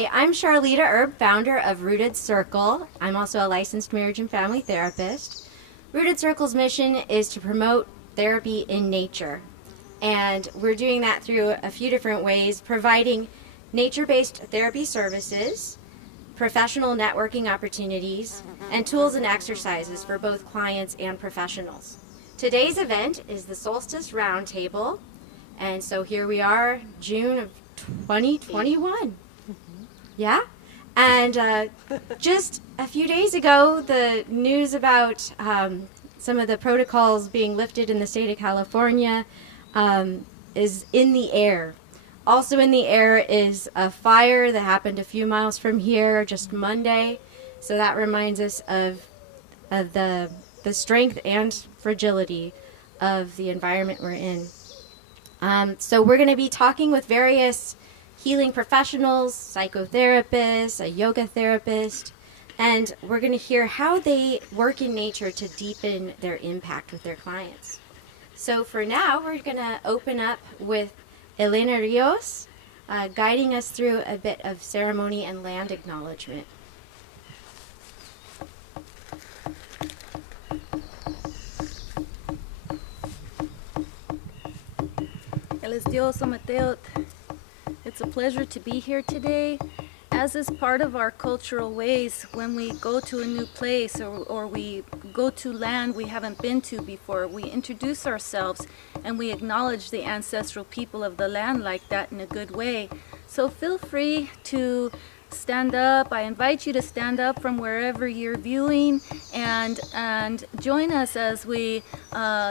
Hi, I'm Charlita Erb, founder of Rooted Circle. I'm also a licensed marriage and family therapist. Rooted Circle's mission is to promote therapy in nature. And we're doing that through a few different ways, providing nature-based therapy services, professional networking opportunities, and tools and exercises for both clients and professionals. Today's event is the Solstice Roundtable, and so here we are, June of 2021. Yeah? And just a few days ago, the news about some of the protocols being lifted in the state of California is in the air. Also in the air is a fire that happened a few miles from here just Monday. So that reminds us of the strength and fragility of the environment we're in. So we're going to be talking with various healing professionals, psychotherapists, a yoga therapist, and we're going to hear how they work in nature to deepen their impact with their clients. So for now, we're going to open up with Elena Rios, guiding us through a bit of ceremony and land acknowledgement. Les Dios, Ometeot. It's a pleasure to be here today. As is part of our cultural ways, when we go to a new place or we go to land we haven't been to before, we introduce ourselves and we acknowledge the ancestral people of the land like that in a good way. So feel free to stand up. I invite you to stand up from wherever you're viewing and join us as we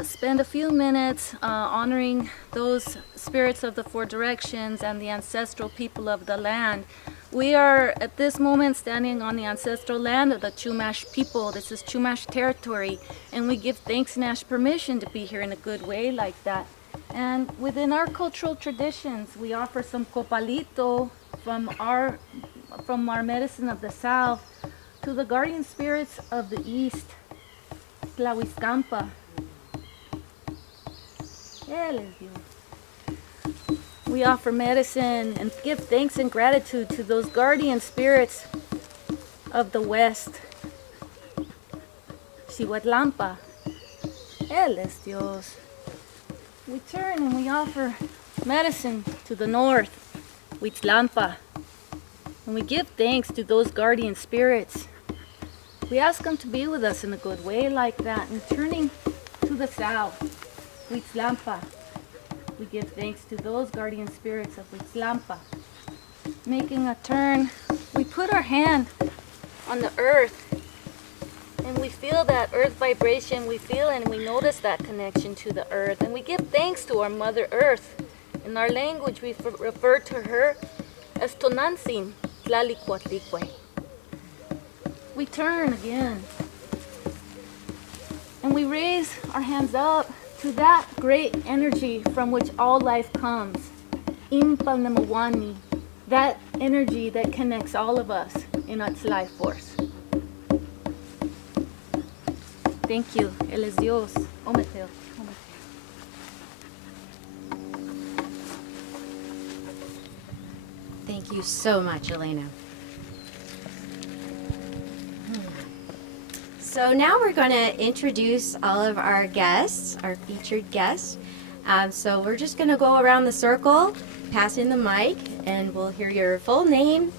spend a few minutes honoring those spirits of the four directions and the ancestral people of the land. We are at this moment standing on the ancestral land of the Chumash people. This is Chumash territory, and we give thanks and ask permission to be here in a good way like that. And within our cultural traditions, we offer some copalito from our medicine of the south to the guardian spirits of the east, Tlahuizcampa. We offer medicine and give thanks and gratitude to those guardian spirits of the west, Xihuatlampa. Les Dios. We turn and we offer medicine to the north, Huitzlampa. And we give thanks to those guardian spirits. We ask them to be with us in a good way like that. And turning to the south, Huitzlampa, we give thanks to those guardian spirits of Huitzlampa. Making a turn, we put our hand on the earth and we feel that earth vibration. We feel and we notice that connection to the earth. And we give thanks to our Mother Earth. In our language, we refer to her as Tonantzin. We turn again and we raise our hands up to that great energy from which all life comes, Impalnemawani, that energy that connects all of us in its life force. Thank you. Les Dios. Ometeo. Thank you so much, Elena. So now we're going to introduce all of our guests, our featured guests. So we're just going to go around the circle, passing the mic, and we'll hear your full name,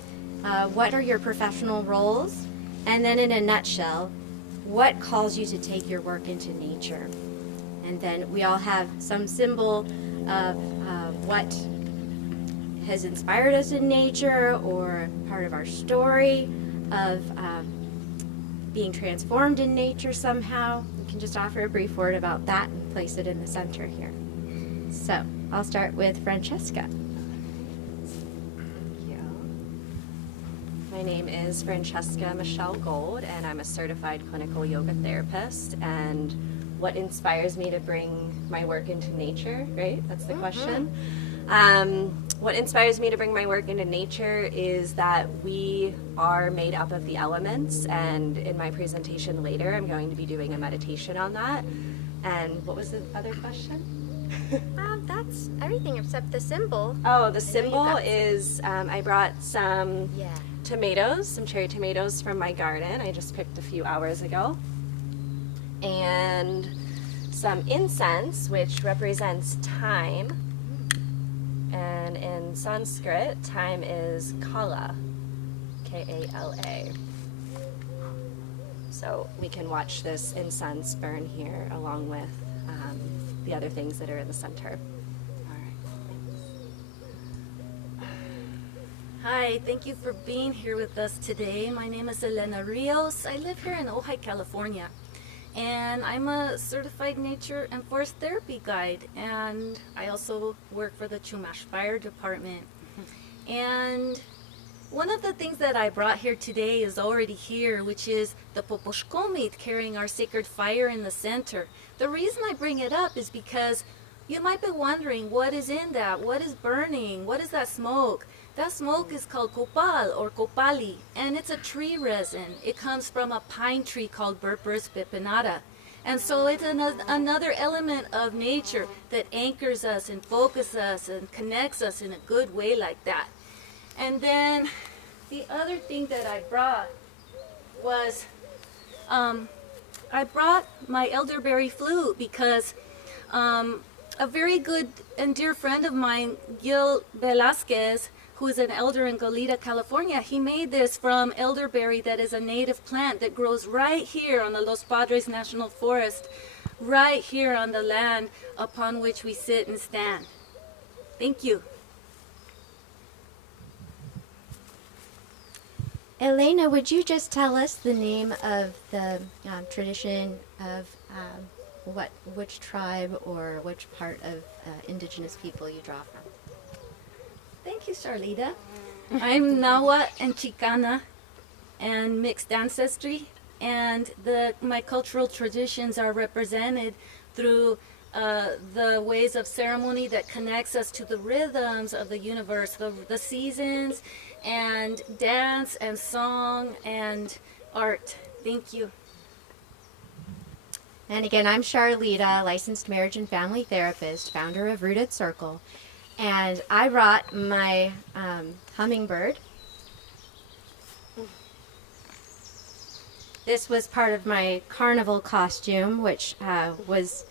what are your professional roles, and then in a nutshell, what calls you to take your work into nature. And then we all have some symbol of what has inspired us in nature or part of our story of being transformed in nature somehow. We can just offer a brief word about that and place it in the center here. So I'll start with Francesca. Thank you. My name is Francesca Michelle Gold, and I'm a certified clinical yoga therapist. And what inspires me to bring my work into nature, right? That's the question. What inspires me to bring my work into nature is that we are made up of the elements, and in my presentation later I'm going to be doing a meditation on that. And what was the other question? That's everything except the symbol. Oh, the I know you symbol got- is I brought some Yeah. tomatoes, some cherry tomatoes from my garden. I just picked a few hours ago. And some incense, which represents time. And in Sanskrit, time is Kala, Kala. So we can watch this incense burn here along with the other things that are in the center. All right. Hi, thank you for being here with us today. My name is Elena Rios. I live here in Ojai, California. And I'm a certified nature and forest therapy guide. And I also work for the Chumash Fire Department. And one of the things that I brought here today is already here, which is the poposhkomit carrying our sacred fire in the center. The reason I bring it up is because you might be wondering what is in that, what is burning, what is that smoke? That smoke is called copal or copali, and it's a tree resin. It comes from a pine tree called Berberis bipinata. And so it's another element of nature that anchors us and focuses us and connects us in a good way like that. And then the other thing that I brought was, I brought my elderberry flute because a very good and dear friend of mine, Gil Velasquez, who is an elder in Goleta, California, he made this from elderberry that is a native plant that grows right here on the Los Padres National Forest, right here on the land upon which we sit and stand. Thank you. Elena, would you just tell us the name of the tradition of which tribe or which part of indigenous people you draw from? Thank you, Charlita. I'm Nahua and Chicana and mixed ancestry, and my cultural traditions are represented through the ways of ceremony that connects us to the rhythms of the universe, the seasons, and dance and song and art. Thank you. And again, I'm Charlita, licensed marriage and family therapist, founder of Rooted Circle. And I brought my hummingbird. This was part of my carnival costume, which was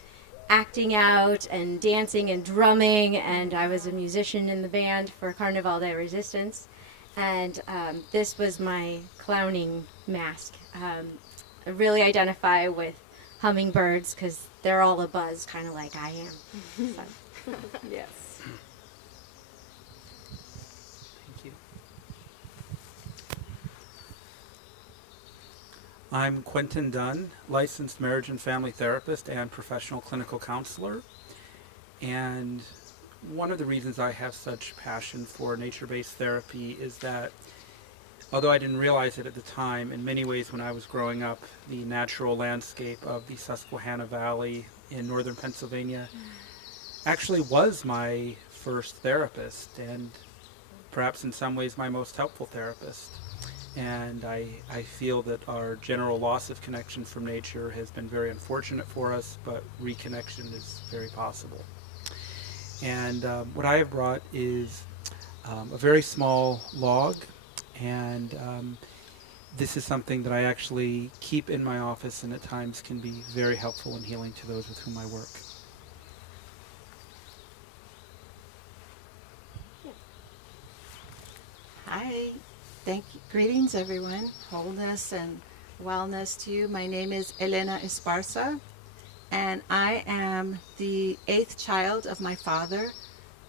acting out and dancing and drumming, and I was a musician in the band for Carnaval de Resistance. And this was my clowning mask. I really identify with hummingbirds because they're all abuzz, kind of like I am. So. Yes. Thank you. I'm Quentin Dunn, licensed marriage and family therapist and professional clinical counselor. And one of the reasons I have such passion for nature-based therapy is that, although I didn't realize it at the time, in many ways when I was growing up, the natural landscape of the Susquehanna Valley in northern Pennsylvania actually was my first therapist, and perhaps in some ways my most helpful therapist. And I feel that our general loss of connection from nature has been very unfortunate for us, but reconnection is very possible. And what I have brought is a very small log, and this is something that I actually keep in my office and at times can be very helpful and healing to those with whom I work. Hi, greetings everyone, wholeness and wellness to you. My name is Elena Esparza, and I am the 8th child of my father,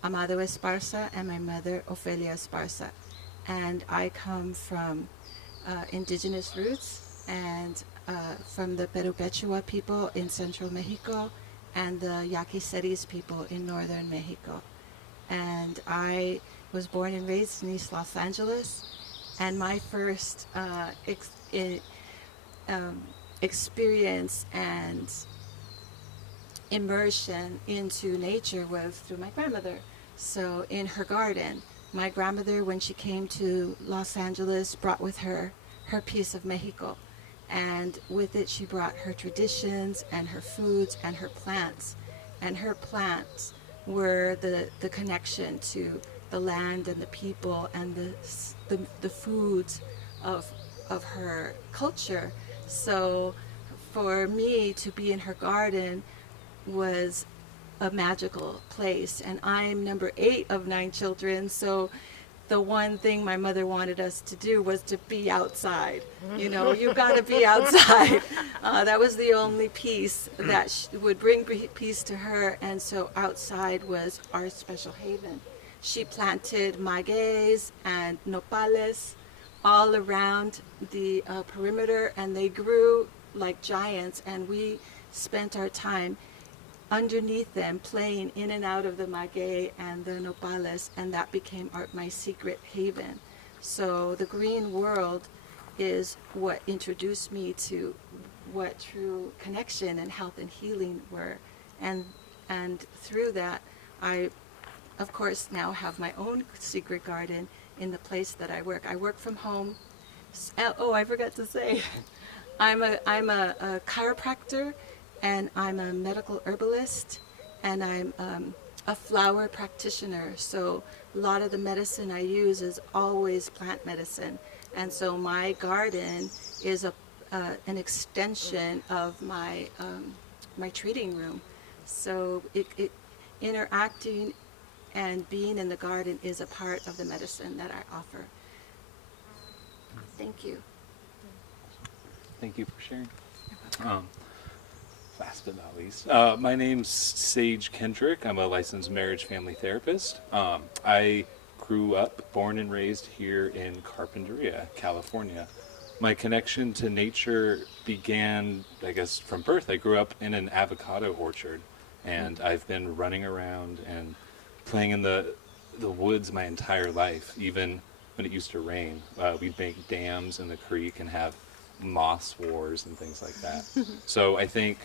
Amado Esparza, and my mother, Ofelia Esparza. And I come from indigenous roots and from the Perupechua people in central Mexico and the Yaquiseris people in northern Mexico. And I was born and raised in East Los Angeles, and my first experience and immersion into nature was through my grandmother. So in her garden, my grandmother, when she came to Los Angeles, brought with her her piece of Mexico, and with it she brought her traditions and her foods and her plants. and her plants were the connection to the land and the people and the foods of her culture. So for me to be in her garden was a magical place. And I'm number 8 of 9 children, so the one thing my mother wanted us to do was to be outside. You know, you got to be outside. That was the only piece that would bring peace to her, and so outside was our special haven. She planted magueys and nopales all around the perimeter, and they grew like giants, and we spent our time underneath them, playing in and out of the maguey and the nopales, and that became my secret haven. So the green world is what introduced me to what true connection and health and healing were, and through that I, of course, now have my own secret garden in the place that I work. I work from home. Oh, I forgot to say, I'm a chiropractor, and I'm a medical herbalist, and I'm a flower practitioner. So a lot of the medicine I use is always plant medicine, and so my garden is an extension of my my treating room. So it interacting and being in the garden is a part of the medicine that I offer. Thank you. Thank you for sharing. Last but not least, my name's Sage Kendrick. I'm a licensed marriage family therapist. I grew up, born and raised here in Carpinteria, California. My connection to nature began, I guess, from birth. I grew up in an avocado orchard, and I've been running around and playing in the woods my entire life, even when it used to rain. We'd make dams in the creek and have moss wars and things like that. So I think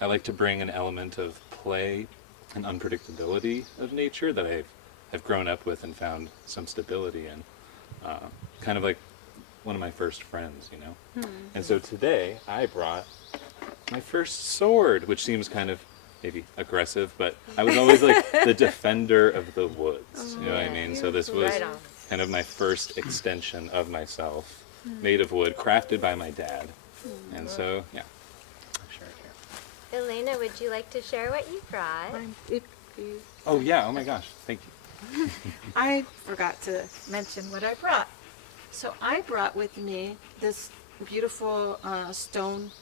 I like to bring an element of play and unpredictability of nature that I've grown up with and found some stability in. Kind of like one of my first friends, you know? And so today I brought my first sword, which seems kind of maybe aggressive, but I was always like the defender of the woods, you know what I mean? So this was kind of my first extension of myself, made of wood, crafted by my dad. And so, yeah. Elena, would you like to share what you brought? Oh yeah, oh my gosh, thank you. I forgot to mention what I brought. So I brought with me this beautiful stone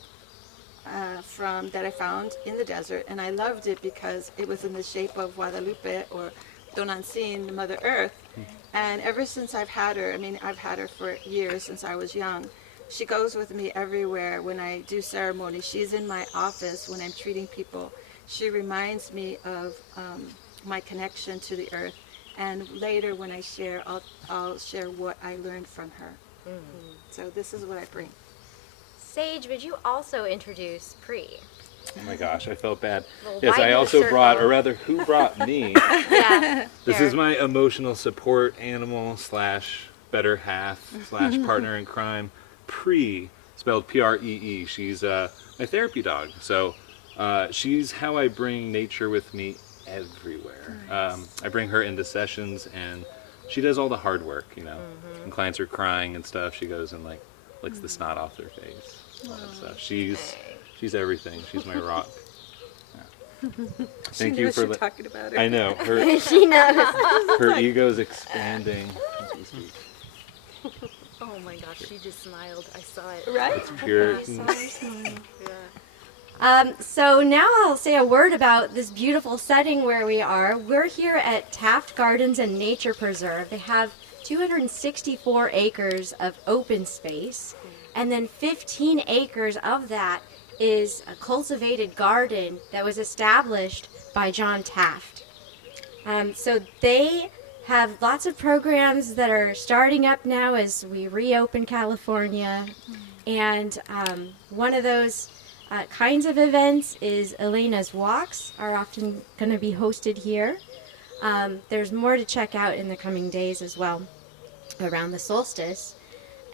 that I found in the desert, and I loved it because it was in the shape of Guadalupe, or Tonantzin, Mother Earth. And ever since I've had her, I mean, I've had her for years, since I was young. She goes with me everywhere when I do ceremony. She's in my office when I'm treating people. She reminds me of my connection to the earth. And later when I share, I'll share what I learned from her. So this is what I bring. Sage, would you also introduce Pri? Oh my gosh, I felt bad. Well, Yes, I also brought, or rather, who brought me? Yeah. This is my emotional support animal / better half / partner in crime, Pri, spelled P-R-E-E. She's my therapy dog. So she's how I bring nature with me everywhere. Nice. I bring her into sessions, and she does all the hard work, you know. When clients are crying and stuff, she goes and like licks the snot off their face. All that stuff. She's everything. She's my rock. Yeah. Thank you for talking about her. I know. She knows. Her ego's expanding as we speak. Oh my gosh, she just smiled. I saw it. Right? It's pure. I saw her smile. So now I'll say a word about this beautiful setting where we are. We're here at Taft Gardens and Nature Preserve. They have 264 acres of open space, and then 15 acres of that is a cultivated garden that was established by John Taft. So they have lots of programs that are starting up now as we reopen California, and one of those kinds of events is Elena's Walks are often going to be hosted here. There's more to check out in the coming days as well around the solstice.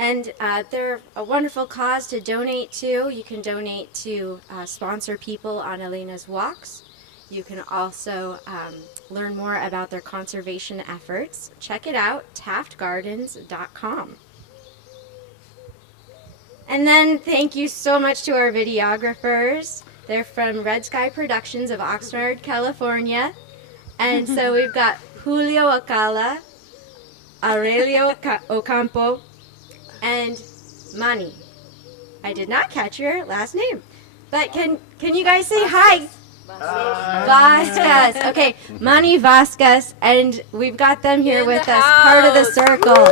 And they're a wonderful cause to donate to. You can donate to sponsor people on Elena's Walks. You can also learn more about their conservation efforts. Check it out, taftgardens.com. And then thank you so much to our videographers. They're from Red Sky Productions of Oxnard, California. And so we've got Julio Acala, Aurelio Ocampo, and Manny. I did not catch your last name, but can you guys say hi? Vasquez. Okay, Manny Vasquez, and we've got them here with us, part of the circle.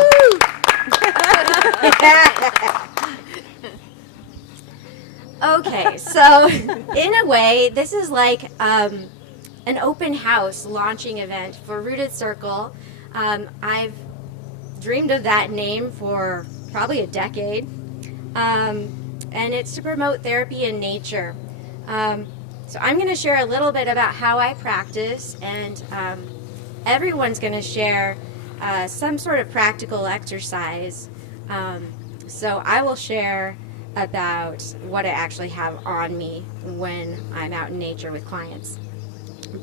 Okay, so in a way, this is like an open house launching event for Rooted Circle. I've dreamed of that name for probably a decade, and it's to promote therapy in nature. So I'm going to share a little bit about how I practice, and everyone's going to share some sort of practical exercise. So I will share about what I actually have on me when I'm out in nature with clients.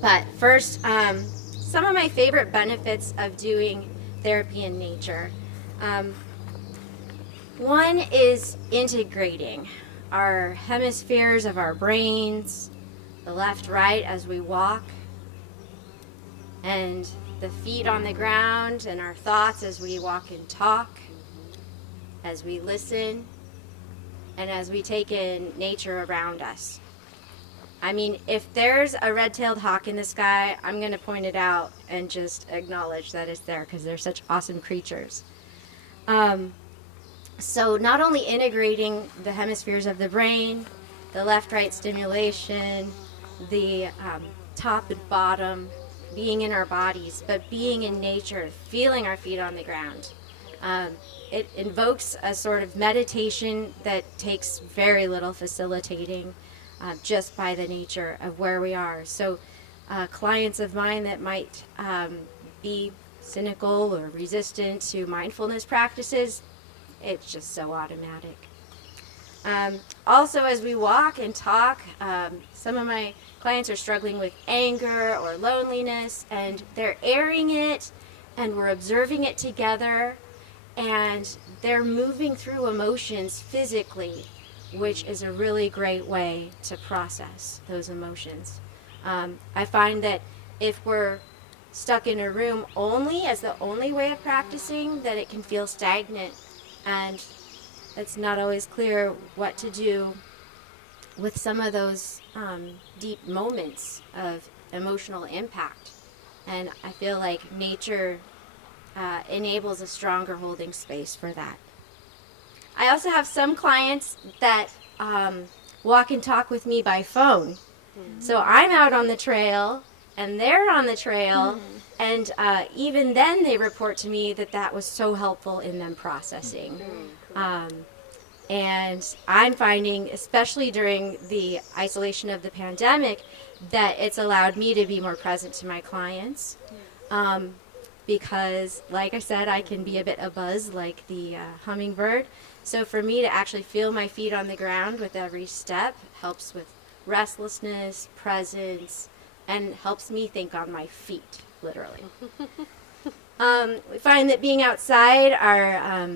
But first, some of my favorite benefits of doing therapy in nature. One is integrating our hemispheres of our brains, the left, right as we walk, and the feet on the ground, and our thoughts as we walk and talk, as we listen, and as we take in nature around us. I mean, if there's a red-tailed hawk in the sky, I'm going to point it out and just acknowledge that it's there because they're such awesome creatures. So not only integrating the hemispheres of the brain, the left-right stimulation, the top and bottom, being in our bodies, but being in nature, feeling our feet on the ground. It invokes a sort of meditation that takes very little facilitating just by the nature of where we are. So clients of mine that might be cynical or resistant to mindfulness practices, it's just so automatic. Also, as we walk and talk, some of my clients are struggling with anger or loneliness, and they're airing it, and we're observing it together, and they're moving through emotions physically, which is a really great way to process those emotions. I find that if we're stuck in a room only as the only way of practicing, that it can feel stagnant, and it's not always clear what to do with some of those deep moments of emotional impact. And I feel like nature enables a stronger holding space for that. I also have some clients that walk and talk with me by phone. So I'm out on the trail and they're on the trail, and even then they report to me that that was so helpful in them processing. And I'm finding, especially during the isolation of the pandemic, that it's allowed me to be more present to my clients. Because, like I said, I can be a bit abuzz like the hummingbird. So for me to actually feel my feet on the ground with every step helps with restlessness, presence, and helps me think on my feet, literally. We find that being outside, our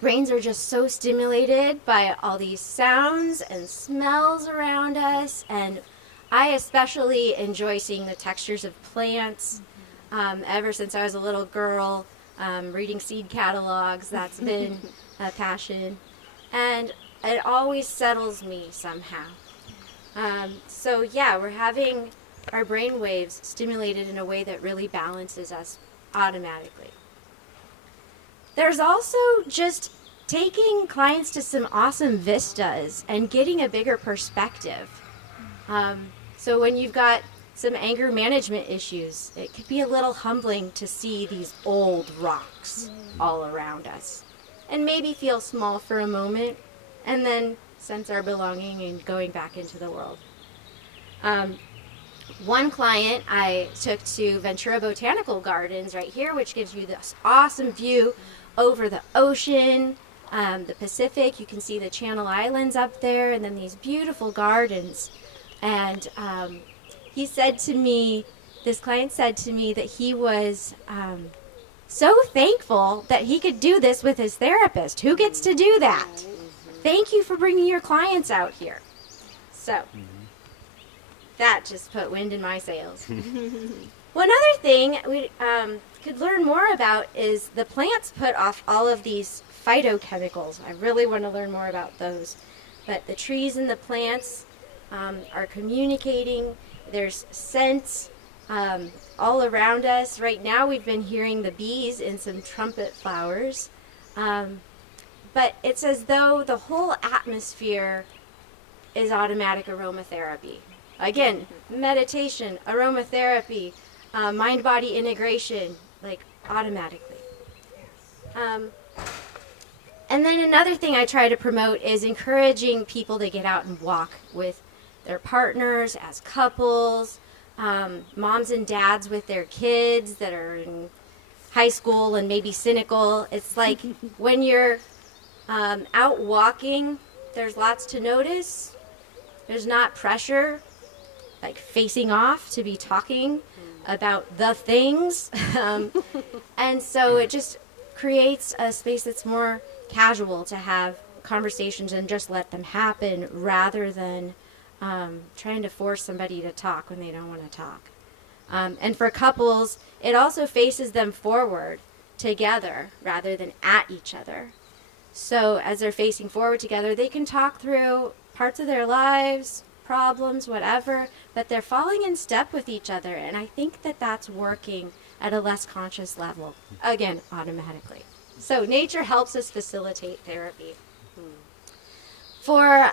brains are just so stimulated by all these sounds and smells around us, and I especially enjoy seeing the textures of plants. Ever since I was a little girl, reading seed catalogs, that's been a passion, and it always settles me somehow. So yeah, we're having our brain waves stimulated in a way that really balances us automatically. There's also just taking clients to some awesome vistas and getting a bigger perspective. So when you've got some anger management issues, it could be a little humbling to see these old rocks all around us and maybe feel small for a moment and then sense our belonging and going back into the world. One client I took to Ventura Botanical Gardens right here, which gives you this awesome view over the ocean, the Pacific. You can see the Channel Islands up there, and then these beautiful gardens. And he said to me, this client said to me that he was so thankful that he could do this with his therapist. Who gets to do that? Thank you for bringing your clients out here. So that just put wind in my sails. One other thing we could learn more about is the plants put off all of these phytochemicals. I really want to learn more about those. But the trees and the plants are communicating. There's scents all around us. Right now we've been hearing the bees in some trumpet flowers. But it's as though the whole atmosphere is automatic aromatherapy. Again, meditation, aromatherapy, mind-body integration, like automatically. And then another thing I try to promote is encouraging people to get out and walk with their partners as couples, moms and dads with their kids that are in high school and maybe cynical. It's like when you're out walking, there's lots to notice. There's not pressure, like facing off to be talking about the things. And so it just creates a space that's more casual to have conversations and just let them happen rather than trying to force somebody to talk when they don't want to talk. And for couples, it also faces them forward together rather than at each other. So as they're facing forward together, they can talk through parts of their lives, problems, whatever, but they're falling in step with each other. And I think that that's working at a less conscious level, again, automatically. So nature helps us facilitate therapy. For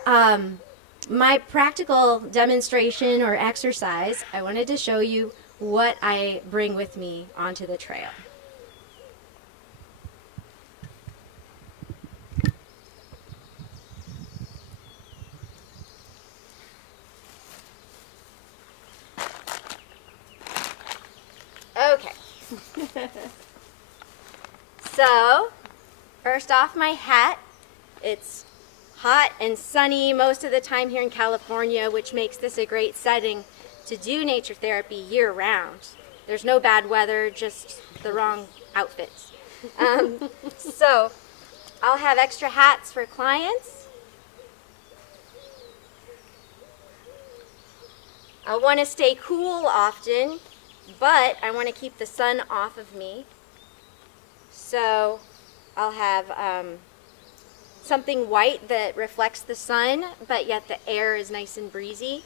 my practical demonstration or exercise, I wanted to show you what I bring with me onto the trail. Okay. So, first off, my hat. It's hot and sunny most of the time here in California, which makes this a great setting to do nature therapy year-round. There's no bad weather, just the wrong outfits. So, I'll have extra hats for clients. I want to stay cool often, but I want to keep the sun off of me. So I'll have something white that reflects the sun, but yet the air is nice and breezy.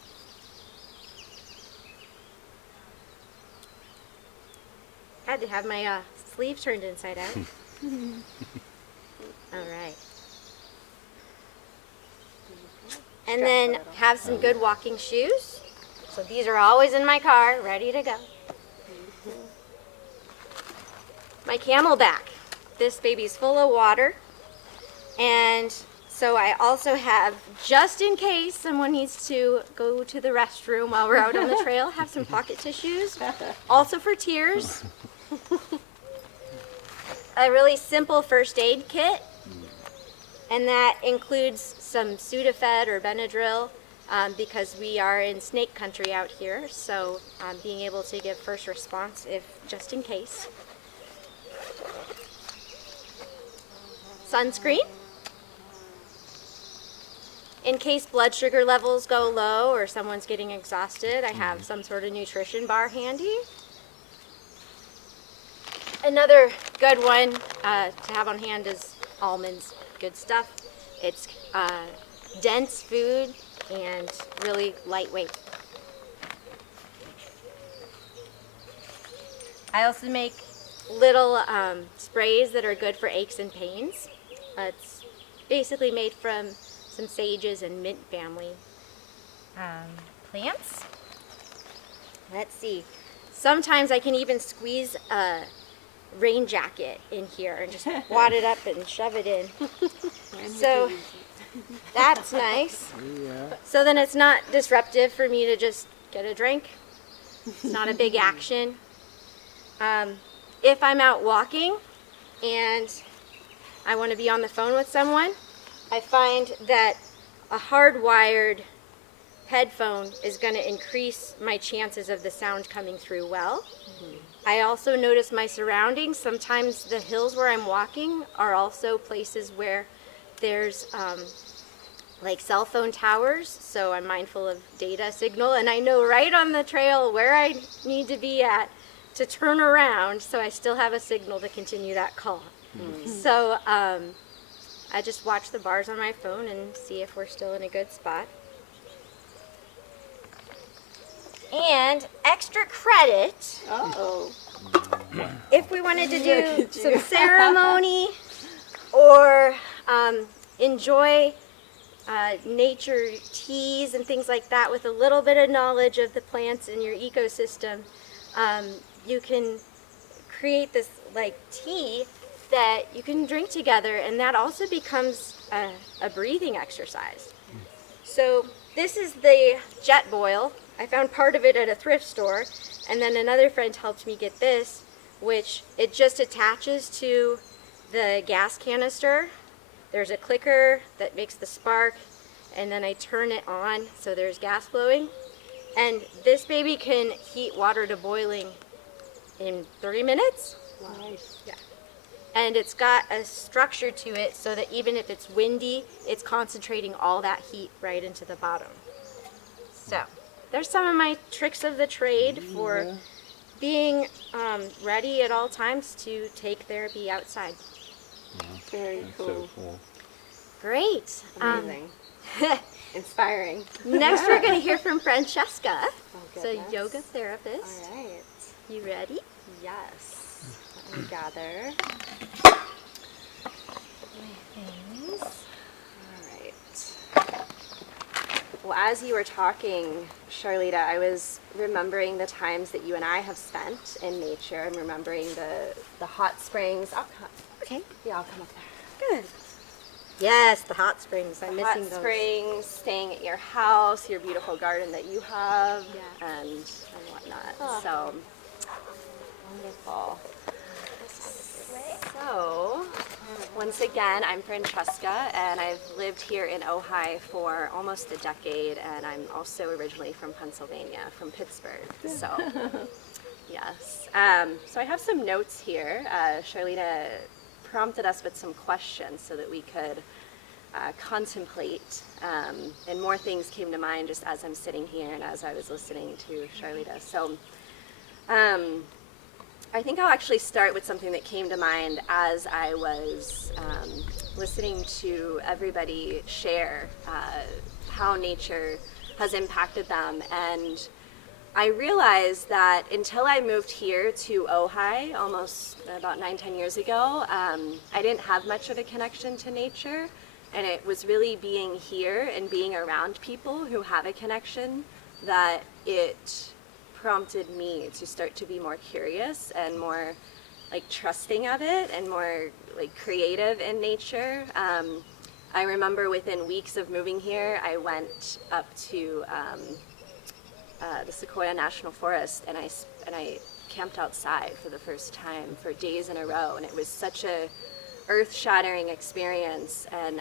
Had to have my sleeve turned inside out. All right. And then have some good walking shoes. So these are always in my car, ready to go. My Camelback. This baby's full of water. And so I also have, just in case someone needs to go to the restroom while we're out on the trail, have some pocket tissues. Also for tears. A really simple first aid kit. And that includes some Sudafed or Benadryl because we are in snake country out here. So being able to give first response just in case. Sunscreen. In case blood sugar levels go low or someone's getting exhausted, I have some sort of nutrition bar handy. Another good one to have on hand is almonds. Good stuff. It's dense food and really lightweight. I also make little sprays that are good for aches and pains. It's basically made from some sages and mint family plants. Let's see. Sometimes I can even squeeze a rain jacket in here and just wad it up and shove it in. So that's nice. So then it's not disruptive for me to just get a drink. It's not a big action. If I'm out walking and I want to be on the phone with someone, I find that a hardwired headphone is going to increase my chances of the sound coming through well. I also notice my surroundings. Sometimes the hills where I'm walking are also places where there's like cell phone towers, so I'm mindful of data signal, and I know right on the trail where I need to be at to turn around, so I still have a signal to continue that call. So I just watch the bars on my phone and see if we're still in a good spot. And extra credit, if we wanted to do some ceremony or enjoy nature teas and things like that with a little bit of knowledge of the plants in your ecosystem, you can create this like tea that you can drink together, and that also becomes a breathing exercise. So this is the jet boil. I found part of it at a thrift store, and then another friend helped me get this, which it just attaches to the gas canister. There's a clicker that makes the spark, and then I turn it on so there's gas flowing. And this baby can heat water to boiling in 3 minutes. Nice. Yeah. And it's got a structure to it so that even if it's windy, it's concentrating all that heat right into the bottom. So there's some of my tricks of the trade for being ready at all times to take therapy outside. Very That's cool. so cool. Great. Amazing. Inspiring. Next we're going to hear from Francesca. Oh, So goodness. yoga therapist. All right. You ready? Yes. Let me gather my things. All right. Well, as you were talking, Charlita, I was remembering the times that you and I have spent in nature. I'm remembering the hot springs. Okay. Yeah, I'll come up there. Good. Yes, the hot springs. I'm missing Hot those. springs, staying at your house, your beautiful garden that you have, Yeah. and whatnot. Oh. So wonderful. So once again, I'm Francesca, and I've lived here in Ojai for almost a decade, and I'm also originally from Pennsylvania, from Pittsburgh. So yes. So I have some notes here. Charlita prompted us with some questions so that we could contemplate, and more things came to mind just as I'm sitting here and as I was listening to Charlita. So I think I'll actually start with something that came to mind as I was listening to everybody share how nature has impacted them. And I realized that until I moved here to Ojai almost about 9-10 years ago, I didn't have much of a connection to nature. And it was really being here and being around people who have a connection that it prompted me to start to be more curious and more like trusting of it and more like creative in nature. I remember within weeks of moving here, I went up to the Sequoia National Forest, and I camped outside for the first time for days in a row, and it was such a earth-shattering experience. And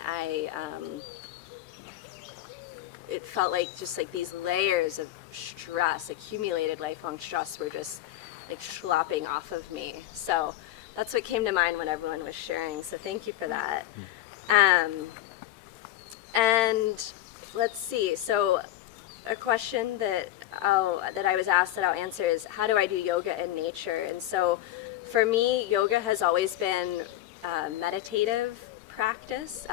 it felt like just like these layers of stress, accumulated lifelong stress, were just like slopping off of me. So that's what came to mind when everyone was sharing. So thank you for that. And let's see. So a question that I was asked that I'll answer is, how do I do yoga in nature? And so for me, yoga has always been meditative practice,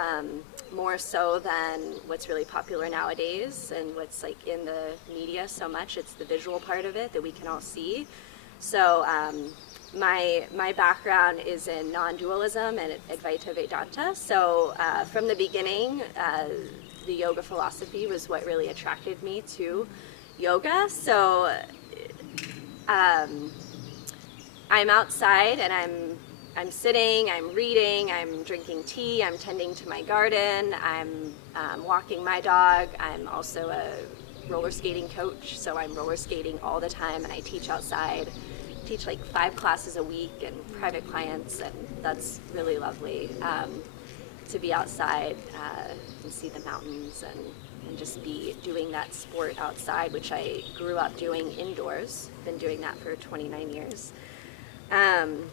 more so than what's really popular nowadays and what's like in the media so much. It's the visual part of it that we can all see. So my background is in non-dualism and Advaita Vedanta. So from the beginning, the yoga philosophy was what really attracted me to yoga. So I'm outside and I'm sitting, I'm reading, I'm drinking tea, I'm tending to my garden, I'm walking my dog. I'm also a roller skating coach, so I'm roller skating all the time, and I teach outside. I teach like 5 classes a week and private clients, and that's really lovely to be outside and see the mountains and and just be doing that sport outside, which I grew up doing indoors. Been doing that for 29 years. And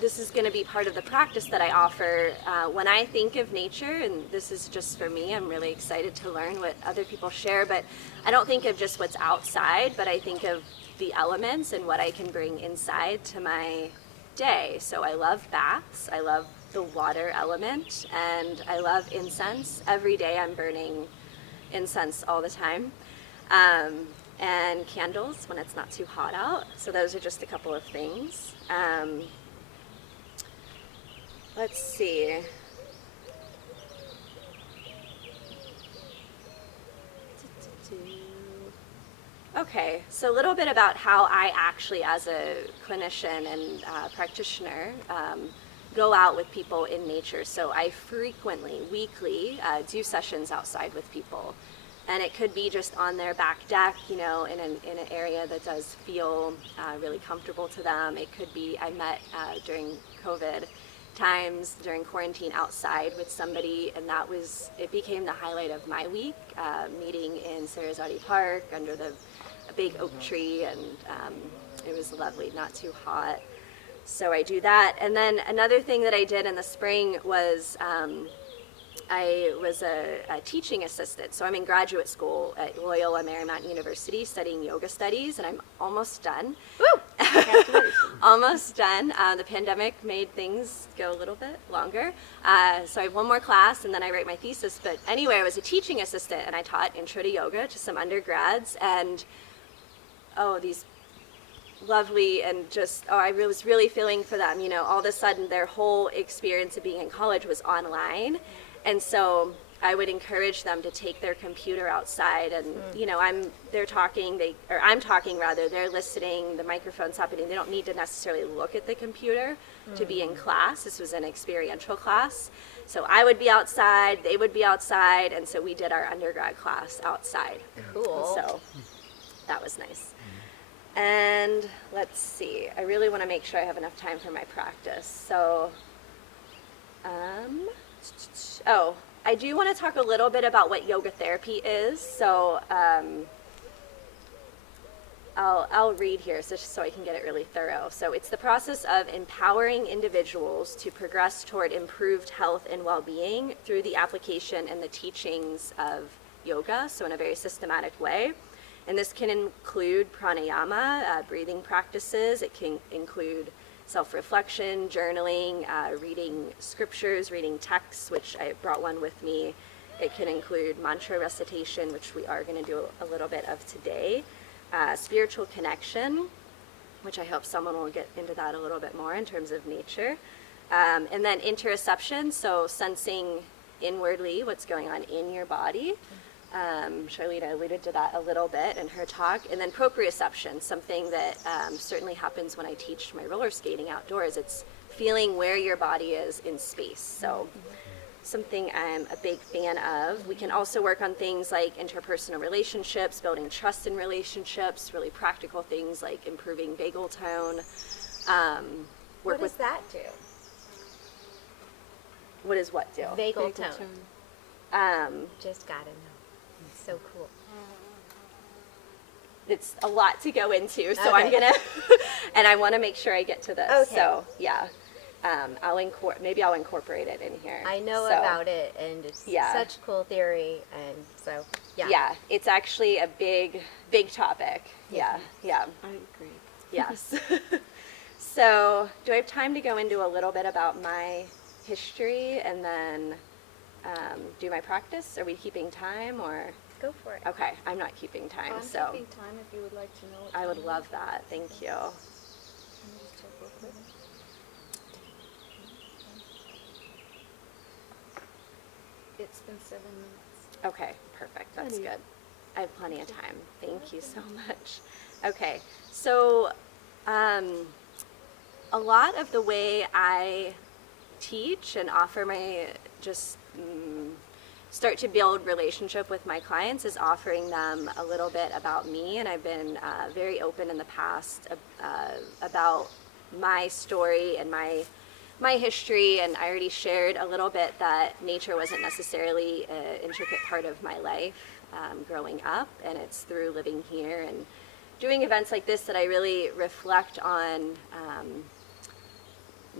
this is going to be part of the practice that I offer. When I think of nature, and this is just for me, I'm really excited to learn what other people share, but I don't think of just what's outside, but I think of the elements and what I can bring inside to my day. So I love baths, I love the water element, and I love incense. Every day I'm burning incense all the time. And candles when it's not too hot out. So those are just a couple of things. Let's see. Okay, so a little bit about how I actually, as a clinician and practitioner, go out with people in nature. So I frequently, weekly, do sessions outside with people. And it could be just on their back deck, you know, in an area that does feel really comfortable to them. It could be, I met during COVID times, during quarantine, outside with somebody, and it became the highlight of my week, meeting in Saraswati Park under a big oak tree, and it was lovely, not too hot. So I do that. And then another thing that I did in the spring was I was a teaching assistant. So I'm in graduate school at Loyola Marymount University studying yoga studies, and I'm almost done. Woo! Almost done. The pandemic made things go a little bit longer. So I have one more class, and then I write my thesis. But anyway, I was a teaching assistant, and I taught intro to yoga to some undergrads, and these lovely, and just, I was really feeling for them. You know, all of a sudden their whole experience of being in college was online. And so I would encourage them to take their computer outside, and you know, I'm talking, they're listening, the microphone's happening. They don't need to necessarily look at the computer to be in class. This was an experiential class. So I would be outside, they would be outside, and so we did our undergrad class outside. Cool. So that was nice. And let's see, I really want to make sure I have enough time for my practice. So, I do want to talk a little bit about what yoga therapy is. So I'll read here so I can get it really thorough. So it's the process of empowering individuals to progress toward improved health and well-being through the application and the teachings of yoga, so in a very systematic way. And this can include pranayama, breathing practices. It can include self-reflection, journaling, reading scriptures, reading texts, which I brought one with me. It can include mantra recitation, which we are going to do a little bit of today. Spiritual connection, which I hope someone will get into that a little bit more in terms of nature. And then interoception, so sensing inwardly what's going on in your body. Charlene alluded to that a little bit in her talk. And then proprioception, something that certainly happens when I teach my roller skating outdoors. It's feeling where your body is in space. So something I'm a big fan of. We can also work on things like interpersonal relationships, building trust in relationships, really practical things like improving vagal tone. What does that do? What does what do? Vagal tone. Just gotta know. It's so cool. It's a lot to go into, so Okay. I'm gonna, and I want to make sure I get to this. Okay. So yeah, maybe I'll incorporate it in here. I know So, about it, and it's Yeah. such cool theory, and so yeah. Yeah, it's actually a big topic. Yeah. I agree. Yes. So, do I have time to go into a little bit about my history and then do my practice? Are we keeping time, or? Go for it. Okay, I'm not keeping time, I'm so keeping time if you would like to know. I would love that. Thank you. Let me just check real quick. It's been 7 minutes. Okay, perfect. That's good. I have plenty of time. Thank you so much. Okay, so a lot of the way I teach and offer my start to build relationship with my clients is offering them a little bit about me, and I've been very open in the past about my story and my my history, and I already shared a little bit that nature wasn't necessarily an intricate part of my life growing up, and it's through living here and doing events like this that I really reflect on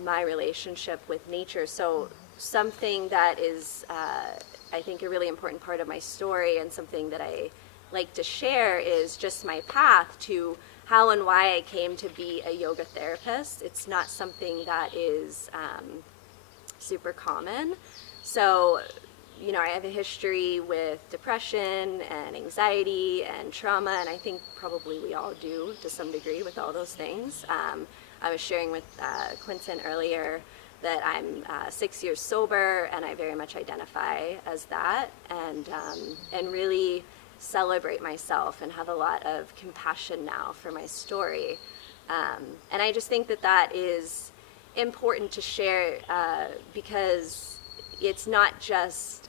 my relationship with nature. So something that is, I think, a really important part of my story, and something that I like to share, is just my path to how and why I came to be a yoga therapist. It's not something that is super common. So, you know, I have a history with depression and anxiety and trauma, and I think probably we all do to some degree with all those things. I was sharing with Quentin earlier that I'm 6 years sober, and I very much identify as that, and really celebrate myself and have a lot of compassion now for my story. And I just think that that is important to share because it's not just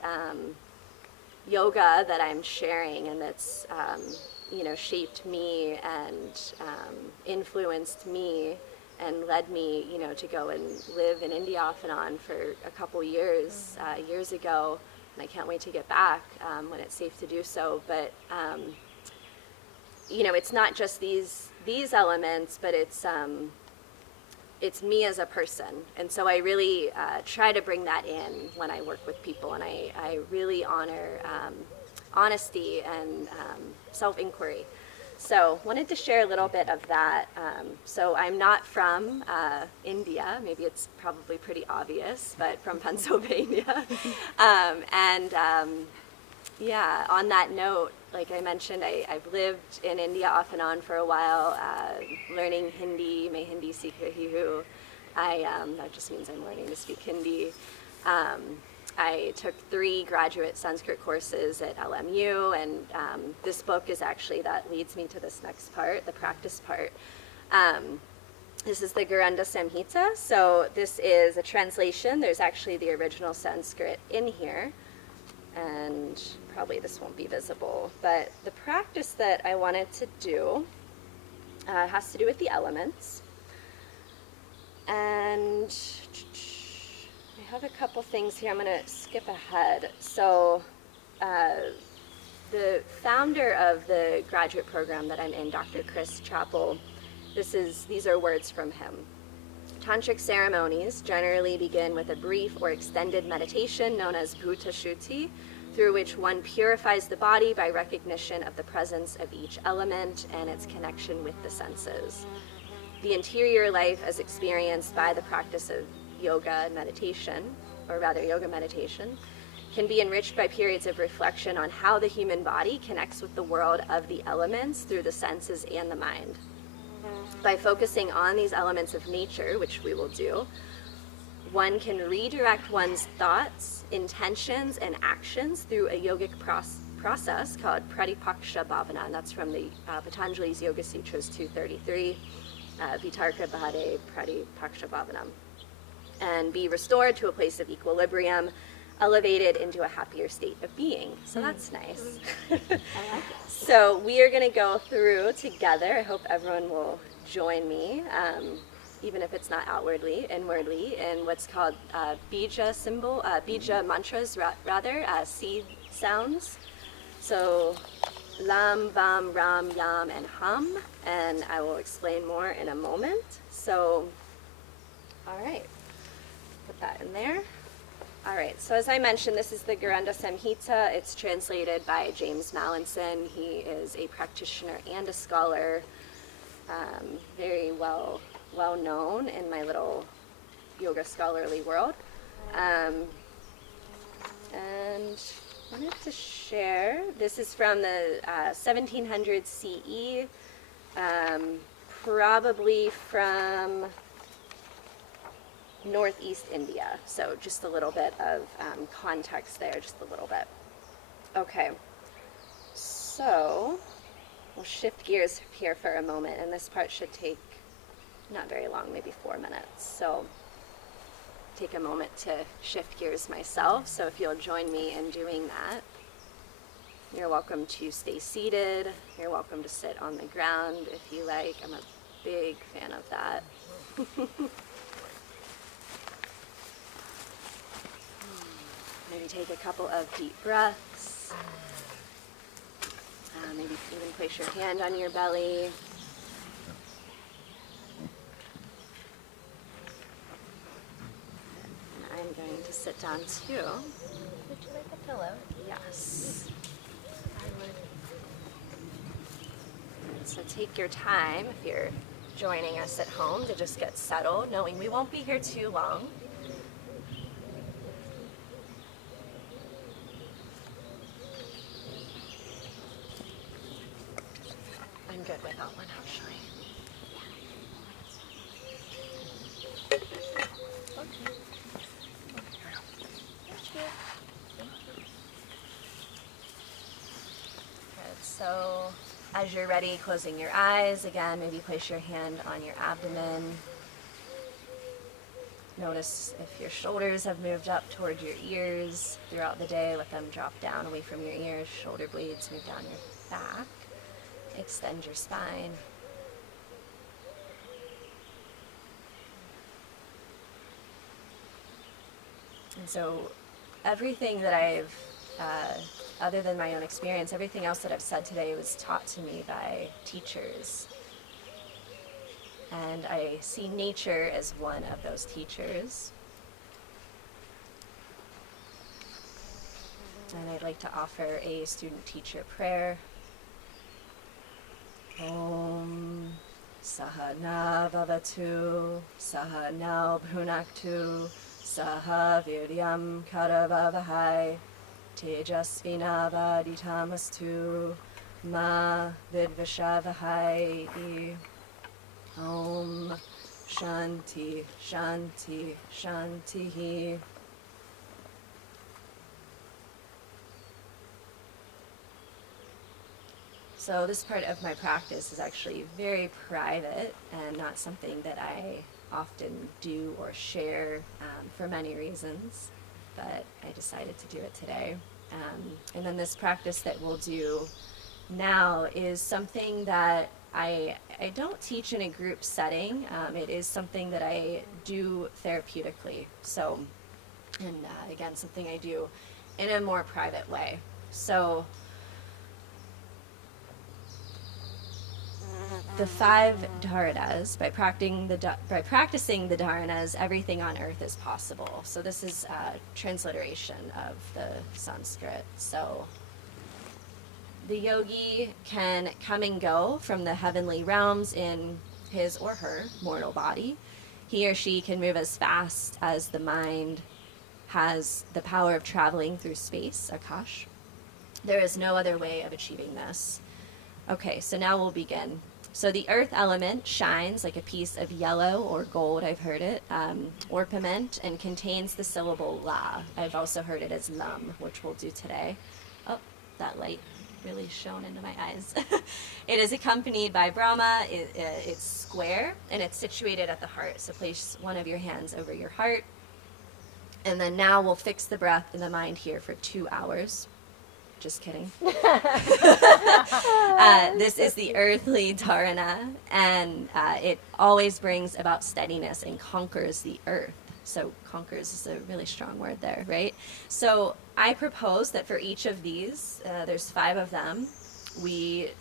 yoga that I'm sharing and that's you know, shaped me and influenced me and led me, you know, to go and live in India off and on for a couple years, years ago. And I can't wait to get back when it's safe to do so. But you know, it's not just these elements, but it's me as a person. And so I really try to bring that in when I work with people, and I really honor honesty and self-inquiry. So wanted to share a little bit of that. So I'm not from India, maybe it's probably pretty obvious, but from Pennsylvania. Yeah, on that note, like I mentioned, I've lived in India off and on for a while, learning Hindi, main Hindi seekh rahi hu. That just means I'm learning to speak Hindi. I took 3 graduate Sanskrit courses at LMU, and this book is actually, that leads me to this next part, the practice part. This is the Garanda Samhita, so this is a translation. There's actually the original Sanskrit in here, and probably this won't be visible, but the practice that I wanted to do has to do with the elements. And I have a couple things here. I'm going to skip ahead. So the founder of the graduate program that I'm in, Dr. Chris Chappell, these are words from him. Tantric ceremonies generally begin with a brief or extended meditation known as Bhuta Shuddhi, through which one purifies the body by recognition of the presence of each element and its connection with the senses. The interior life as experienced by the practice of yoga and meditation, or rather yoga meditation, can be enriched by periods of reflection on how the human body connects with the world of the elements through the senses and the mind. By focusing on these elements of nature, which we will do, one can redirect one's thoughts, intentions, and actions through a yogic process called Pratipaksha Bhavana, and that's from the Patanjali's Yoga Sutras 233, Vitarka Bhade Pratipaksha Bhavana, and be restored to a place of equilibrium, elevated into a happier state of being. So that's nice. I like it. So we are going to go through together. I hope everyone will join me, even if it's not outwardly, inwardly, in what's called bija mantras, rather, seed sounds. So Lam, Vam, Ram, Yam, and Hum, and I will explain more in a moment. So, all right, put that in there. All right, so as I mentioned, this is the Garanda Samhita. It's translated by James Mallinson. He is a practitioner and a scholar, very well known in my little yoga scholarly world. And I wanted to share, this is from the 1700s CE, probably from northeast India. So just a little bit of context there, just a little bit. Okay, so we'll shift gears here for a moment, and this part should take not very long, maybe 4 minutes. So take a moment to shift gears myself. So if you'll join me in doing that, you're welcome to stay seated. You're welcome to sit on the ground if you like. I'm a big fan of that. Maybe take a couple of deep breaths. Maybe even place your hand on your belly. And I'm going to sit down too. Would you like a pillow? Yes. So take your time if you're joining us at home to just get settled, knowing we won't be here too long. I'm good without one, actually. Good. So as you're ready, closing your eyes, again, maybe place your hand on your abdomen. Notice if your shoulders have moved up toward your ears throughout the day. Let them drop down away from your ears. Shoulder blades move down your back. Extend your spine. And so everything that I've, other than my own experience, everything else that I've said today was taught to me by teachers. And I see nature as one of those teachers. And I'd like to offer a student-teacher prayer. Om Sahana Bhavatu Sahana Bhunaktu Saha Viryam Karavavahai Tejasvinavaditamastu Ma Vidvashavahai. Om Shanti Shanti Shanti. So this part of my practice is actually very private and not something that I often do or share for many reasons, but I decided to do it today. And then this practice that we'll do now is something that I don't teach in a group setting. It is something that I do therapeutically. So, and again, something I do in a more private way. So the 5 dharanas, by practicing the dharanas, everything on earth is possible. So this is a transliteration of the Sanskrit. So the yogi can come and go from the heavenly realms in his or her mortal body. He or she can move as fast as the mind has the power of traveling through space, Akash. There is no other way of achieving this. Okay, so now we'll begin. So the earth element shines like a piece of yellow or gold, I've heard it, orpiment, and contains the syllable la. I've also heard it as lam, which we'll do today. Oh, that light really shone into my eyes. It is accompanied by Brahma. It's square, and it's situated at the heart. So place one of your hands over your heart. And then now we'll fix the breath and the mind here for 2 hours. Just kidding. This is the earthly dharana, and it always brings about steadiness and conquers the earth. So conquers is a really strong word there, right? So I propose that for each of these, there's 5 of them, we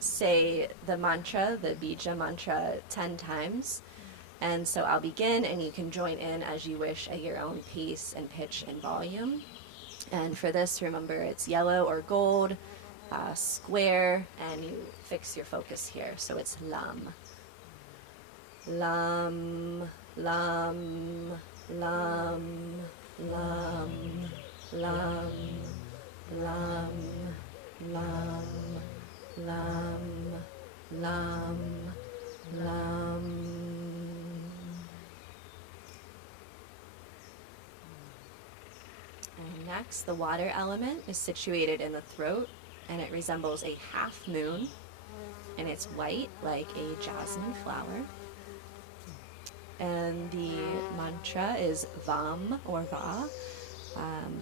say the mantra, the bija mantra, 10 times. And so I'll begin, and you can join in as you wish at your own pace and pitch and volume. And for this, remember, it's yellow or gold, square, and you fix your focus here. So it's lam. Lam, lam, lam, lam, lam, lam, lam, lam, lam, lam. And next, the water element is situated in the throat, and it resembles a half moon, and it's white like a jasmine flower. And the mantra is Vam or Va,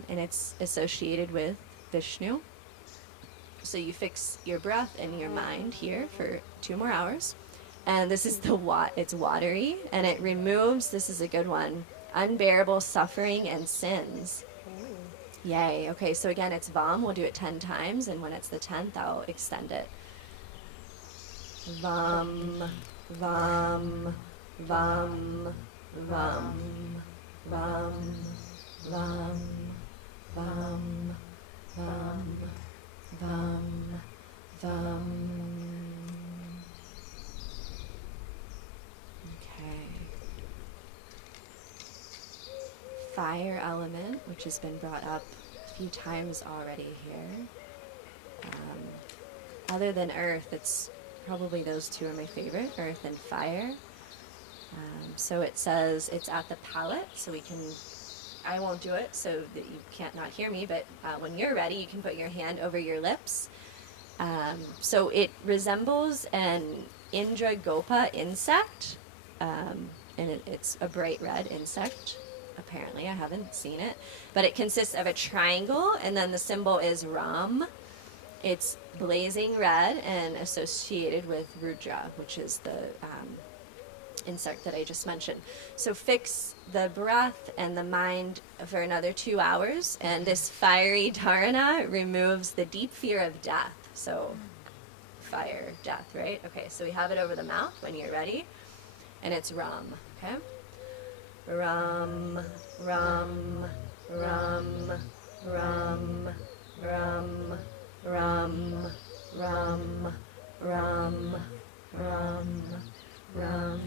and it's associated with Vishnu. So you fix your breath and your mind here for 2 more hours. And this is it's watery, and it removes, this is a good one, unbearable suffering and sins. Yay. Okay, so again, it's Vam. We'll do it 10 times, and when it's the 10th, I'll extend it. Vam, Vam, Vam, Vam, Vam, Vam, Vam, Vam, Vam, Vam. Okay. Fire element, which has been brought up a few times already here. Other than earth, it's probably those two are my favorite, earth and fire. So it says it's at the palate, so I won't do it so that you can't not hear me, but when you're ready, you can put your hand over your lips. So it resembles an Indragopa insect, and it's a bright red insect. Apparently, I haven't seen it, but it consists of a triangle, and then the symbol is Ram. It's blazing red and associated with Rudra, which is the insect that I just mentioned. So fix the breath and the mind for another 2 hours, and this fiery dharana removes the deep fear of death. So fire, death, right? Okay, so we have it over the mouth when you're ready, and it's Ram, okay? Ram, Ram, Ram, Ram, Ram, Ram, Ram, Ram, Ram, Ram.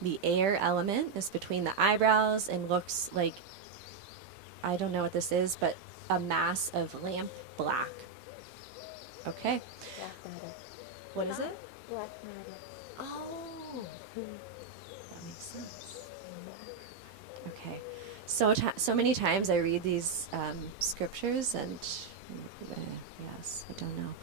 The air element is between the eyebrows and looks like, I don't know what this is, but a mass of lamp black. Okay. Black matter. What is it? Black matter. Oh, that makes sense. Okay. So many times I read these scriptures and yes, I don't know.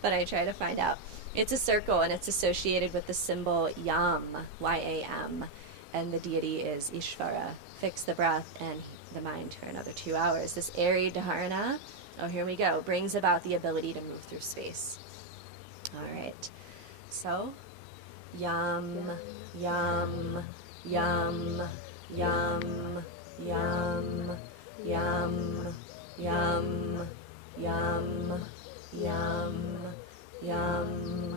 But I try to find out. It's a circle and it's associated with the symbol Yam, Y-A-M, and the deity is Ishvara. Fix the breath and the mind for another 2 hours. This airy dharana, oh, here we go, brings about the ability to move through space. All right. So, Yam, Yam, Yam, Yam, Yam, Yam, Yam, Yam, Yam, Yum.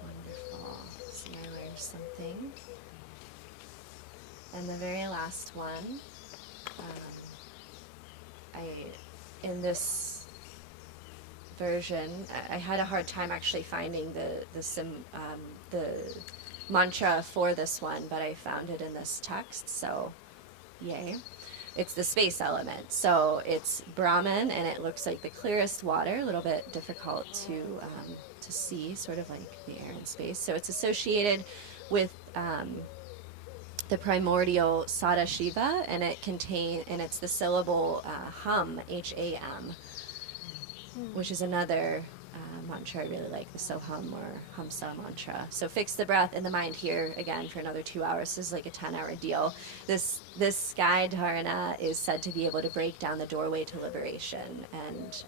Wonderful. See, I learned something. And the very last one, in this version, I had a hard time actually finding the mantra for this one, but I found it in this text, so yay. It's the space element. So it's Brahman, and it looks like the clearest water, a little bit difficult to see, sort of like the air in space. So it's associated with the primordial Sadashiva, and it's the syllable hum, H-A-M, which is another mantra I really like, the Soham or Hamsa mantra. So fix the breath and the mind here again for another 2 hours. This is like a 10-hour deal. This sky dharana is said to be able to break down the doorway to liberation, and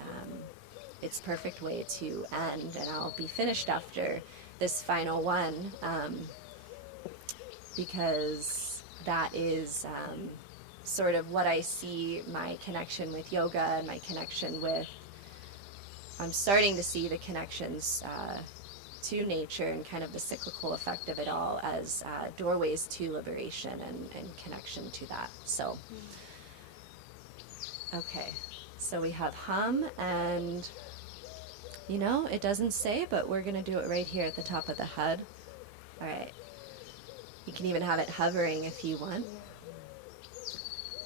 it's a perfect way to end. And I'll be finished after this final one, because that is sort of what I see my connection with yoga and my connection with, I'm starting to see the connections to nature and kind of the cyclical effect of it all as doorways to liberation and connection to that. So, okay, so we have hum, and it doesn't say, but we're going to do it right here at the top of the head. All right. You can even have it hovering if you want.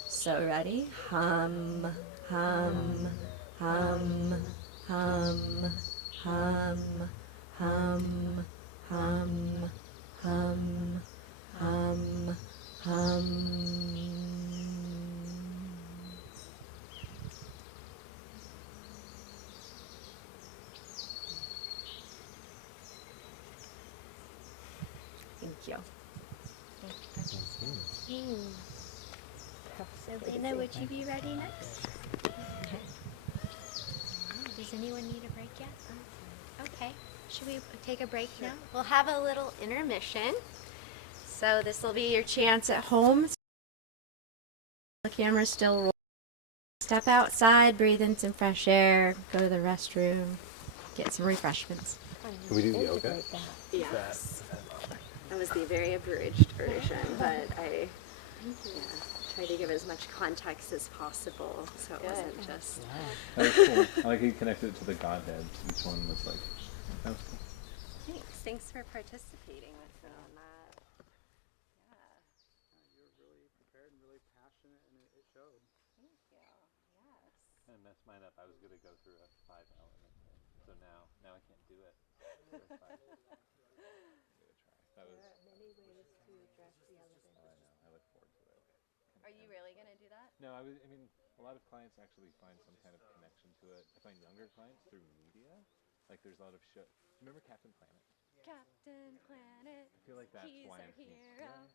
So ready? Hum, hum, hum, hum, hum, hum, hum, hum, hum, hum. Thank you. So, Elena, would you be ready next? Does anyone need a break yet? Okay. Should we take a break now? We'll have a little intermission. So this will be your chance at home. The camera's still rolling. Step outside, breathe in some fresh air, go to the restroom, get some refreshments. Can we do yoga? Yes. That was the very abridged version, but I tried to give as much context as possible, so it wasn't just... That was cool. I like how you connected it to the Godhead. Each one was like, that was cool. Thanks for participating with me on that. Yeah. You're really prepared and really passionate, and it showed. Thank you. Yes. I messed mine up. I was going to go through a 5-element thing, so now I can't do it. Give it a try. That was. There are many ways to address the element. Oh, I know. I look forward to it. Are you really going to do that? No, I mean, a lot of clients actually find some kind of connection to it. I find younger clients through media. Like, there's a lot of show. Do you remember Captain Planet? Captain Planet. I feel like that's He's why our I'm here. hero.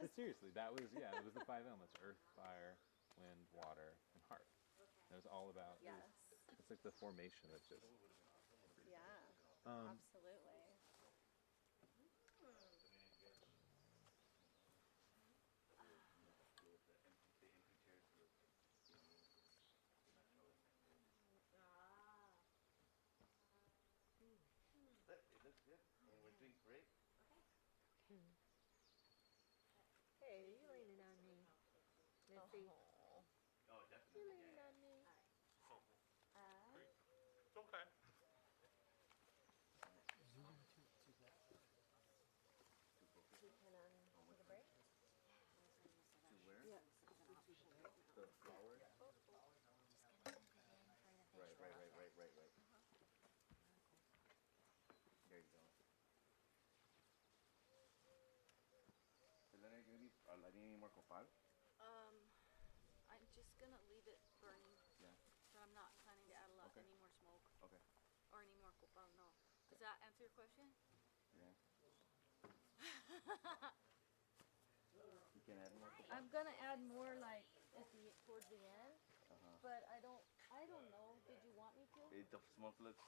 But seriously, that was it was the 5 elements: earth, fire, wind, water, and heart. And it was all about. Yes. It's like the formation of just. Yeah. Absolutely. Hey, you're leaning on me, Missy. You're leaning on me. We can take a break. Right. There you go. Elena, are you going to be lighting any more copal? I'm just gonna leave it burning. Yeah. But I'm not planning to add any more smoke. Okay. Or any more copal, no. Does that answer your question? Yeah. You can add more copal? I'm gonna add more like towards the end. But I don't know. Did you want me to? The smokeless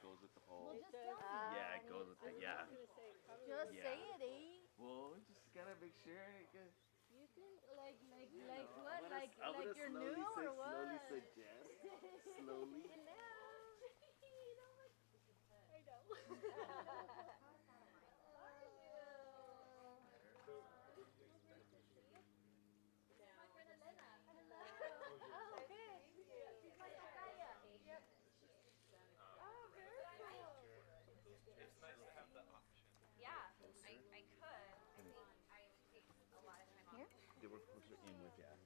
goes with the whole. Well, just tell me. Yeah, it goes with the. Yeah. Just say it, eh? Well, just gotta make sure. You can like I'm what? gonna, Like I'm gonna you're slowly new say, or what? slowly suggest. Slowly. I know. My friend Elena. Hello. Oh, hey. She's my tocaya. Yep. Oh, very cool. It's nice to have the option. Yeah, I could. I think I would take a lot of time off. They were closer inward, yeah.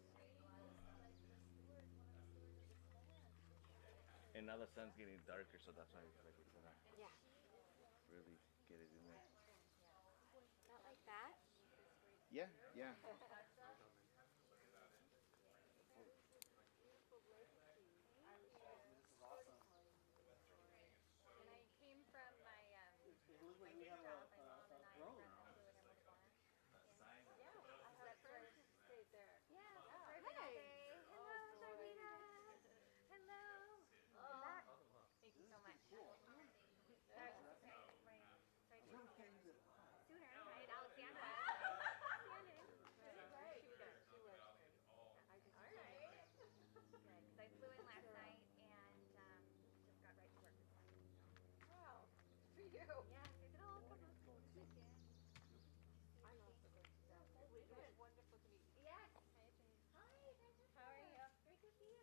And now the sun's getting darker, so that's why I feel like it's gonna really get it in there. Not like that. Yeah. When I came from my big job, my mom and I ran the food in Botswana. That's where I stayed there. Yeah. Hey. Hello, Sardina. Hello. Thank you so much. I was going to say, sooner, right? Alexandra. All right. Good, because I flew in last night and just got right to work this morning. Wow. For you. Yeah, so I said, I'll come up for a second. I'm also going to that. Oh, it was wonderful to meet you. Yes. Hi, Jane. Hi, Francesca. How are you? Great to see you.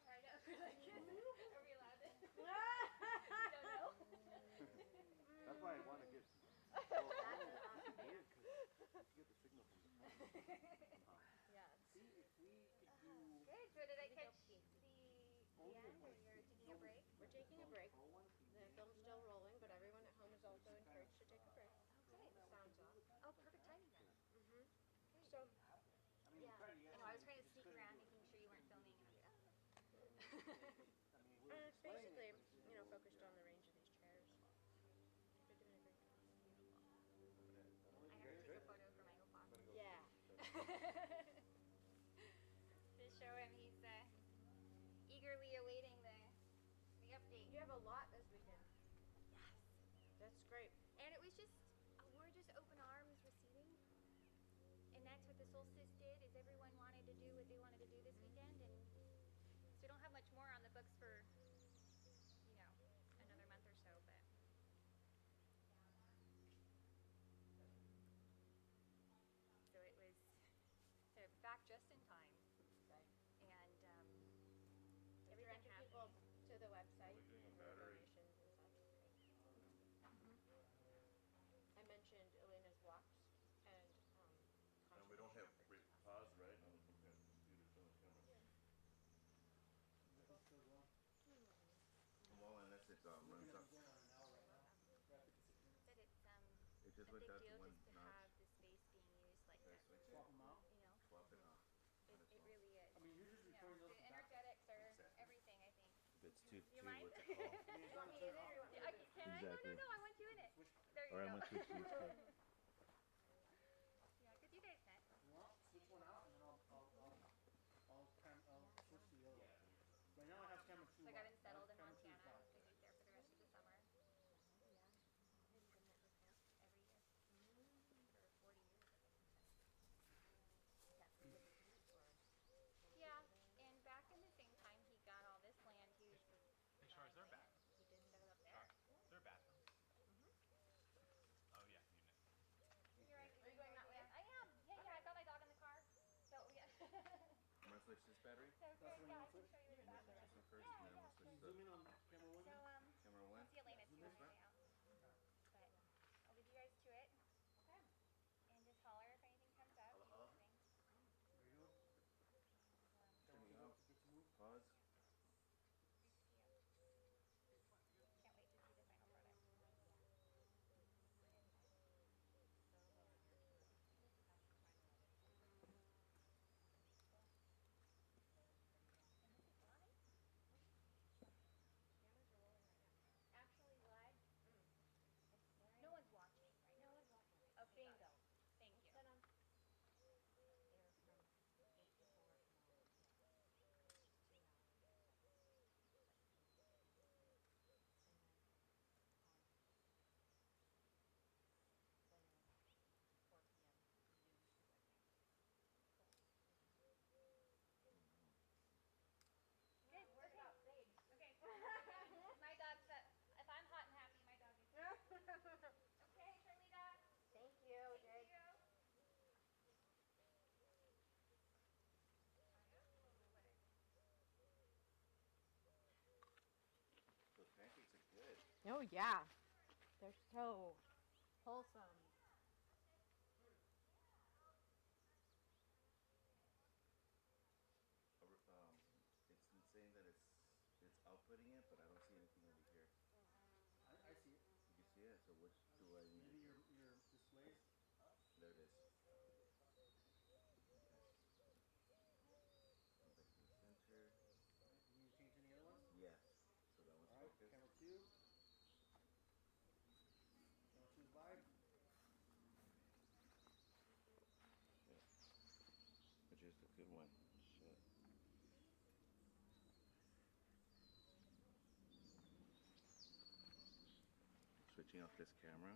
Pleasure. I know. We're like, are we allowed to? Don't know. That's why I want to get. Get the signal from the phone. Yes. See if we could do. Good. So did I catch the end when you're taking a break? We're taking a break. The film's still rolling, but everyone at home is also encouraged to take a break. Okay. The sound's off. Oh, perfect timing then. Okay. So, yeah. I know. I was trying to sneak around, making sure you weren't filming, and I was like, it's basically, focused on the range of these chairs. They're doing a great job. I have to take a photo for my oppa. Yeah. To show him he's eager Yeah, because you guys met. Well, switch one out, and then I'll switch to the other one. Right now I have camera two. So I got him settled in Camera two is Montana. back. So he's there for the rest of the summer. Oh, yeah. Have you been there before? Every year. For 40 years, I guess. Is that for the beach or? Yeah, and back in the same time he got all this land, he was just Hey, Shar, is there a land. bathroom? He just set it up there. Is there a bathroom? Oh, yeah, you know. You're right. Are you going that way? I am. Yeah, yeah. I got my dog in the car. So yeah. I'm gonna switch this battery. So That's good. the one you Yeah, I want can to show you where the bathroom This is. one first, Yeah, and then yeah. we'll switch Can you the zoom in on camera one? So camera one. I'll see Elena too on This my one? way out. But I'll leave you guys to it. Okay. And just holler if anything comes up. Holla, You holla. just ring. There you go. And Turning Camera off. good to move. Pause. great to see you. Can't wait to see the final product. So well on your tour. How's the final edit? Cool. And this is live? Cameras are rolling right now. Actually live? It's very. No one's watching right No now. one's watching right now. Okay, Bingo. Thank Let's you. put 'em. They're from 8 to 4 tomorrow. Yeah. Just 2 hours. But you can see them. And then on then at 4 p.m. new YouTube again. Cool. Good. Work Okay. out stage. Okay. My dog's if I'm hot and happy, my dog is too. Okay, Charlita. Thank you, Thank Jake. you. What? Those pancakes are good. Oh yeah. They're so wholesome. It's saying that it's outputting it, but I don't see anything over here. I see it. You see it? So which do I need? Maybe your displays. There it is. Okay. Go back to the center. Alright, you need to change any other ones? Yes. So that one's Alright, focused. camera two. Camera two is live. Shit. Which is the good one? Shit. Switching off this camera.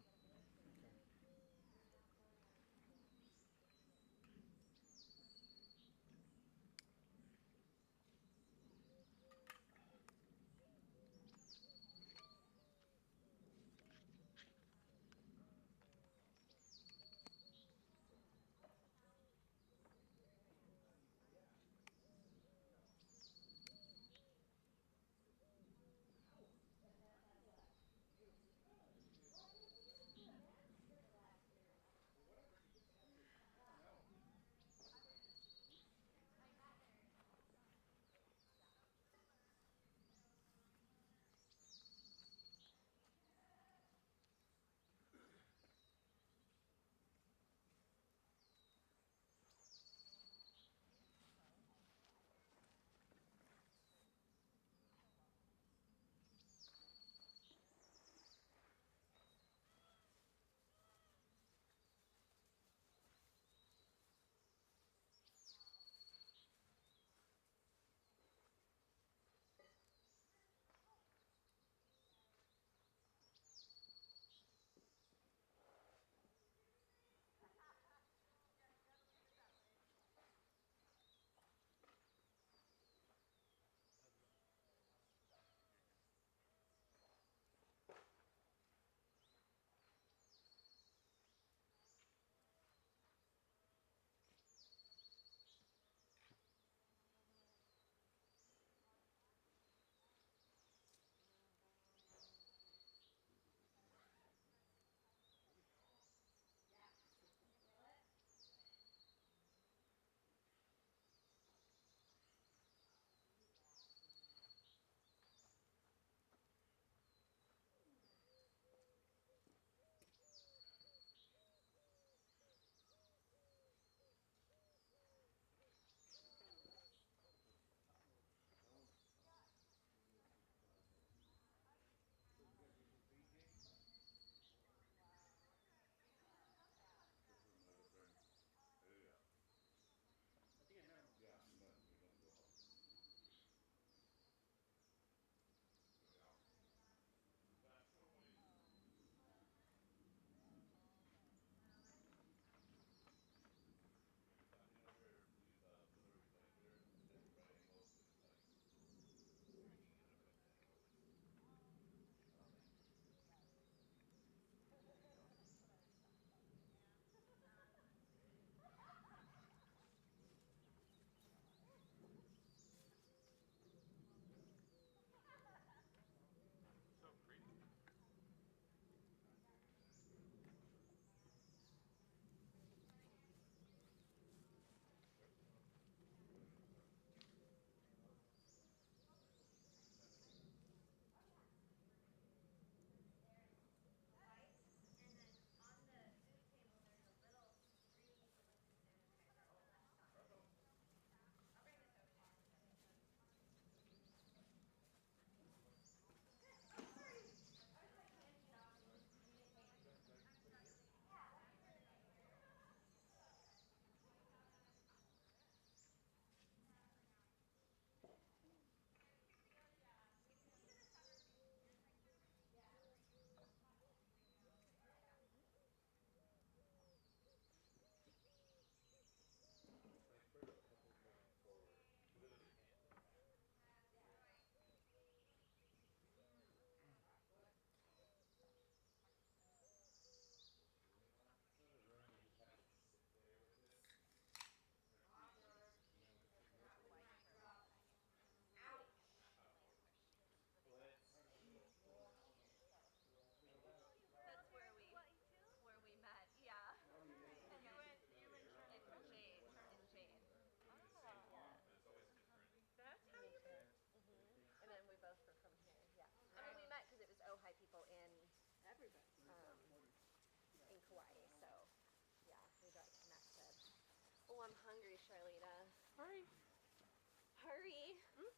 Okay.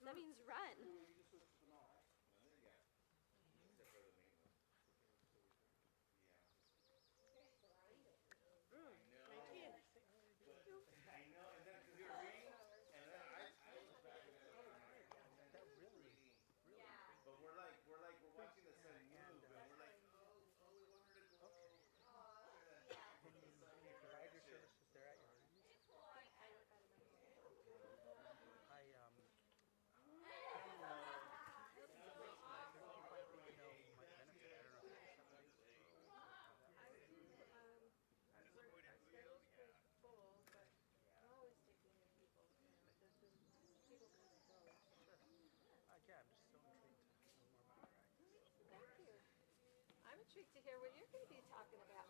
That means run. I know, and then because you're reading, and then I was back in That really but we're watching the sun move, and we're like, oh, we want her to go. Can you provide your services there at your interviews? I you know might benefit. I don't know if that's something. Yeah, I'm just so intrigued to know more about practice. Thank you. I'm intrigued to hear what you're going to be talking about.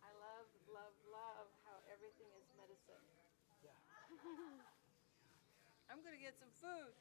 I love, love, love how everything is medicine. Yeah. I'm going to get some food.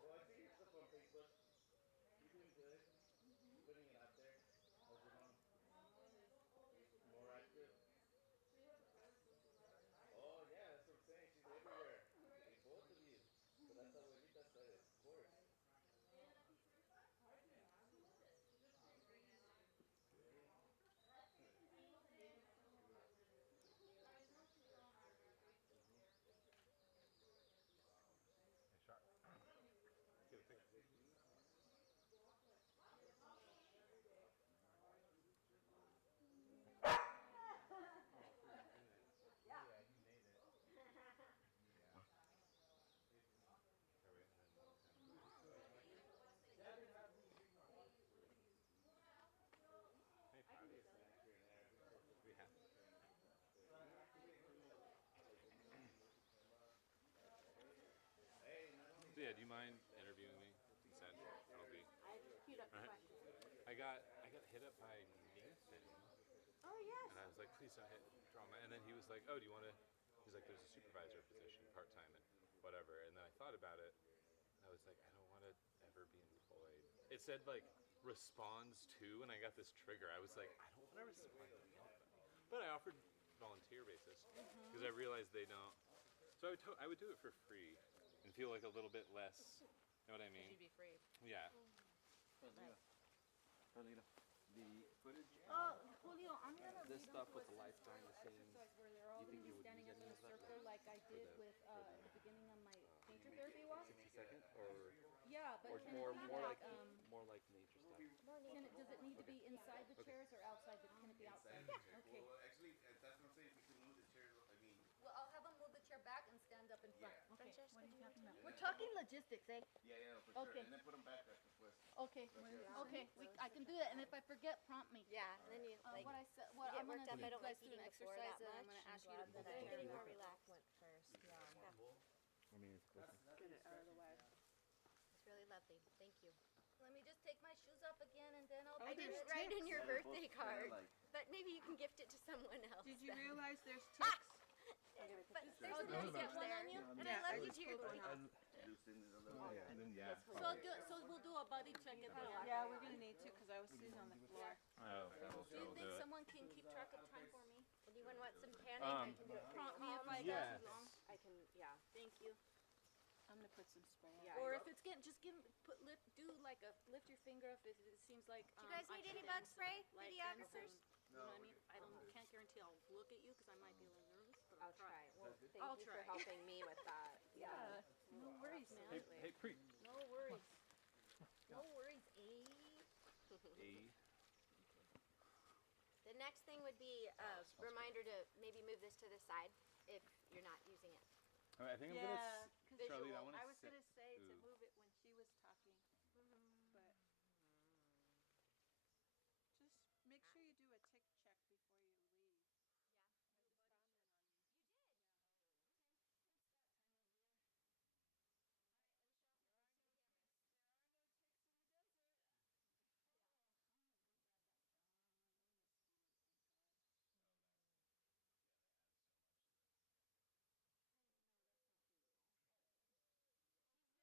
Well, I see your stuff on Facebook. You're doing good. Putting it out there. How's your mom? More active? Oh, yeah, that's what I'm saying. She's everywhere. Both of you. But that's abuelita said it, of course. Hey, Sharp. Get a picture. Yeah, you made it. Yeah. Hey, Patty. We have. So yeah, do you mind interviewing me instead? I'll be. I queued up the Alright. questions. I got hit up by Nathan, Oh, yes. and I was like, please don't hit drama. And then he was like, oh, do you want to? He's like, there's a supervisor position, part time, and whatever. And then I thought about it, and I was like, I don't want to ever be employed. It said like responds to, and I got this trigger. I was like, I don't want to respond to help them. But I offered volunteer basis because I realized they don't. So I would do it for free and feel like a little bit less. You know what I mean? You'd be free. Yeah. Carlita, the footage, Julio, I'm gonna this read stuff them with to the us life behind the scenes, exercise where they're all you gonna think be you would standing use up in any a of that, circle like I did the- with for at the beginning of my painter therapy walk. 60 second, or Yeah, but can more it be more like like more like nature stuff? does it need to be inside the chairs or outside? Can it be outside? Okay. Well, actually, that's what I'm saying. We can move the chairs. I mean, Well, I'll have them move the chair back and stand up in front. Yeah. Okay. What are you talking about? We're talking logistics, eh? yeah, for Okay. sure. And then put them back después. Okay. Okay. I can do that, and if I forget, prompt me. Yeah, and then you What I said. What get I'm gonna worked up. do I don't like do an eating before exercise, that and I'm much. gonna ask you to That put I'm the getting chair more back. relaxed. Went first. Yeah. I mean, it's Get it out of the way. It's really lovely. Thank you. Let me just take my shoes off again, and then I'll. I didn't write in your birthday card, but maybe you can gift it to someone else. Did you then. realize there's ticks? But there's Oh, a did you nice get one there, on you? and I love you dearly. Loosen it a little bit. and then yeah. So we'll do a body check at the. Yeah, we're going to need to because I was sitting on the floor. Oh, Do you think someone can keep track of time for me? Anyone want some tanning? I can do it. Prompt me if I yes. got too long. I can, yeah. Thank you. I'm gonna put some spray on. Yeah. Or if it's getting, just do like lift your finger if it seems like. Do you guys need any then bug spray, like videographers? then you know what I mean? Can't guarantee I'll look at you because I might be a little nervous, but I'll try. Well, thank I'll you try. for helping me with that. Yeah. No worries, man. Hey, pre. No worries. No worries, eh? A. The next thing would be a reminder to maybe move this to the side if you're not using it. All right, I think I'm Yeah, gonna. 'cause Charlene, I want to. I was gonna say to move it when she was talking, but just make sure you do a tick check before you leave. Yeah. I have a comment on you. You did? Okay. What's that time over there? All right, let me show off my right hand camera. There are no ticks in the desert. Yeah. Let me grab that. Oh God. Oh, that's not good.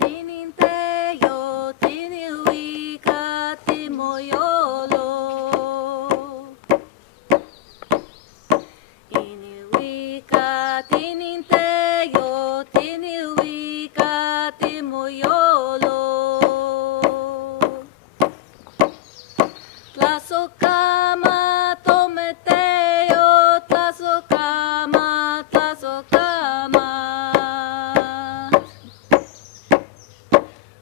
tinin te yo, tini wika, timo yolo. Ini wika, tinin te yo, tini wika, timo yolo. Tlazocama, tomete yo, tlazocama, tlazocama.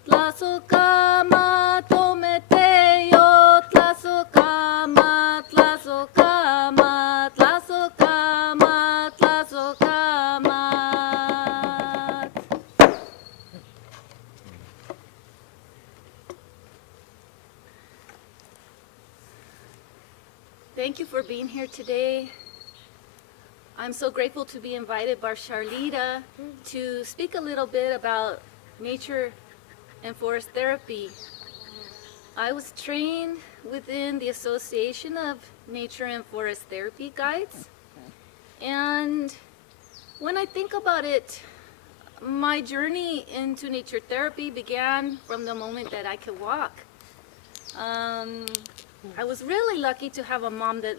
Tlazocama, tomete yo, tlazocama, tlazocama, tlazocama, tlazocama. Thank you for being here today. I'm so grateful to be invited by Charlita to speak a little bit about nature and forest therapy. I was trained within the Association of Nature and Forest Therapy Guides. And when I think about it, my journey into nature therapy began from the moment that I could walk. I was really lucky to have a mom that,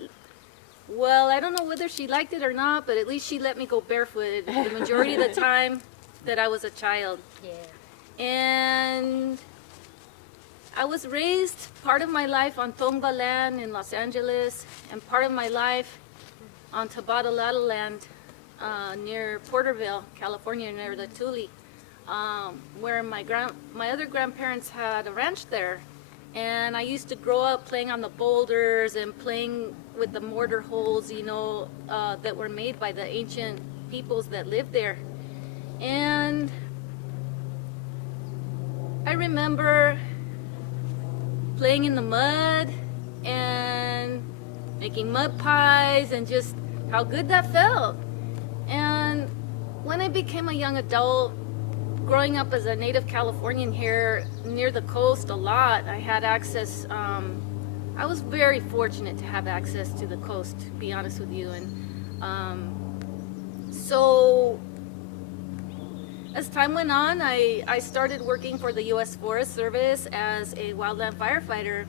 well, I don't know whether she liked it or not, but at least she let me go barefooted the majority of the time that I was a child. Yeah. And I was raised part of my life on Tonga land in Los Angeles and part of my life on Tabatalara land near Porterville, California, near the Tule, where my other grandparents had a ranch there. And I used to grow up playing on the boulders and playing with the mortar holes, you know, that were made by the ancient peoples that lived there. And I remember playing in the mud and making mud pies and just how good that felt. And when I became a young adult, growing up as a native Californian here near the coast a lot, I had access, I was very fortunate to have access to the coast, to be honest with you. And so as time went on, I started working for the U.S. Forest Service as a wildland firefighter.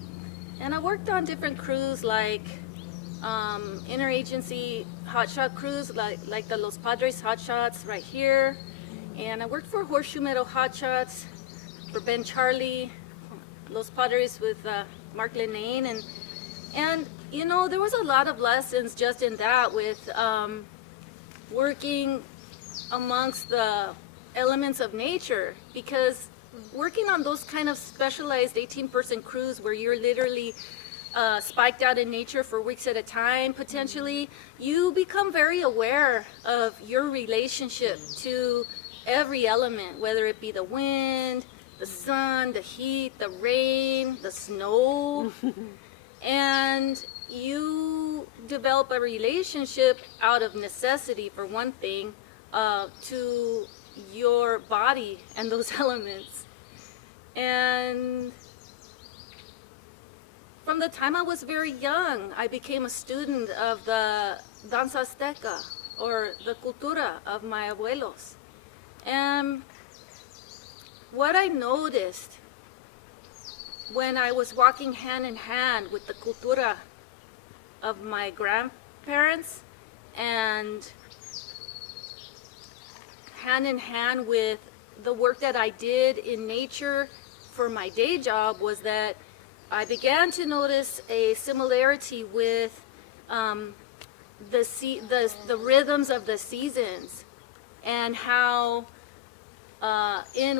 And I worked on different crews like interagency hotshot crews like the Los Padres hotshots right here. And I worked for Horseshoe Meadow Hotshots, for Ben Charlie, Los Padres with Mark Linane. And you know, there was a lot of lessons just in that with working amongst the elements of nature, because working on those kind of specialized 18-person crews where you're literally spiked out in nature for weeks at a time, potentially, you become very aware of your relationship to every element, whether it be the wind, the sun, the heat, the rain, the snow. And you develop a relationship out of necessity, for one thing, to your body and those elements. And from the time I was very young, I became a student of the danza azteca, or the cultura of my abuelos. And what I noticed when I was walking hand in hand with the cultura of my grandparents and hand in hand with the work that I did in nature for my day job was that I began to notice a similarity with the rhythms of the seasons, and how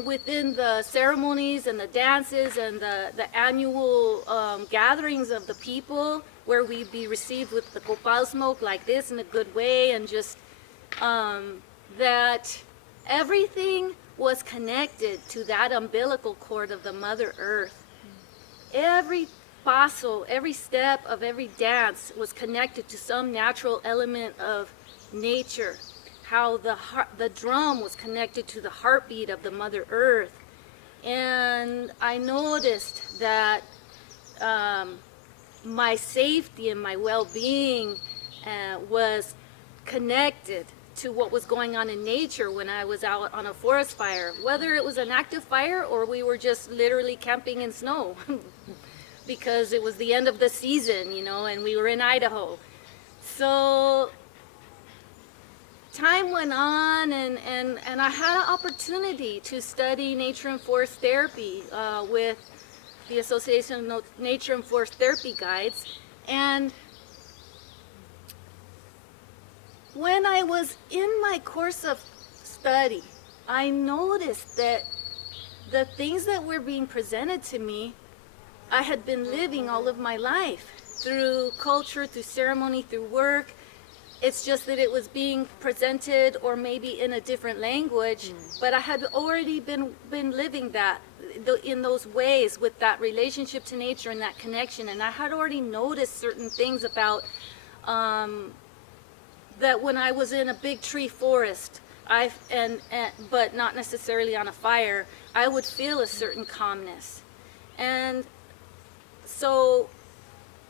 within the ceremonies and the dances and the annual gatherings of the people, where we be received with the copal smoke like this in a good way, and just that everything was connected to that umbilical cord of the Mother Earth. Every paso, every step of every dance was connected to some natural element of nature. How the drum was connected to the heartbeat of the Mother Earth. And I noticed that my safety and my well-being was connected to what was going on in nature when I was out on a forest fire, whether it was an active fire or we were just literally camping in snow because it was the end of the season, you know, and we were in Idaho. So time went on, and I had an opportunity to study nature and forest therapy with the Association of Nature and Forest Therapy Guides. And when I was in my course of study, I noticed that the things that were being presented to me, I had been living all of my life through culture, through ceremony, through work. It's just that it was being presented or maybe in a different language, but I had already been living that in those ways with that relationship to nature and that connection. And I had already noticed certain things about that when I was in a big tree forest, but not necessarily on a fire, I would feel a certain calmness. And so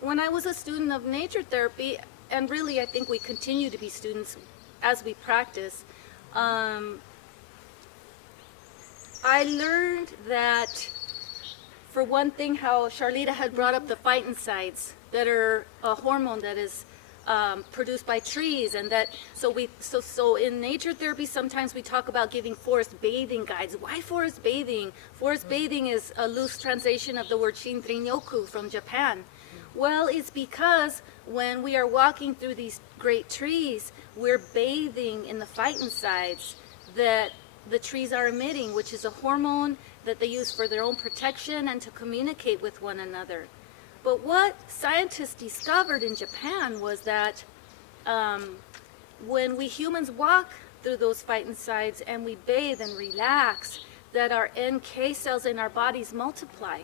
when I was a student of nature therapy, and really I think we continue to be students as we practice, I learned that, for one thing, how Charlita had brought up the phytoncides that are a hormone that is produced by trees, and that so in nature therapy sometimes we talk about giving forest bathing guides. Why forest bathing? Forest bathing is a loose translation of the word Shinrin-yoku from Japan. Well, it's because when we are walking through these great trees, we're bathing in the phytoncides that the trees are emitting, which is a hormone that they use for their own protection and to communicate with one another. But what scientists discovered in Japan was that when we humans walk through those phytoncides and we bathe and relax, that our NK cells in our bodies multiply.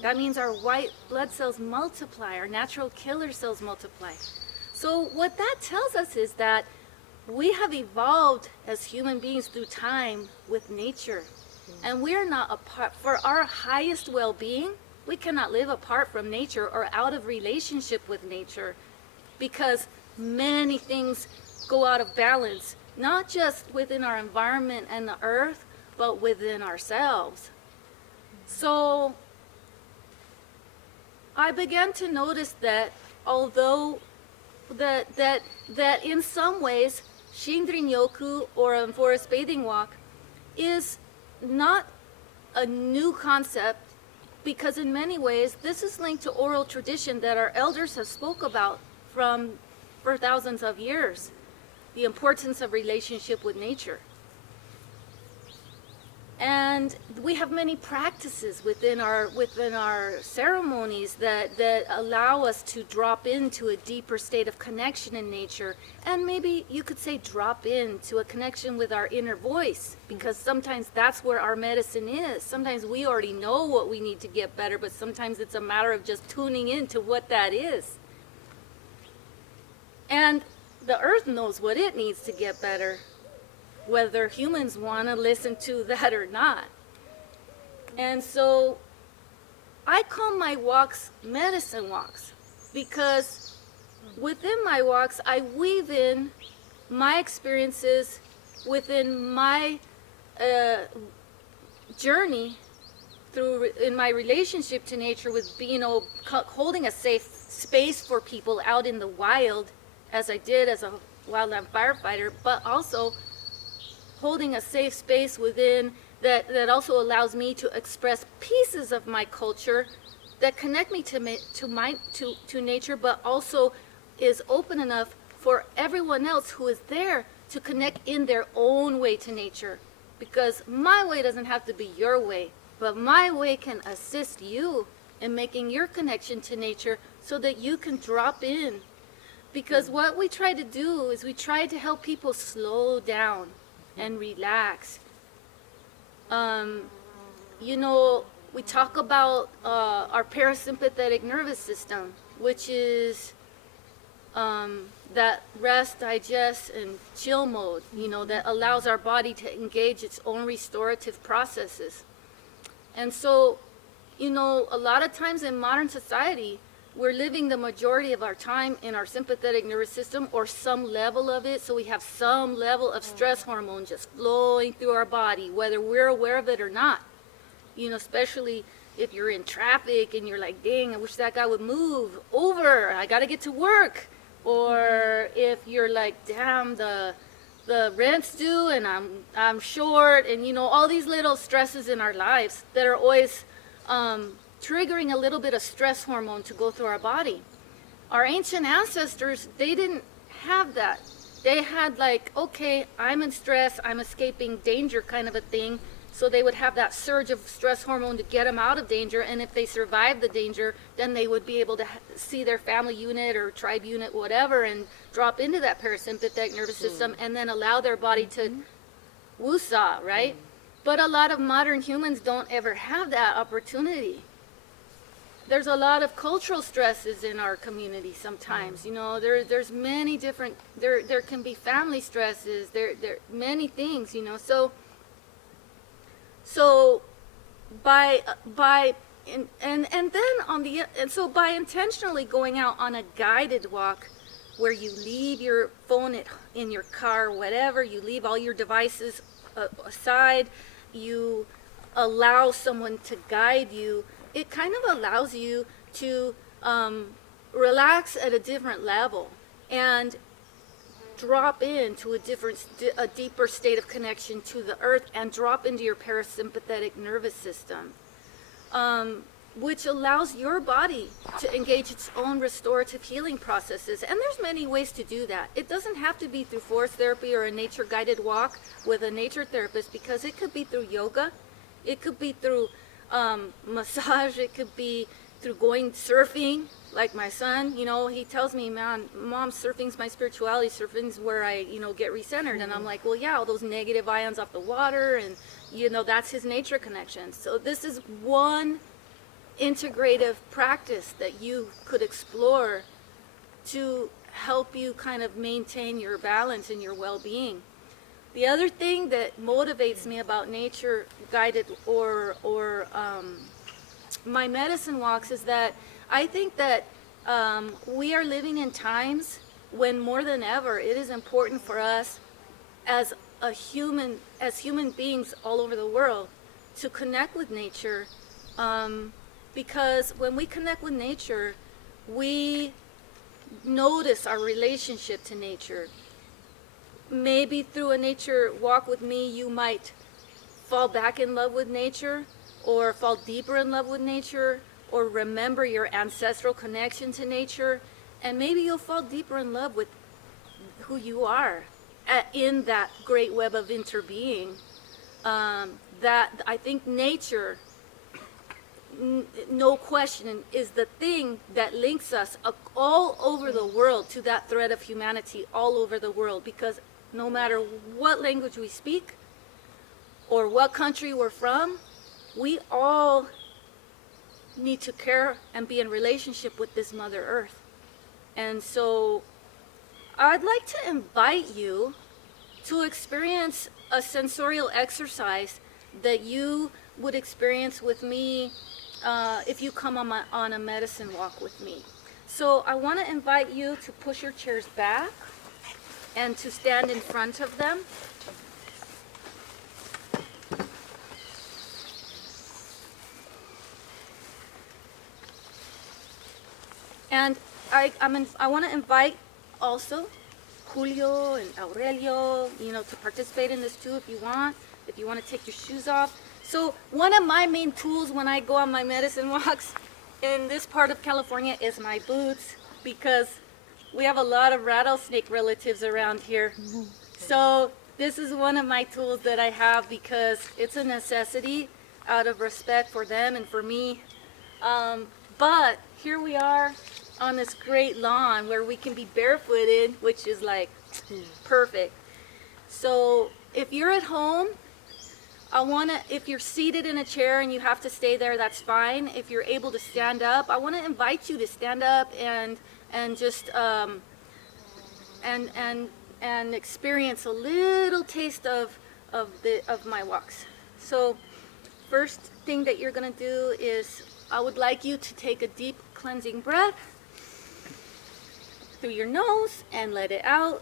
That means our white blood cells multiply, our natural killer cells multiply. So what that tells us is that we have evolved as human beings through time with nature. And we're not apart. For our highest well-being, we cannot live apart from nature or out of relationship with nature, because many things go out of balance, not just within our environment and the earth, but within ourselves. So I began to notice that although that in some ways Shinrin-yoku, or a forest bathing walk, is not a new concept, because in many ways this is linked to oral tradition that our elders have spoke about for thousands of years, the importance of relationship with nature. And we have many practices within our ceremonies that allow us to drop into a deeper state of connection in nature, and maybe you could say drop into a connection with our inner voice, because sometimes that's where our medicine is. Sometimes we already know what we need to get better, but sometimes it's a matter of just tuning into what that is. And the earth knows what it needs to get better, whether humans want to listen to that or not. And so I call my walks medicine walks, because within my walks I weave in my experiences within my journey in my relationship to nature, with being holding a safe space for people out in the wild, as I did as a wildland firefighter, but also holding a safe space within that also allows me to express pieces of my culture that connect me to nature, but also is open enough for everyone else who is there to connect in their own way to nature. Because my way doesn't have to be your way, but my way can assist you in making your connection to nature so that you can drop in. Because what we try to do is we try to help people slow down and relax. You know, we talk about our parasympathetic nervous system, which is that rest, digest, and chill mode, you know, that allows our body to engage its own restorative processes. And so, you know, a lot of times in modern society, we're living the majority of our time in our sympathetic nervous system or some level of it. So we have some level of stress hormone just flowing through our body, whether we're aware of it or not. You know, especially if you're in traffic and you're like, dang, I wish that guy would move over. I got to get to work. Or if you're like, damn, the rent's due and I'm short, and you know, all these little stresses in our lives that are always triggering a little bit of stress hormone to go through our body. Our ancient ancestors, they didn't have that. They had like, okay, I'm in stress, I'm escaping danger kind of a thing. So they would have that surge of stress hormone to get them out of danger, and if they survived the danger, then they would be able to see their family unit or tribe unit, whatever, and drop into that parasympathetic nervous system and then allow their body to woosah, right? But a lot of modern humans don't ever have that opportunity. There's a lot of cultural stresses in our community sometimes. You know, there's many different, there can be family stresses, there many things, you know. So by intentionally going out on a guided walk where you leave your phone in your car, whatever, you leave all your devices aside, you allow someone to guide you, it kind of allows you to relax at a different level and drop into a deeper state of connection to the earth and drop into your parasympathetic nervous system, which allows your body to engage its own restorative healing processes. And there's many ways to do that. It doesn't have to be through forest therapy or a nature guided walk with a nature therapist, because it could be through yoga, it could be through massage, it could be through going surfing. Like my son, you know, he tells me, man, Mom, surfing's my spirituality, surfing's where I, you know, get recentered. And I'm like, well, yeah, all those negative ions off the water, and, you know, that's his nature connection. So this is one integrative practice that you could explore to help you kind of maintain your balance and your well-being. The other thing that motivates me about nature guided or my medicine walks is that I think that we are living in times when more than ever it is important for us as human beings all over the world to connect with nature, because when we connect with nature, we notice our relationship to nature. Maybe through a nature walk with me, you might fall back in love with nature, or fall deeper in love with nature, or remember your ancestral connection to nature, and maybe you'll fall deeper in love with who you are in that great web of interbeing. That I think nature, no question, is the thing that links us all over the world to that thread of humanity all over the world, because no matter what language we speak or what country we're from, we all need to care and be in relationship with this Mother Earth. And so I'd like to invite you to experience a sensorial exercise that you would experience with me if you come on a medicine walk with me. So I want to invite you to push your chairs back and to stand in front of them. And I want to invite also Julio and Aurelio, you know, to participate in this too if you want to take your shoes off. So one of my main tools when I go on my medicine walks in this part of California is my boots, because we have a lot of rattlesnake relatives around here. So this is one of my tools that I have because it's a necessity out of respect for them and for me. But here we are on this great lawn where we can be barefooted, which is like perfect. So if you're at home, if you're seated in a chair and you have to stay there, that's fine. If you're able to stand up, I want to invite you to stand up and just and experience a little taste of my walks. So first thing that you're going to do is I would like you to take a deep cleansing breath through your nose and let it out.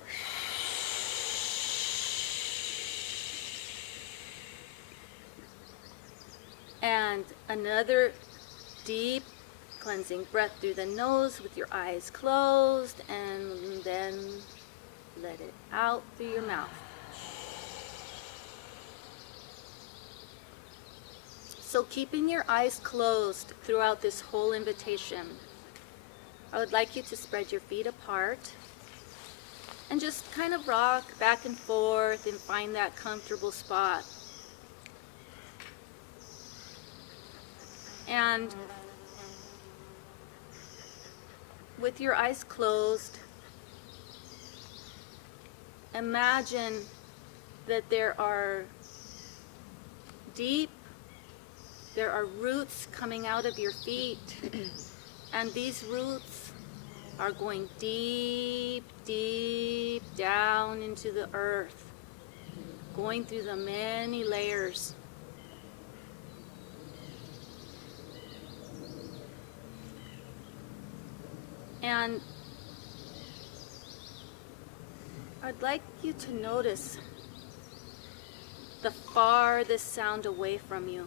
And another deep cleansing breath through the nose with your eyes closed, and then let it out through your mouth. So keeping your eyes closed throughout this whole invitation, I would like you to spread your feet apart and just kind of rock back and forth and find that comfortable spot. And with your eyes closed, imagine that there are roots coming out of your feet, and these roots are going deep, deep down into the earth, going through the many layers. And I'd like you to notice the farthest sound away from you.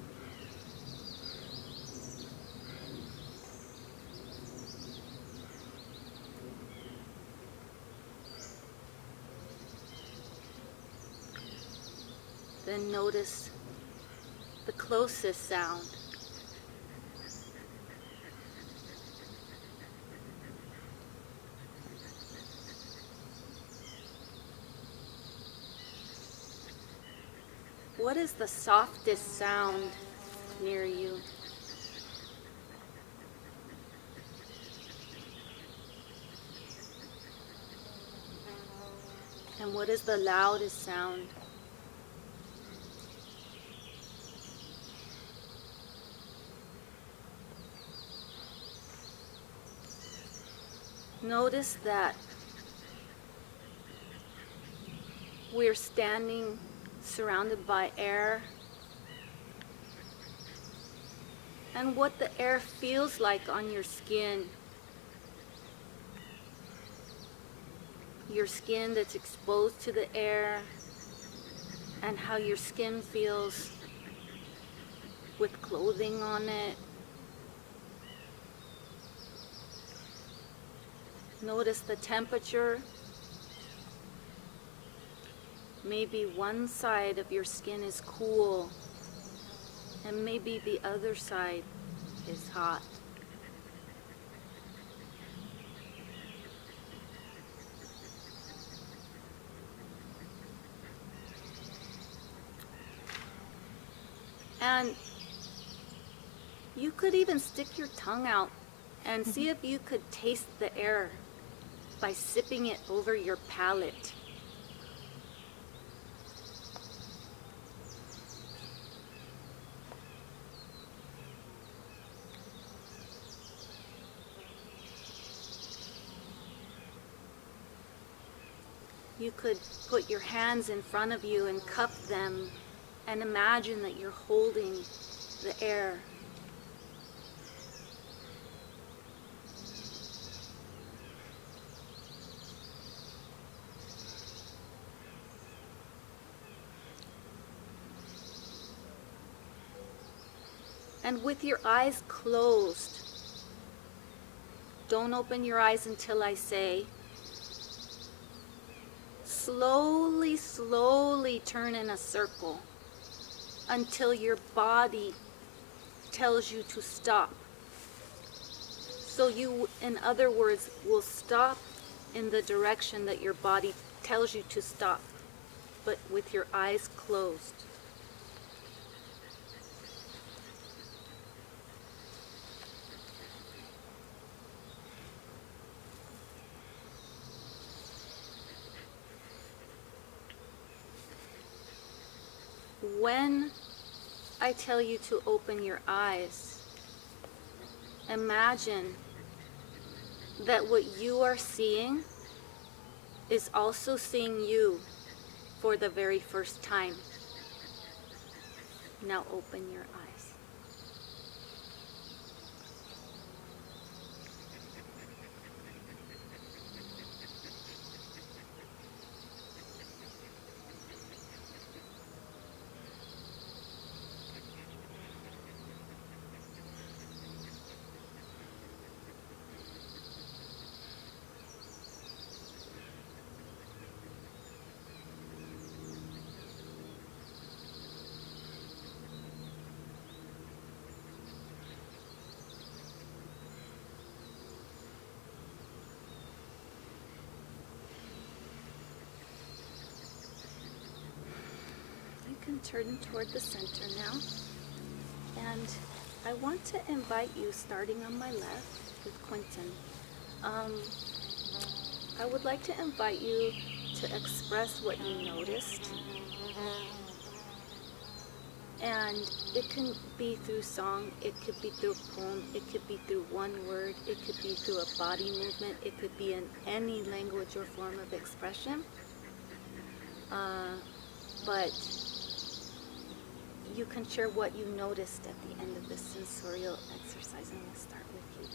Then notice the closest sound. What is the softest sound near you? And what is the loudest sound? Notice that we're standing surrounded by air, and what the air feels like on your skin. Your skin that's exposed to the air, and how your skin feels with clothing on it. Notice the temperature. Maybe one side of your skin is cool, and maybe the other side is hot. And you could even stick your tongue out and see if you could taste the air by sipping it over your palate. You could put your hands in front of you and cup them and imagine that you're holding the air. And with your eyes closed, don't open your eyes until I say, slowly, slowly turn in a circle until your body tells you to stop. So you, in other words, will stop in the direction that your body tells you to stop, but with your eyes closed. When I tell you to open your eyes, imagine that what you are seeing is also seeing you for the very first time. Now open your eyes. turn toward the center now. And I want to invite you, starting on my left with Quentin. I would like to invite you to express what you noticed. And it can be through song, it could be through a poem, it could be through one word, it could be through a body movement, it could be in any language or form of expression. But you can share what you noticed at the end of this sensorial exercise, and we'll start with you.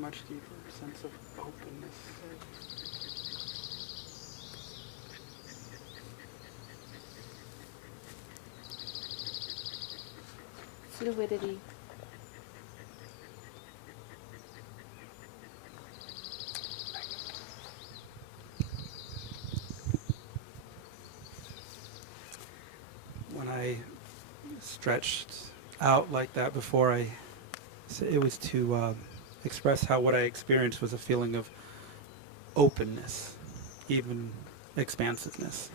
Much deeper sense of openness. Fluidity. When I stretched out like that before, it was to express how what I experienced was a feeling of openness, even expansiveness.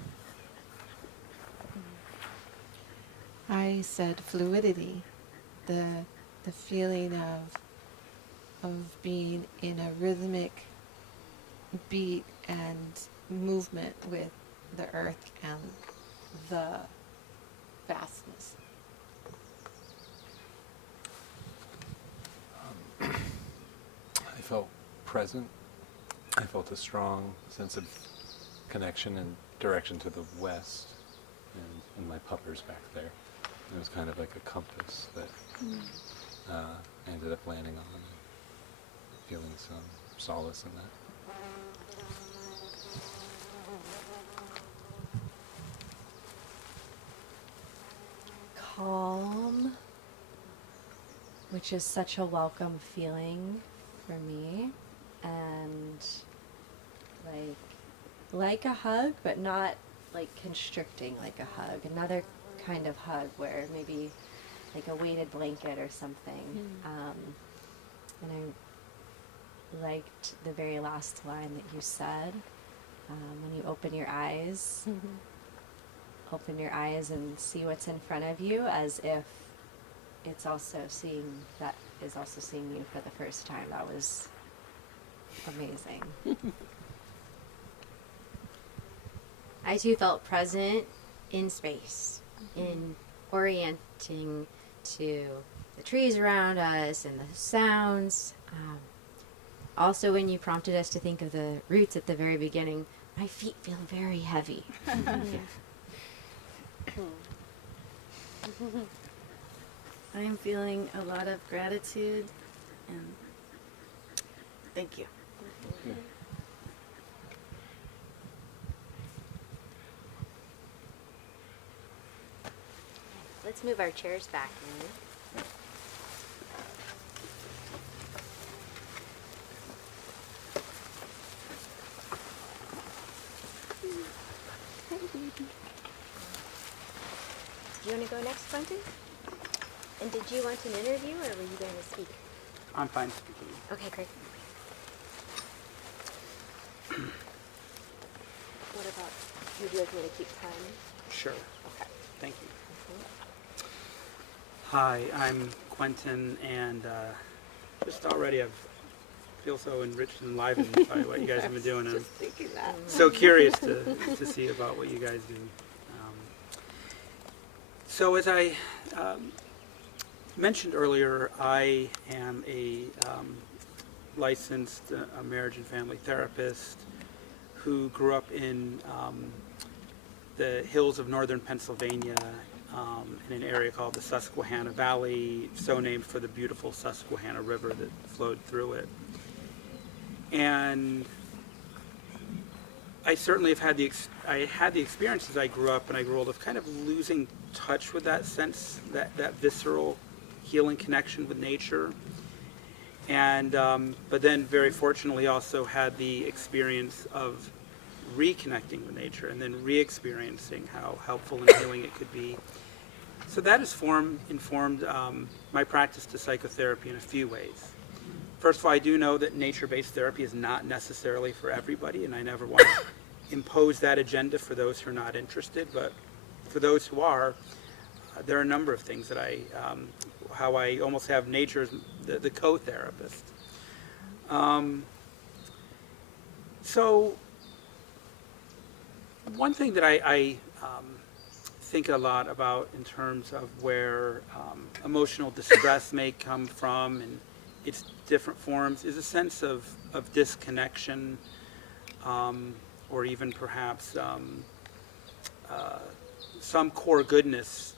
I said fluidity, the feeling of being in a rhythmic beat and movement with the earth and the vastness. I felt present. I felt a strong sense of connection and direction to the west, and my puppers back there. It was kind of like a compass that I ended up landing on, and feeling some solace in that. Calm, which is such a welcome feeling for me, and like a hug, but not like constricting like a hug. Another kind of hug where maybe like a weighted blanket or something. And I liked the very last line that you said, when you open your eyes. Open your eyes and see what's in front of you, as if it's also seeing you for the first time. That was amazing. I too felt present in space, in orienting to the trees around us and the sounds. Also, when you prompted us to think of the roots at the very beginning, my feet feel very heavy. I am feeling a lot of gratitude, and thank you. Let's move our chairs back in. Do you want to go next, Quentin? And did you want an interview, or were you going to speak? I'm fine speaking. Okay, great. What about, would you like me to keep time? Sure. Okay. Thank you. Hi, I'm Quentin, and just already I feel so enriched and enlivened by what you guys have been doing. I'm so curious to see about what you guys do. So as I mentioned earlier, I am a licensed marriage and family therapist who grew up in the hills of northern Pennsylvania, in an area called the Susquehanna Valley, so named for the beautiful Susquehanna River that flowed through it. And I certainly have had the experience as I grew up and I grew old of kind of losing touch with that sense, that visceral healing connection with nature. And but then very fortunately also had the experience of reconnecting with nature, and then re-experiencing how helpful and healing it could be. So that has informed my practice to psychotherapy in a few ways. First of all, I do know that nature-based therapy is not necessarily for everybody, and I never want to impose that agenda for those who are not interested, but for those who are, there are a number of things that how I almost have nature as the co-therapist. So one thing that I think a lot about in terms of where emotional distress may come from and its different forms is a sense of disconnection, or even perhaps some core goodness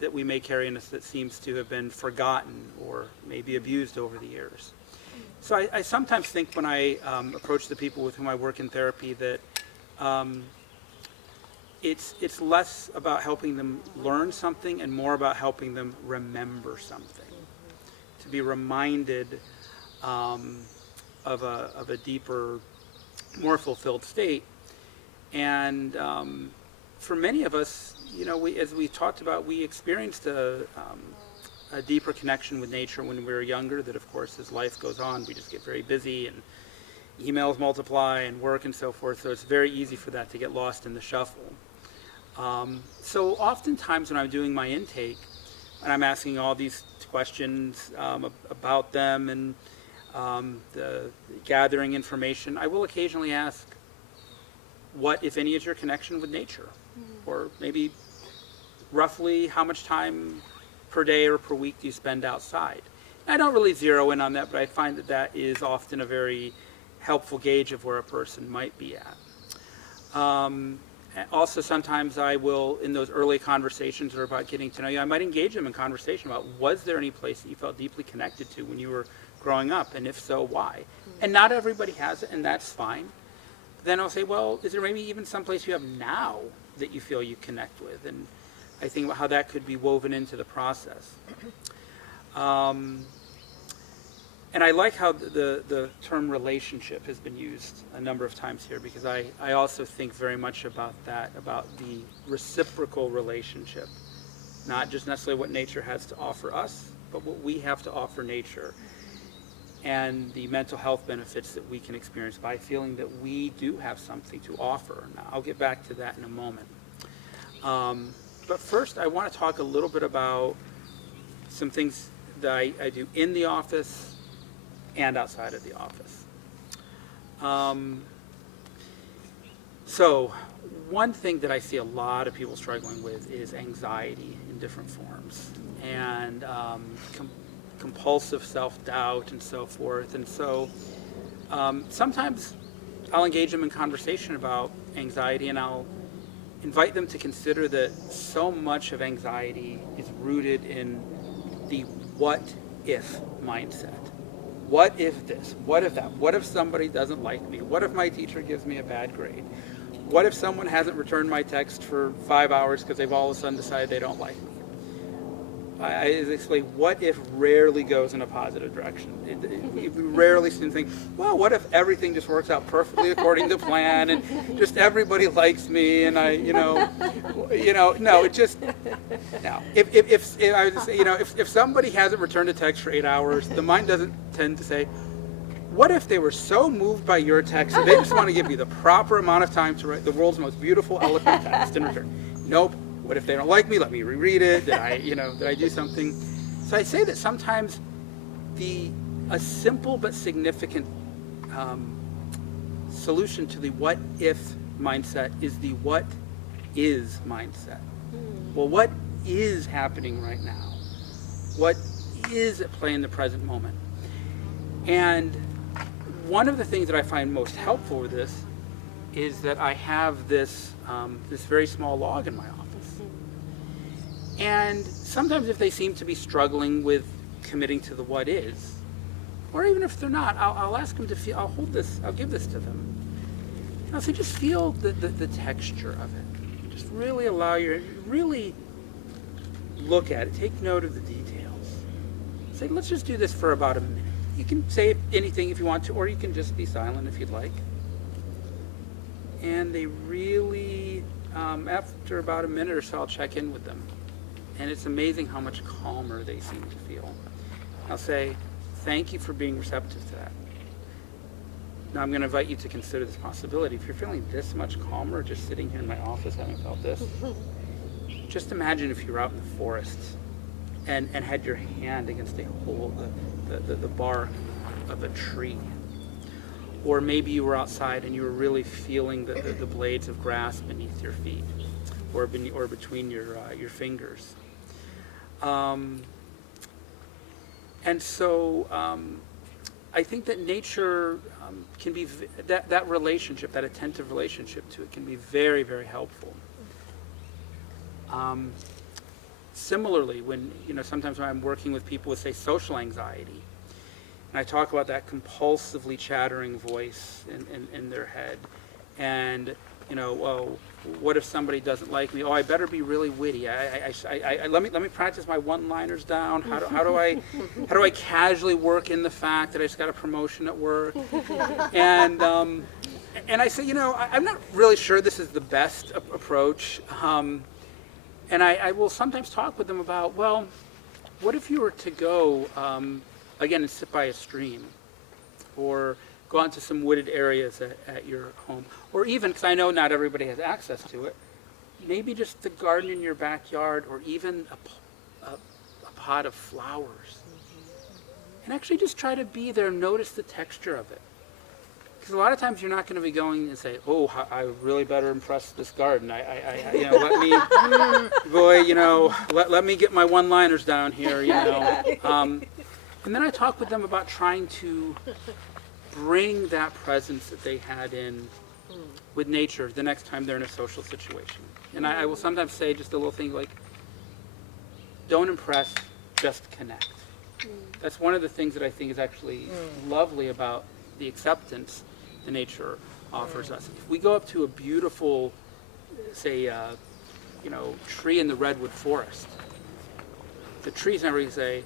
that we may carry in us that seems to have been forgotten or maybe abused over the years. So I sometimes think when I approach the people with whom I work in therapy that it's less about helping them learn something and more about helping them remember something, to be reminded of a deeper, more fulfilled state. And for many of us, you know, as we talked about, we experienced a deeper connection with nature when we were younger that, of course, as life goes on, we just get very busy and emails multiply and work and so forth, so it's very easy for that to get lost in the shuffle. So oftentimes when I'm doing my intake and I'm asking all these questions about them and the gathering information, I will occasionally ask, what, if any, is your connection with nature? Or maybe roughly how much time per day or per week do you spend outside? And I don't really zero in on that, but I find that that is often a very helpful gauge of where a person might be at. Also, sometimes I will, in those early conversations or about getting to know you, I might engage them in conversation about, was there any place that you felt deeply connected to when you were growing up? And if so, why? And not everybody has it, and that's fine. Then I'll say, well, is there maybe even some place you have now that you feel you connect with? And I think about how that could be woven into the process. And I like how the term relationship has been used a number of times here, because I also think very much about that, about the reciprocal relationship, not just necessarily what nature has to offer us, but what we have to offer nature, and the mental health benefits that we can experience by feeling that we do have something to offer. Now, I'll get back to that in a moment. But first, I want to talk a little bit about some things that I do in the office and outside of the office. So one thing that I see a lot of people struggling with is anxiety in different forms, and compulsive self-doubt and so forth. And so sometimes I'll engage them in conversation about anxiety, and I'll invite them to consider that so much of anxiety is rooted in the what if mindset. What if this? What if that? What if somebody doesn't like me? What if my teacher gives me a bad grade? What if someone hasn't returned my text for 5 hours because they've all of a sudden decided they don't like me? I explain, what if rarely goes in a positive direction. We rarely think, well, what if everything just works out perfectly according to plan and just everybody likes me and no, it just, no. If somebody hasn't returned a text for 8 hours, the mind doesn't tend to say, what if they were so moved by your text that they just want to give you the proper amount of time to write the world's most beautiful, eloquent text in return? Nope. What if they don't like me? Let me reread it. Did I do something? So I say that sometimes a simple but significant solution to the what if mindset is the what is mindset. Well, what is happening right now? What is at play in the present moment? And one of the things that I find most helpful with this is that I have this very small log in my office. And sometimes if they seem to be struggling with committing to the what is, or even if they're not, I'll ask them to feel, I'll give this to them. And I'll say, just feel the texture of it. Just really really look at it, take note of the details. Say, let's just do this for about a minute. You can say anything if you want to, or you can just be silent if you'd like. And they really, after about a minute or so, I'll check in with them. And it's amazing how much calmer they seem to feel. I'll say, thank you for being receptive to that. Now I'm going to invite you to consider this possibility. If you're feeling this much calmer just sitting here in my office having felt this, just imagine if you were out in the forest and had your hand against the bark of a tree. Or maybe you were outside and you were really feeling the blades of grass beneath your feet or between your fingers. And so I think that nature can be, that relationship, that attentive relationship to it can be very, very helpful. Similarly, when, sometimes when I'm working with people with, say, social anxiety, and I talk about that compulsively chattering voice in their head, and, well, what if somebody doesn't like me? Oh, I better be really witty. Let me practice my one-liners down. How do I casually work in the fact that I just got a promotion at work? And I say, I'm not really sure this is the best approach. And I will sometimes talk with them about, well, what if you were to go, again, and sit by a stream, or go out to some wooded areas at your home, or even, because I know not everybody has access to it, maybe just the garden in your backyard, or even a pot of flowers. And actually just try to be there, notice the texture of it. Because a lot of times you're not going to be going and say, oh, I really better impress this garden. Let me get my one-liners down here, And then I talk with them about trying to bring that presence that they had in with nature the next time they're in a social situation. And I will sometimes say just a little thing like, don't impress, just connect. That's one of the things that I think is actually lovely about the acceptance that nature offers us. If we go up to a beautiful, say, tree in the redwood forest, the tree's never going to say,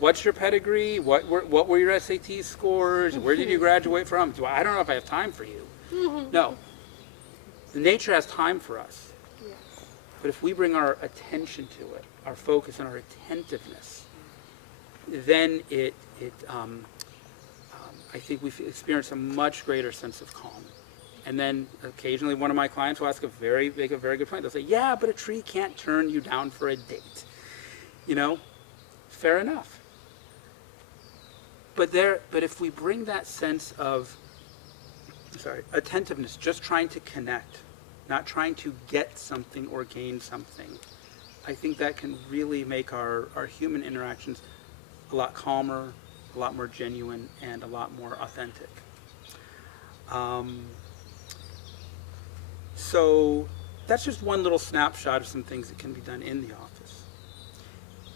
what's your pedigree? What were your SAT scores? Where did you graduate from? I don't know if I have time for you. No. Nature has time for us. Yes. But if we bring our attention to it, our focus and our attentiveness, then I think we experience a much greater sense of calm. And then occasionally one of my clients will ask a very good point. They'll say, yeah, but a tree can't turn you down for a date. Fair enough. But if we bring that sense of, attentiveness, just trying to connect, not trying to get something or gain something, I think that can really make our human interactions a lot calmer, a lot more genuine, and a lot more authentic. So that's just one little snapshot of some things that can be done in the office.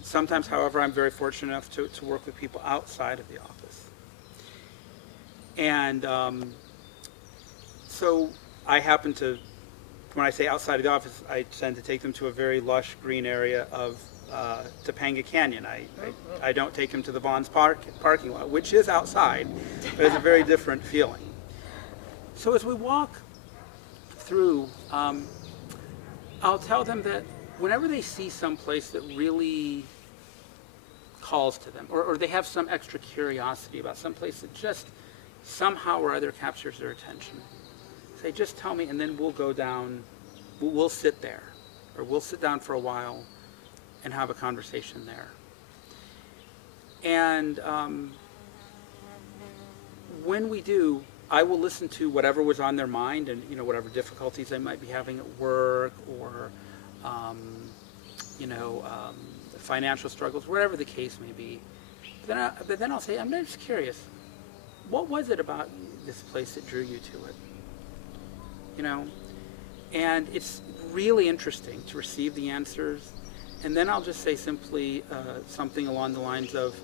Sometimes, however, I'm very fortunate enough to work with people outside of the office. And so I happen to, when I say outside of the office, I tend to take them to a very lush green area of Topanga Canyon. I don't take them to the Bonds parking lot, which is outside, but it's a very different feeling. So as we walk through, I'll tell them that whenever they see some place that really calls to them, or they have some extra curiosity about some place that just somehow or other captures their attention, say, just tell me, and then we'll go down, we'll sit there, or we'll sit down for a while and have a conversation there. And when we do, I will listen to whatever was on their mind, and whatever difficulties they might be having at work, or financial struggles, whatever the case may be. But then I'll say, I'm just curious, what was it about this place that drew you to it? And it's really interesting to receive the answers. And then I'll just say simply something along the lines of,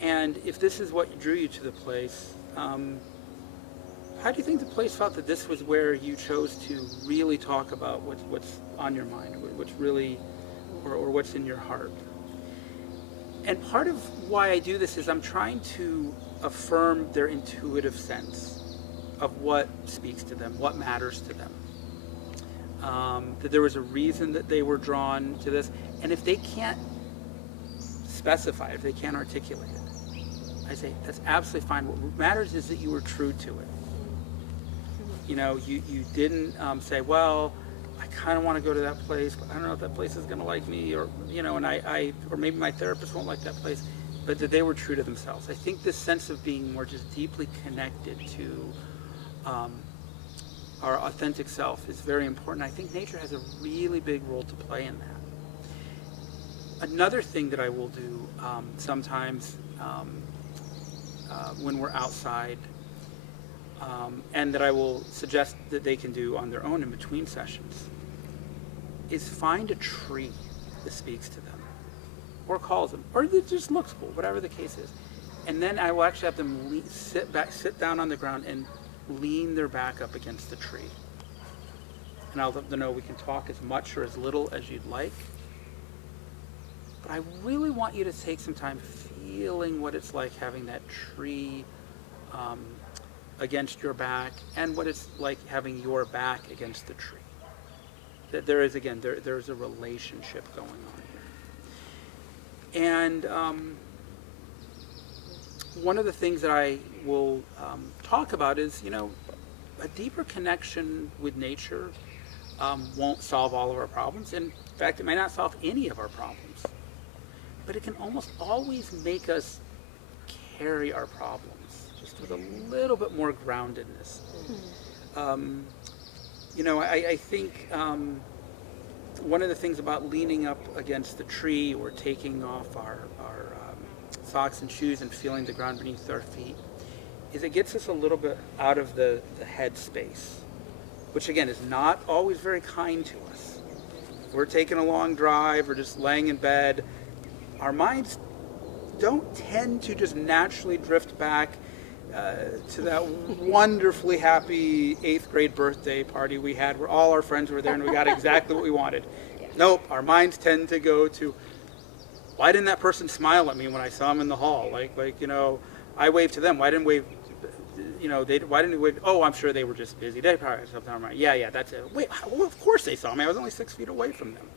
and if this is what drew you to the place, how do you think the place felt that this was where you chose to really talk about what's on your mind, what's really, or what's in your heart? And part of why I do this is I'm trying to affirm their intuitive sense of what speaks to them, what matters to them. That there was a reason that they were drawn to this, and if they can't specify, if they can't articulate it, I say that's absolutely fine. What matters is that you were true to it. You know, you didn't say, well, I kind of want to go to that place, but I don't know if that place is going to like me, or you know, and or maybe my therapist won't like that place, but that they were true to themselves. I think this sense of being more just deeply connected to our authentic self is very important. I think nature has a really big role to play in that. Another thing that I will do sometimes when we're outside, and that I will suggest that they can do on their own in between sessions, is find a tree that speaks to them, or calls them, or that just looks cool, whatever the case is. And then I will actually have them sit down on the ground and lean their back up against the tree. And I'll let them know we can talk as much or as little as you'd like. But I really want you to take some time feeling what it's like having that tree against your back, and what it's like having your back against the tree. That there is, again, there's a relationship going on here. And one of the things that I will talk about is, you know, a deeper connection with nature won't solve all of our problems. In fact, it may not solve any of our problems. But it can almost always make us carry our problems just with a little bit more groundedness. You know, I think one of the things about leaning up against the tree or taking off our socks and shoes and feeling the ground beneath our feet is it gets us a little bit out of the head space, which again is not always very kind to us. We're taking a long drive or just laying in bed. Our minds don't tend to just naturally drift back to that wonderfully happy 8th grade birthday party we had where all our friends were there and we got exactly what we wanted. Nope, our minds tend to go to, why didn't that person smile at me when I saw them in the hall? Like you know, I waved to them. Why didn't wave? You know, why didn't we wave? Oh, I'm sure they were just busy. They probably had something on my mind. Yeah, that's it. Wait, well, of course they saw me. I was only 6 feet away from them.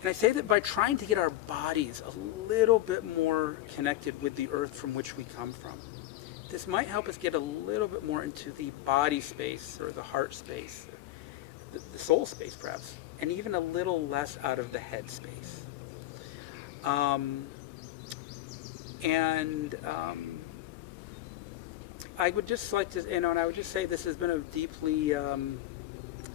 And I say that by trying to get our bodies a little bit more connected with the earth from which we come from. This might help us get a little bit more into the body space or the heart space, the soul space perhaps, and even a little less out of the head space. I would just like to, you know, and I would just say this has been a deeply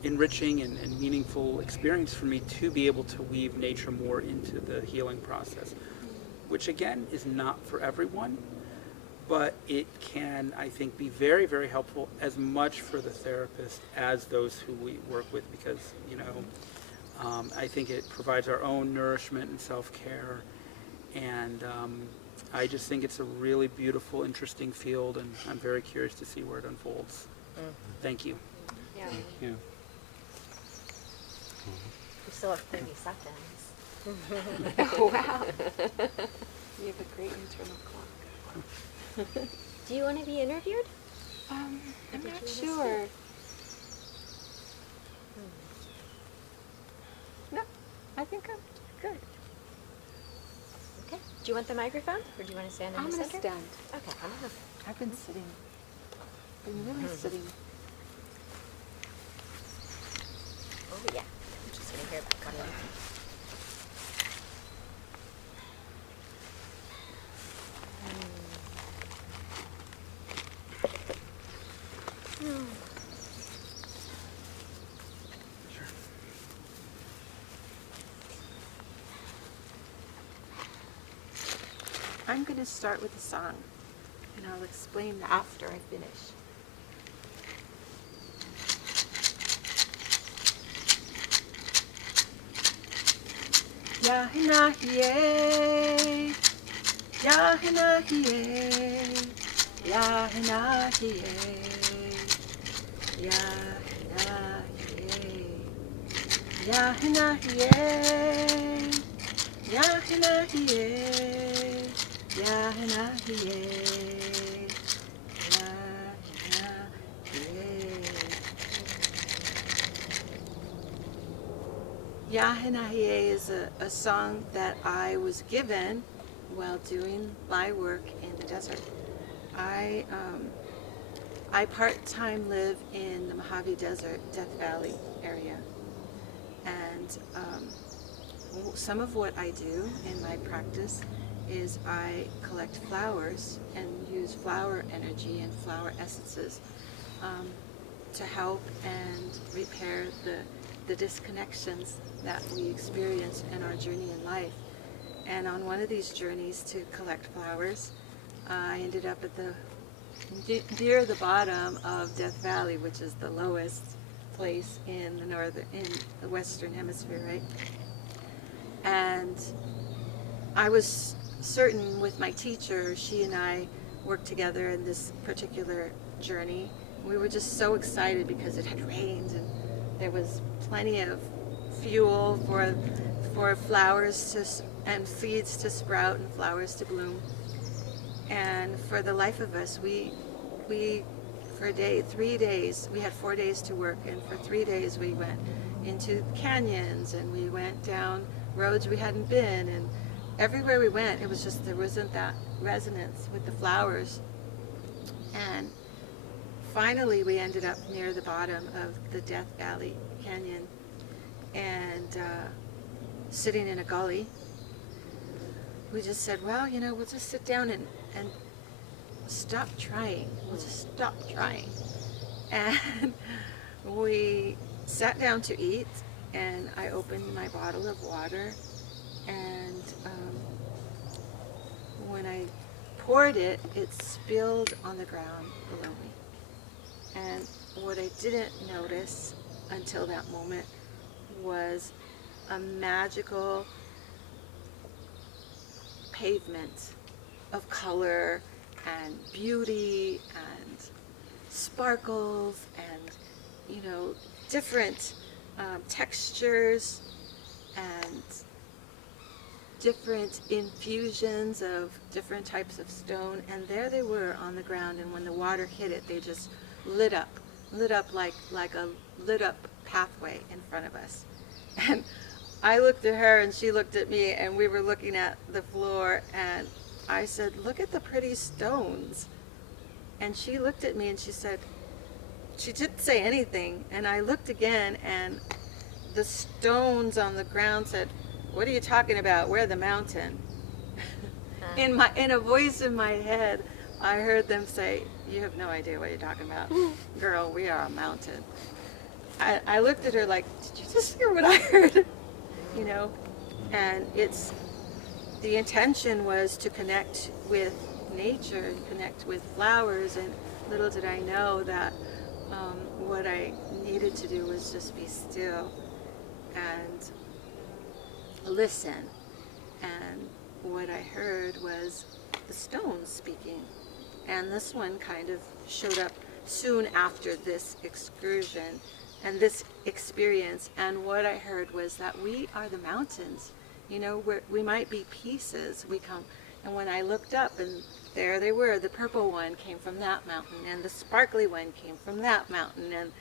enriching and meaningful experience for me to be able to weave nature more into the healing process, which again is not for everyone, but it can, I think, be very, very helpful as much for the therapist as those who we work with, because, you know, I think it provides our own nourishment and self-care, and I just think it's a really beautiful, interesting field, and I'm very curious to see where it unfolds. Thank you. Yeah. Thank you. We still have 30 seconds. Oh, wow. You have a great internal clock. Do you want to be interviewed? I'm not sure. No, I think I'm good. Okay. Do you want the microphone, or do you want to stand in I'm the going to center? stand. Okay. I've been sitting. Been really sitting. Oh yeah. I'm just going to hear that coming. I'm going to start with a song, and I'll explain after I finish. Yahinahiye, Yahinahiye, Yahinahiye, Yahinahiye, Yahinahiye, Yahinahiye, Yahinahiye, Yahinahiye. Yahenahiye is a song that I was given while doing my work in the desert. I part-time live in the Mojave Desert, Death Valley area. And some of what I do in my practice is I collect flowers and use flower energy and flower essences to help and repair the disconnections that we experience in our journey in life. And on one of these journeys to collect flowers, I ended up at near the bottom of Death Valley, which is the lowest place in the Western Hemisphere, right? And I was certain with my teacher, she and I worked together in this particular journey. We were just so excited because it had rained and there was plenty of fuel for flowers and seeds to sprout and flowers to bloom. And for the life of us, we for 3 days, we had 4 days to work, and for 3 days we went into canyons and we went down roads we hadn't been, and everywhere we went, it was just, there wasn't that resonance with the flowers. And finally we ended up near the bottom of the Death Valley Canyon, and sitting in a gully, we just said, well, we'll just sit down and stop trying. We'll just stop trying. And we sat down to eat, and I opened my bottle of water, and when I poured it, it spilled on the ground below me. And what I didn't notice until that moment was a magical pavement of color and beauty and sparkles and different textures and different infusions of different types of stone, and there they were on the ground, and when the water hit it, they just lit up like a lit up pathway in front of us. And I looked at her and she looked at me, and we were looking at the floor, and I said, look at the pretty stones. And she looked at me and she said, she didn't say anything, and I looked again, and the stones on the ground said, what are you talking about? We're the mountain. In a voice in my head, I heard them say, you have no idea what you're talking about. Girl, we are a mountain. I looked at her like, did you just hear what I heard? And the intention was to connect with nature and connect with flowers, and little did I know that what I needed to do was just be still and listen. And what I heard was the stones speaking. And this one kind of showed up soon after this excursion and this experience. And what I heard was that we are the mountains. We might be pieces. We come, and when I looked up, and there they were, the purple one came from that mountain, and the sparkly one came from that mountain, and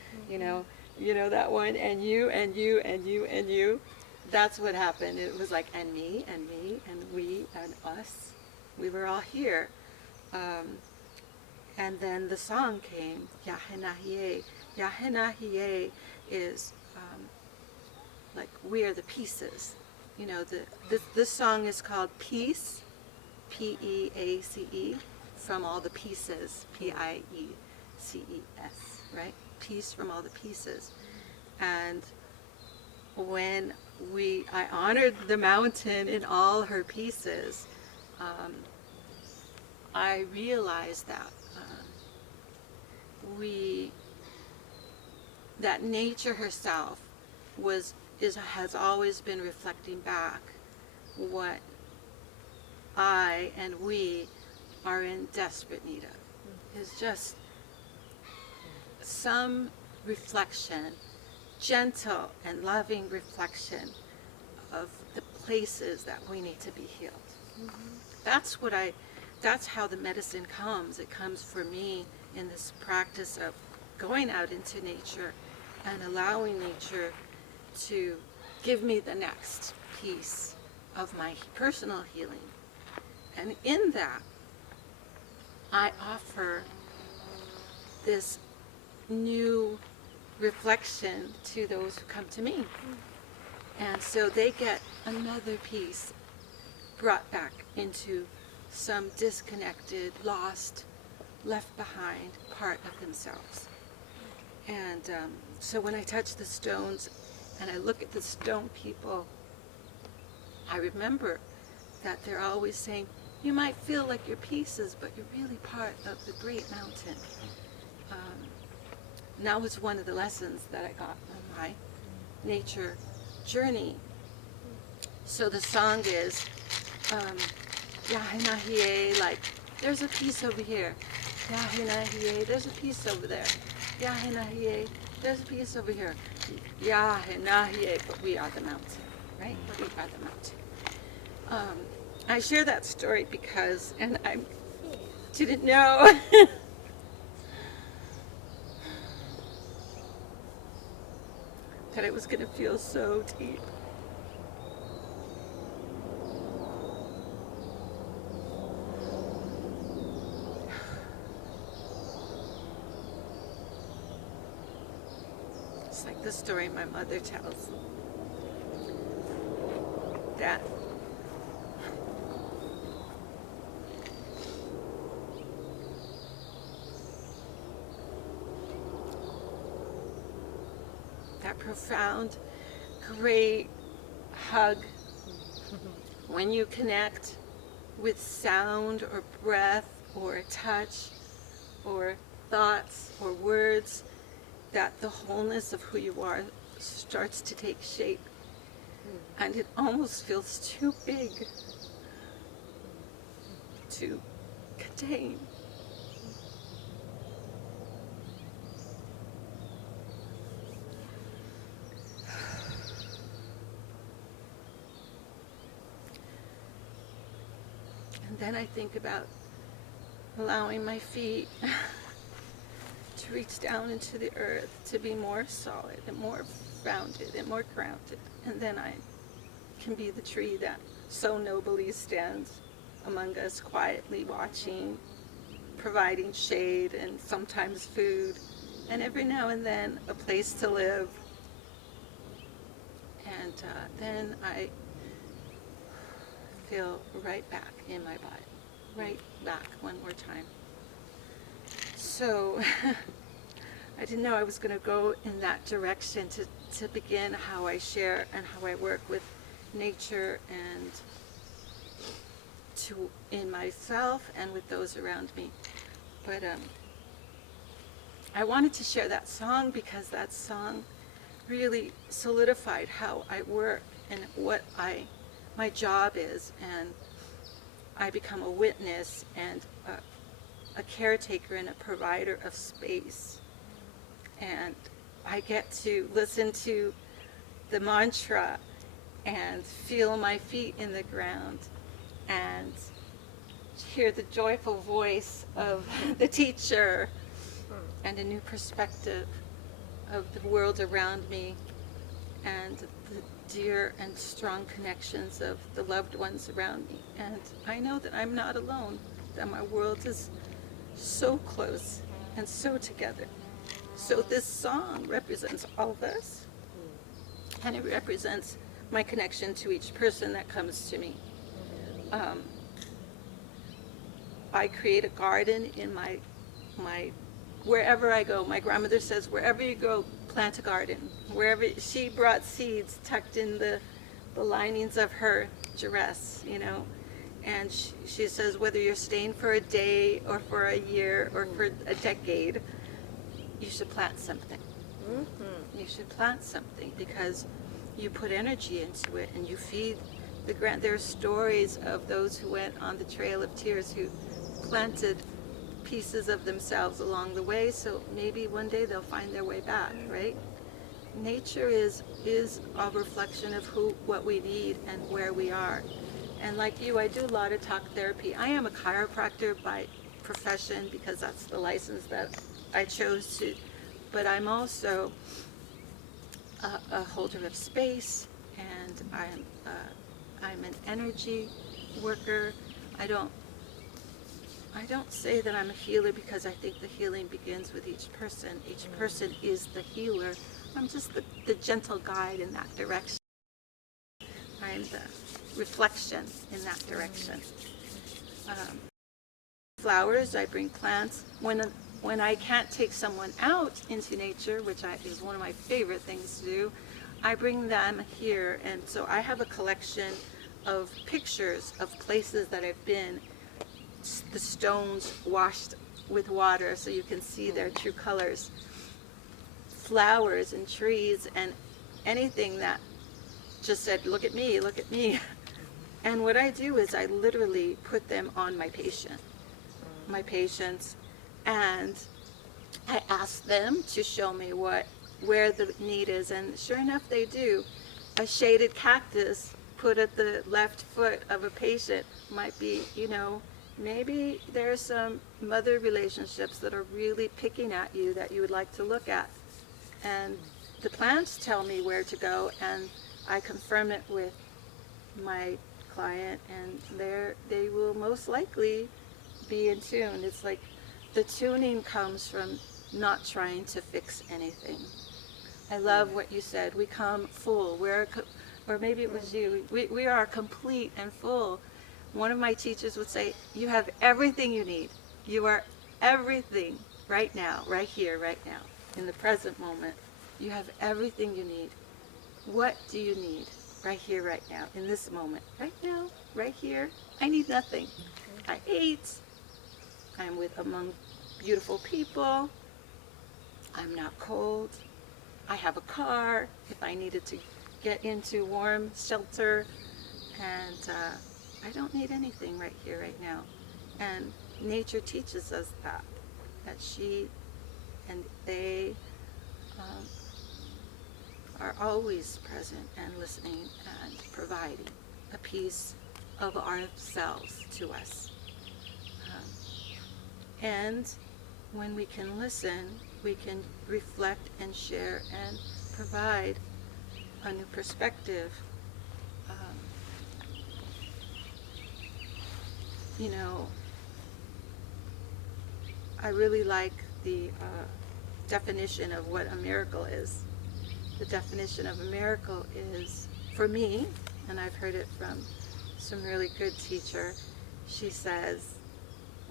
that one, and you, and you, and you, and you. That's what happened. It was like, and me, and me, and we, and us. We were all here. And then the song came, Yahenahiye. Yahenahiye is like, we are the pieces. This song is called Peace, P-E-A-C-E, from all the pieces, P-I-E-C-E-S, right? Peace from all the pieces. And when I honored the mountain in all her pieces, I realized that that nature herself has always been reflecting back what I and we are in desperate need of. Is just some reflection, gentle and loving reflection of the places that we need to be healed. Mm-hmm. That's how the medicine comes. It comes for me in this practice of going out into nature and allowing nature to give me the next piece of my personal healing. And in that, I offer this new reflection to those who come to me. And so they get another piece brought back into some disconnected, lost, left behind part of themselves. And so when I touch the stones and I look at the stone people, I remember that they're always saying, you might feel like you're pieces, but you're really part of the great mountain. And that was one of the lessons that I got on my nature journey. So the song is, Yahinahie, like, there's a piece over here. Yahinahie, there's a piece over there. Yahinahie, there's a piece over here. Yahinahie, but we are the mountain, right? We are the mountain. I share that story because, and I didn't know that it was going to feel so deep. It's like the story my mother tells, that profound, great hug when you connect with sound or breath or touch or thoughts or words, that the wholeness of who you are starts to take shape, and it almost feels too big to contain. And then I think about allowing my feet to reach down into the earth, to be more solid and more grounded and more grounded. And then I can be the tree that so nobly stands among us, quietly watching, providing shade and sometimes food, and every now and then a place to live. And then I feel right back in my body, right back one more time. So I didn't know I was going to go in that direction to begin how I share and how I work with nature and in myself and with those around me. But I wanted to share that song because that song really solidified how I work and what my job is, and I become a witness and a caretaker and a provider of space. And I get to listen to the mantra and feel my feet in the ground and hear the joyful voice of the teacher and a new perspective of the world around me and the dear and strong connections of the loved ones around me. And I know that I'm not alone, that my world is so close and so together. So this song represents all of us, and it represents my connection to each person that comes to me. I create a garden in my wherever I go. My grandmother says, wherever you go, plant a garden. Wherever she brought seeds tucked in the linings of her dress, you know. And she says, whether you're staying for a day or for a year or for a decade, you should plant something. Mm-hmm. You should plant something because you put energy into it and you feed the ground. There are stories of those who went on the Trail of Tears who planted pieces of themselves along the way, so maybe one day they'll find their way back, right? Nature is a reflection of what we need and where we are. And like you, I do a lot of talk therapy. I am a chiropractor by profession because that's the license that I chose to, but I'm also a holder of space and I'm an energy worker. I don't say that I'm a healer because I think the healing begins with each person. Each person is the healer. I'm just the gentle guide in that direction. I'm the reflection in that direction. Flowers, I bring plants. When I can't take someone out into nature, which is one of my favorite things to do, I bring them here. And so I have a collection of pictures of places that I've been, the stones washed with water so you can see their true colors. Flowers and trees and anything that just said, look at me, look at me. And what I do is I literally put them on my patients, and I ask them to show me where the need is, and sure enough they do. A shaded cactus put at the left foot of a patient might be, maybe there's some mother relationships that are really picking at you that you would like to look at. And the plants tell me where to go, and I confirm it with my client, and they will most likely be in tune. It's like the tuning comes from not trying to fix anything. I love what you said. We come full. Or maybe it was you. We are complete and full. One of my teachers would say, you have everything you need. You are everything right now, right here, right now, in the present moment. You have everything you need. What do you need right here, right now, in this moment? Right now, right here, I need nothing. I ate. I'm among beautiful people. I'm not cold. I have a car if I needed to get into warm shelter. And I don't need anything right here, right now. And nature teaches us that she and they are always present and listening and providing a piece of ourselves to us. And when we can listen, we can reflect and share and provide a new perspective. I really like the definition of what a miracle is. The definition of a miracle is, for me, and I've heard it from some really good teacher, she says,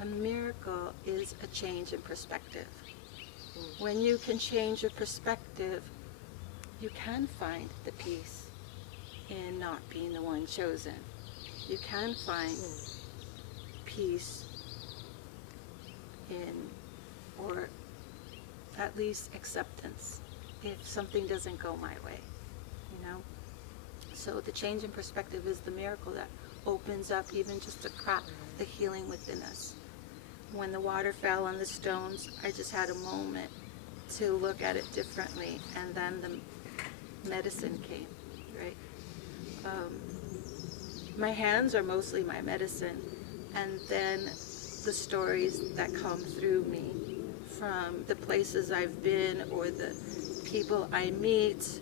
a miracle is a change in perspective. When you can change your perspective, you can find the peace in not being the one chosen. You can find peace in, or at least acceptance, if something doesn't go my way, So the change in perspective is the miracle that opens up even just a crack, the healing within us. When the water fell on the stones, I just had a moment to look at it differently, and then the medicine came, right? My hands are mostly my medicine, and then the stories that come through me from the places I've been or the people I meet,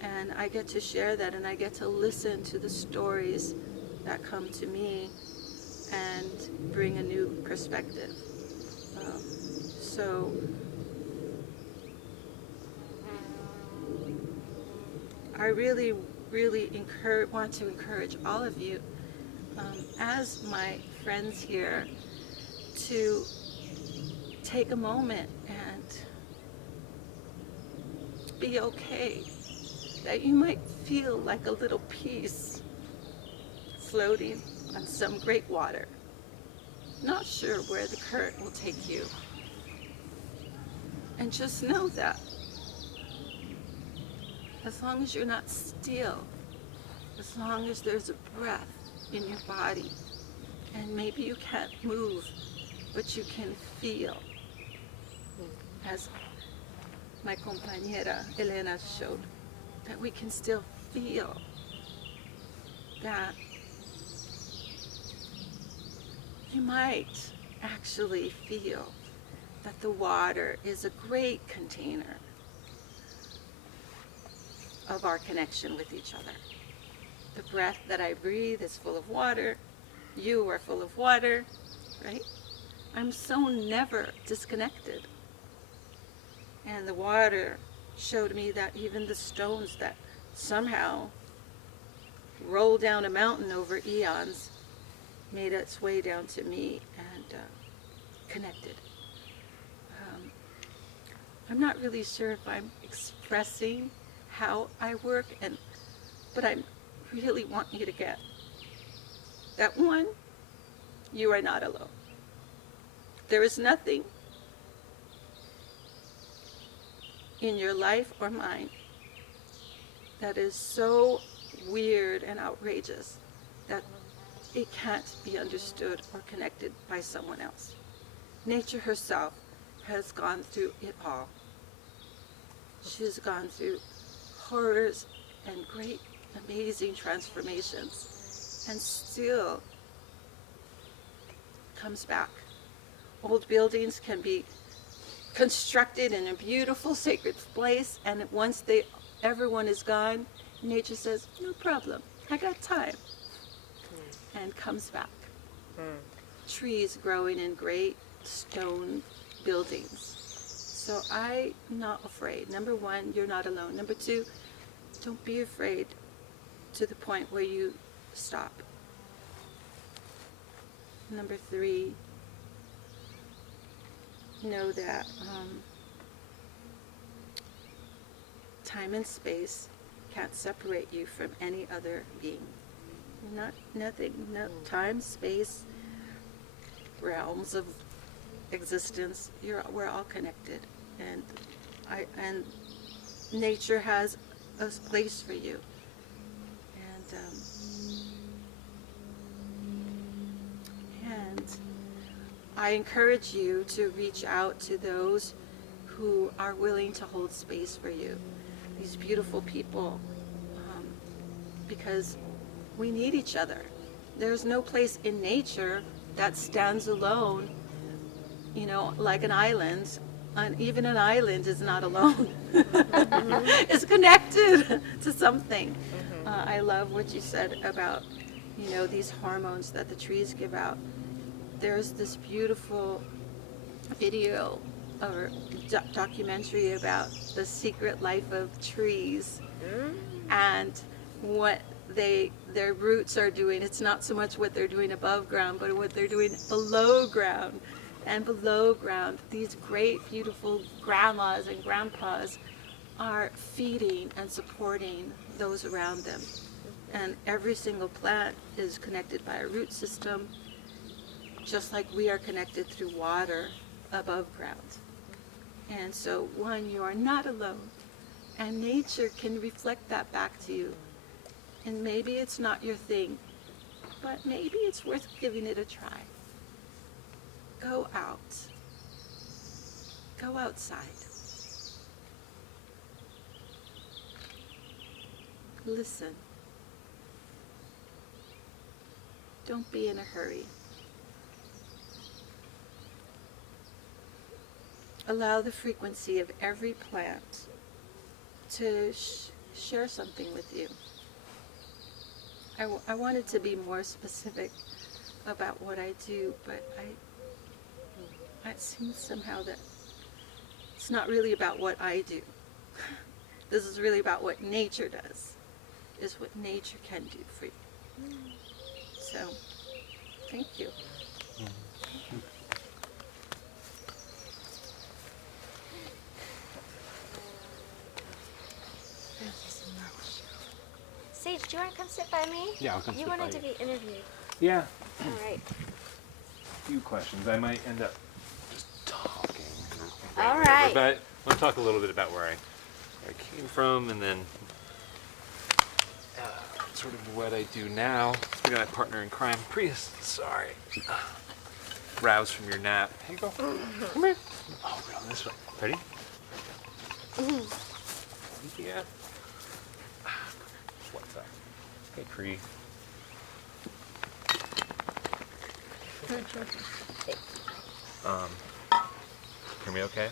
and I get to share that, and I get to listen to the stories that come to me and bring a new perspective. So I really, really want to encourage all of you, as my friends here, to take a moment and be okay. That you might feel like a little piece floating on some great water, not sure where the current will take you. And just know that as long as you're not still, as long as there's a breath in your body, and maybe you can't move, but you can feel, as my compañera Elena showed, that we can still feel that you might actually feel that the water is a great container of our connection with each other. The breath that I breathe is full of water. You are full of water, right? I'm so never disconnected. And the water showed me that even the stones that somehow rolled down a mountain over eons made its way down to me and connected. I'm not really sure if I'm expressing how I work, but I really want you to get that one, you are not alone. There is nothing in your life or mine that is so weird and outrageous that it can't be understood or connected by someone else. Nature herself has gone through it all. She's gone through horrors and great, amazing transformations, and still comes back. Old buildings can be constructed in a beautiful sacred place, and once everyone is gone, nature says, no problem, I got time, and comes back. Trees growing in great stone buildings. So I'm not afraid. Number one, you're not alone. Number two, don't be afraid to the point where you stop. Number three, know that time and space can't separate you from any other being. Nothing, no time, space, realms of existence. We're all connected, and nature has a place for you. And I encourage you to reach out to those who are willing to hold space for you. These beautiful people, because we need each other. There's no place in nature that stands alone, like an island. And even an island is not alone. It's connected to something. I love what you said about, these hormones that the trees give out. There's this beautiful video or documentary about the secret life of trees and what their roots are doing. It's not so much what they're doing above ground, but what they're doing below ground. And below ground, these great, beautiful grandmas and grandpas are feeding and supporting those around them. And every single plant is connected by a root system, just like we are connected through water above ground. And so, one, you are not alone. And nature can reflect that back to you. And maybe it's not your thing, but maybe it's worth giving it a try. Go out. Go outside. Listen. Don't be in a hurry. Allow the frequency of every plant to share something with you. I wanted to be more specific about what I do, but it seems somehow that it's not really about what I do. This is really about what nature does, is what nature can do for you. So, thank you. Thank you so much. Sage, do you want to come sit by me? Yeah, I'll come sit by you. You wanted to be interviewed. Yeah. All right. A few questions. I might end up just talking. All right. But I want to talk a little bit about where I came from, and then sort of what I do now. Speaking of my partner in crime, Prius. Sorry. Rouse from your nap. Here you go. Come here. Oh, we're on this way. Ready? Yeah. What's up? Hey, Cree. Hear me okay?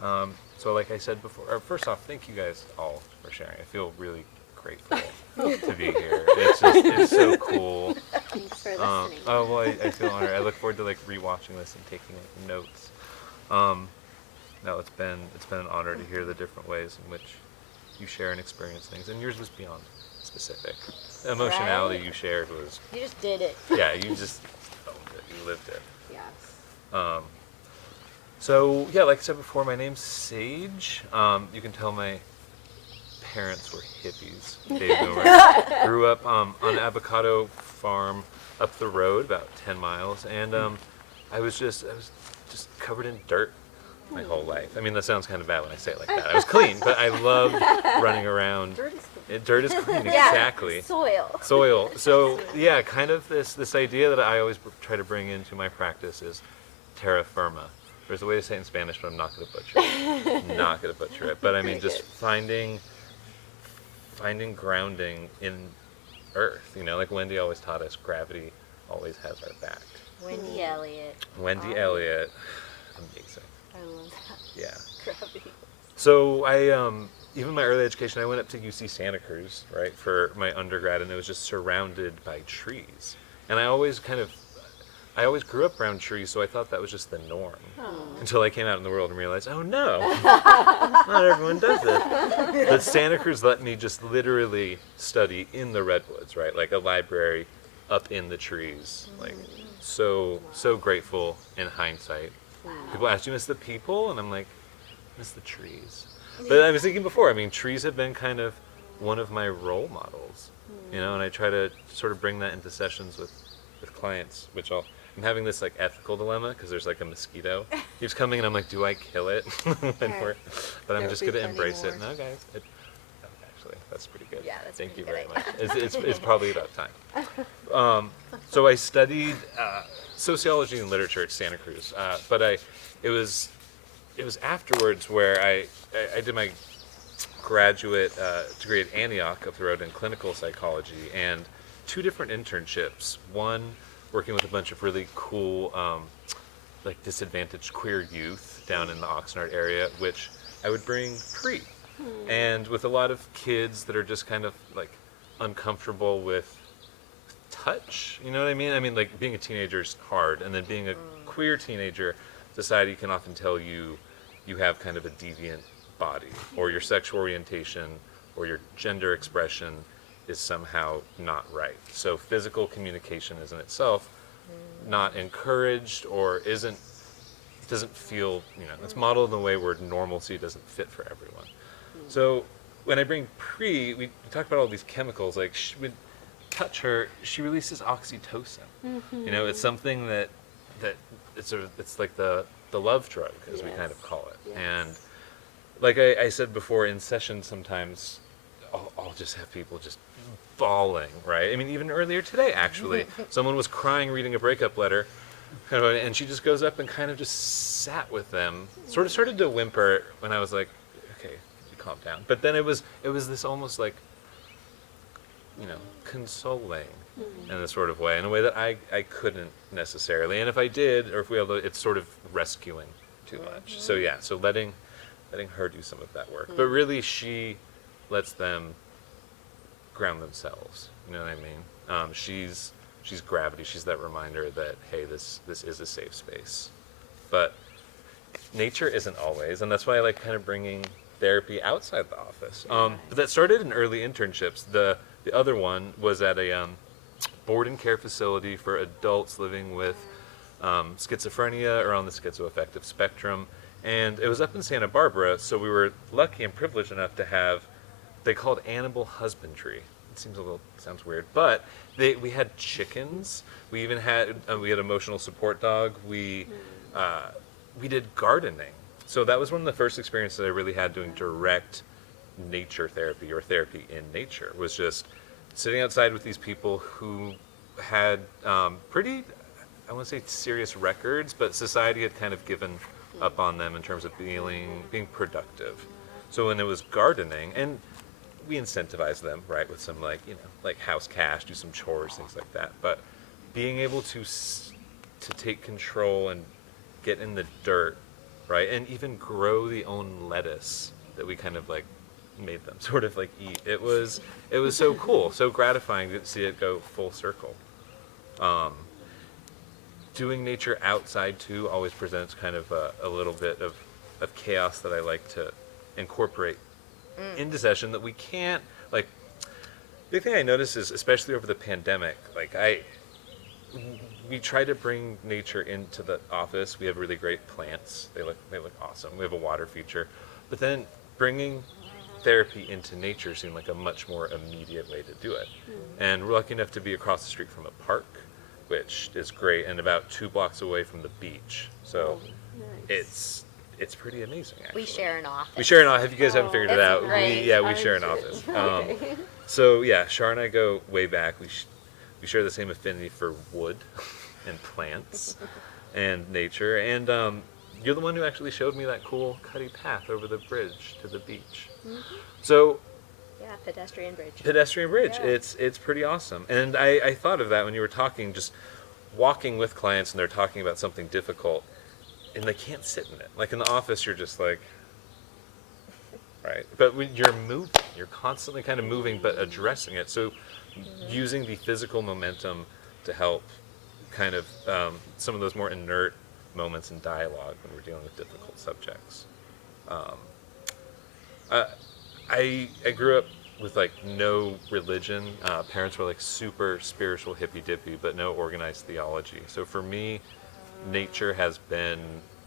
Good. So like I said before, first off, thank you guys all for sharing. I feel really grateful to be here. It's so cool. Thanks for listening. Oh well, I feel honored. I look forward to like rewatching this and taking notes. No, it's been an honor to hear the different ways in which you share and experience things, and yours was beyond specific. The emotionality Right? you shared was, You just did it. yeah, you just owned it. You lived it. Yes. So yeah, like I said before, my name's Sage. You can tell my parents were hippies. Baby boomers. Grew up on an avocado farm up the road, about 10 miles, and I was just covered in dirt my whole life. I mean, that sounds kind of bad when I say it like that. I was clean, but I loved running around. Dirt is clean, exactly. Soil. So yeah, kind of this idea that I always try to bring into my practice is terra firma. There's a way to say it in Spanish, but I'm not going to butcher it. Not going to butcher it. But I mean, just finding grounding in earth. You know, like Wendy always taught us, gravity always has our back. Wendy Elliott. Wendy Elliott, amazing. I love that. Yeah. Gravity. So I, even my early education, I went up to UC Santa Cruz, right, for my undergrad, and it was just surrounded by trees. And I always grew up around trees, so I thought that was just the norm. Until I came out in the world and realized, oh no, not everyone does this. But Santa Cruz let me just literally study in the redwoods, right, like a library up in the trees. Like, so grateful in hindsight. People ask, do you miss the people? And I'm like, miss the trees. But I was thinking before, I mean, trees have been kind of one of my role models, you know, and I try to sort of bring that into sessions with clients, which I'm having this like ethical dilemma because there's like a mosquito keeps coming, and I'm like, do I kill it? But I'm just going to embrace it. No, guys, actually, that's pretty good. Yeah, that's Thank you pretty very good. much. It's probably about time. So I studied sociology and literature at Santa Cruz, but it was afterwards where I did my graduate degree at Antioch up the road in clinical psychology, and 2 different internships. One working with a bunch of really cool, like disadvantaged queer youth down in the Oxnard area, which I would bring pre. And with a lot of kids that are just kind of like uncomfortable with touch, you know what I mean? I mean, like being a teenager is hard, and then being a queer teenager, society can often tell you have kind of a deviant body, or your sexual orientation or your gender expression is somehow not right. So physical communication is in itself not encouraged, or doesn't feel, you know, it's modeled in a way where normalcy doesn't fit for everyone. So when I bring pre, we talk about all these chemicals, like when touch her, she releases oxytocin. You know, it's something that it's like the love drug, as we kind of call it. Yes. And like I said before, in sessions sometimes I'll just have people just bawling, right? I mean, even earlier today, actually, someone was crying reading a breakup letter, kind of, and she just goes up and kind of just sat with them, sort of started to whimper when I was like, okay, you calm down. But then it was this almost like, you know, consoling in a sort of way, in a way that I couldn't necessarily. And if I did, or if we had, it's sort of rescuing too much. So yeah, so letting her do some of that work. But really, she lets them ground themselves. You know what I mean? She's gravity. She's that reminder that, hey, this is a safe space. But nature isn't always, and that's why I like kind of bringing therapy outside the office. But that started in early internships. The other one was at a board and care facility for adults living with schizophrenia or on the schizoaffective spectrum. And it was up in Santa Barbara, so we were lucky and privileged enough to have, they called animal husbandry. It sounds weird, but we had chickens. We even had emotional support dog. We did gardening. So that was one of the first experiences I really had doing direct nature therapy, or therapy in nature, was just sitting outside with these people who had pretty, I won't say serious records, but society had kind of given up on them in terms of being productive. So when it was gardening, and we incentivized them, right, with some like house cash, do some chores, things like that. But being able to take control and get in the dirt, right, and even grow the own lettuce that we kind of like made them sort of like eat. It was so cool, so gratifying to see it go full circle. Doing nature outside too always presents kind of a little bit of chaos that I like to incorporate into session that we can't, like, the thing I noticed is, especially over the pandemic, like we try to bring nature into the office. We have really great plants. They look awesome. We have a water feature. But then bringing therapy into nature seemed like a much more immediate way to do it. And we're lucky enough to be across the street from a park, which is great, and about 2 blocks away from the beach. So it's pretty amazing, actually. We share an office. We share an office. If you guys haven't figured it out, great. we share an office. So yeah, Shar and I go way back. We share the same affinity for wood and plants and nature. And you're the one who actually showed me that cool cutty path over the bridge to the beach. So Yeah, pedestrian bridge. Pedestrian bridge. Yeah. It's pretty awesome. And I thought of that when you were talking, just walking with clients and they're talking about something difficult and they can't sit in it. Like in the office, you're just like, right? But when you're moving, you're constantly kind of moving, but addressing it. So using the physical momentum to help kind of some of those more inert moments in dialogue when we're dealing with difficult subjects. I grew up with like no religion. Parents were like super spiritual hippy dippy, but no organized theology. So for me, nature has been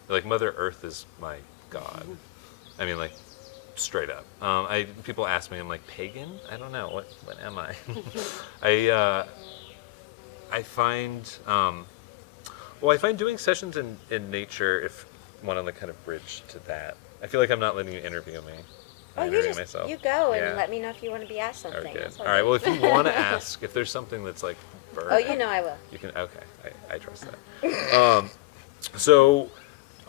like Mother Earth is my god. I mean, like straight up. People ask me, I'm like, pagan? I don't know. What am I? I find doing sessions in nature, if one on the kind of bridge to that. I feel like I'm not letting you interview me. Oh, you go and let me know if you want to be asked something. Okay. That's All right. Well, if you want to ask, if there's something that's like burnt, Oh, you know I will. you can. Okay, I trust that. So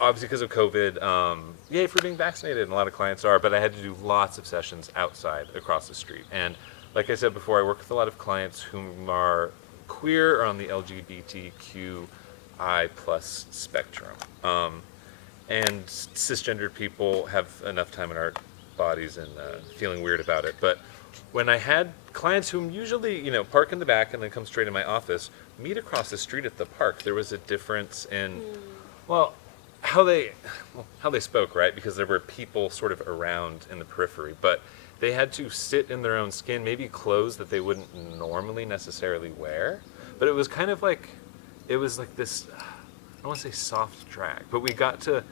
obviously because of COVID, yay for being vaccinated, and a lot of clients are. But I had to do lots of sessions outside across the street, and like I said before, I work with a lot of clients whom are queer or on the LGBTQI plus spectrum, and cisgendered people have enough time in our bodies and feeling weird about it. But when I had clients whom usually, park in the back and then come straight in my office, meet across the street at the park, there was a difference in, how they spoke, right? Because there were people sort of around in the periphery, but they had to sit in their own skin, maybe clothes that they wouldn't normally necessarily wear. But it was kind of like, this, I don't want to say soft drag, but we got to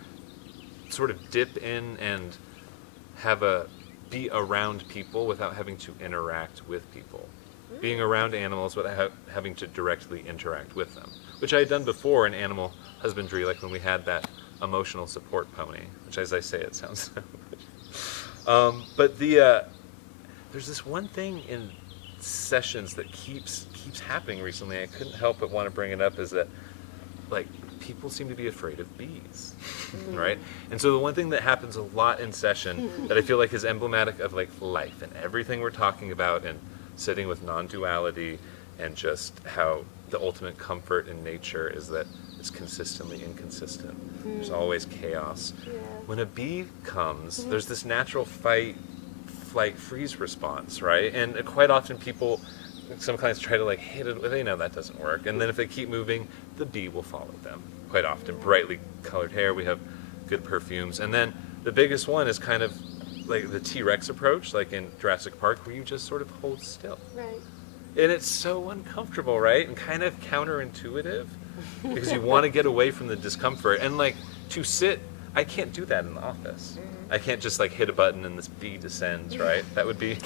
sort of dip in and be around people without having to interact with people. Being around animals without having to directly interact with them, which I had done before in animal husbandry, like when we had that emotional support pony, which as I say it sounds so good. But there's this one thing in sessions that keeps happening recently. I couldn't help but want to bring it up, is that like people seem to be afraid of bees, right? And so the one thing that happens a lot in session that I feel like is emblematic of like life and everything we're talking about, and sitting with non-duality, and just how the ultimate comfort in nature is that it's consistently inconsistent. There's always chaos. When a bee comes, there's this natural fight, flight, freeze response, right? And quite often some clients try to like hit it, they know that doesn't work. And then if they keep moving, the bee will follow them. Quite often, brightly colored hair, we have good perfumes. And then the biggest one is kind of like the T-Rex approach, like in Jurassic Park, where you just sort of hold still. Right. And it's so uncomfortable, right? And kind of counterintuitive, because you want to get away from the discomfort. And like to sit, I can't do that in the office. I can't just like hit a button and this bee descends, right? That would be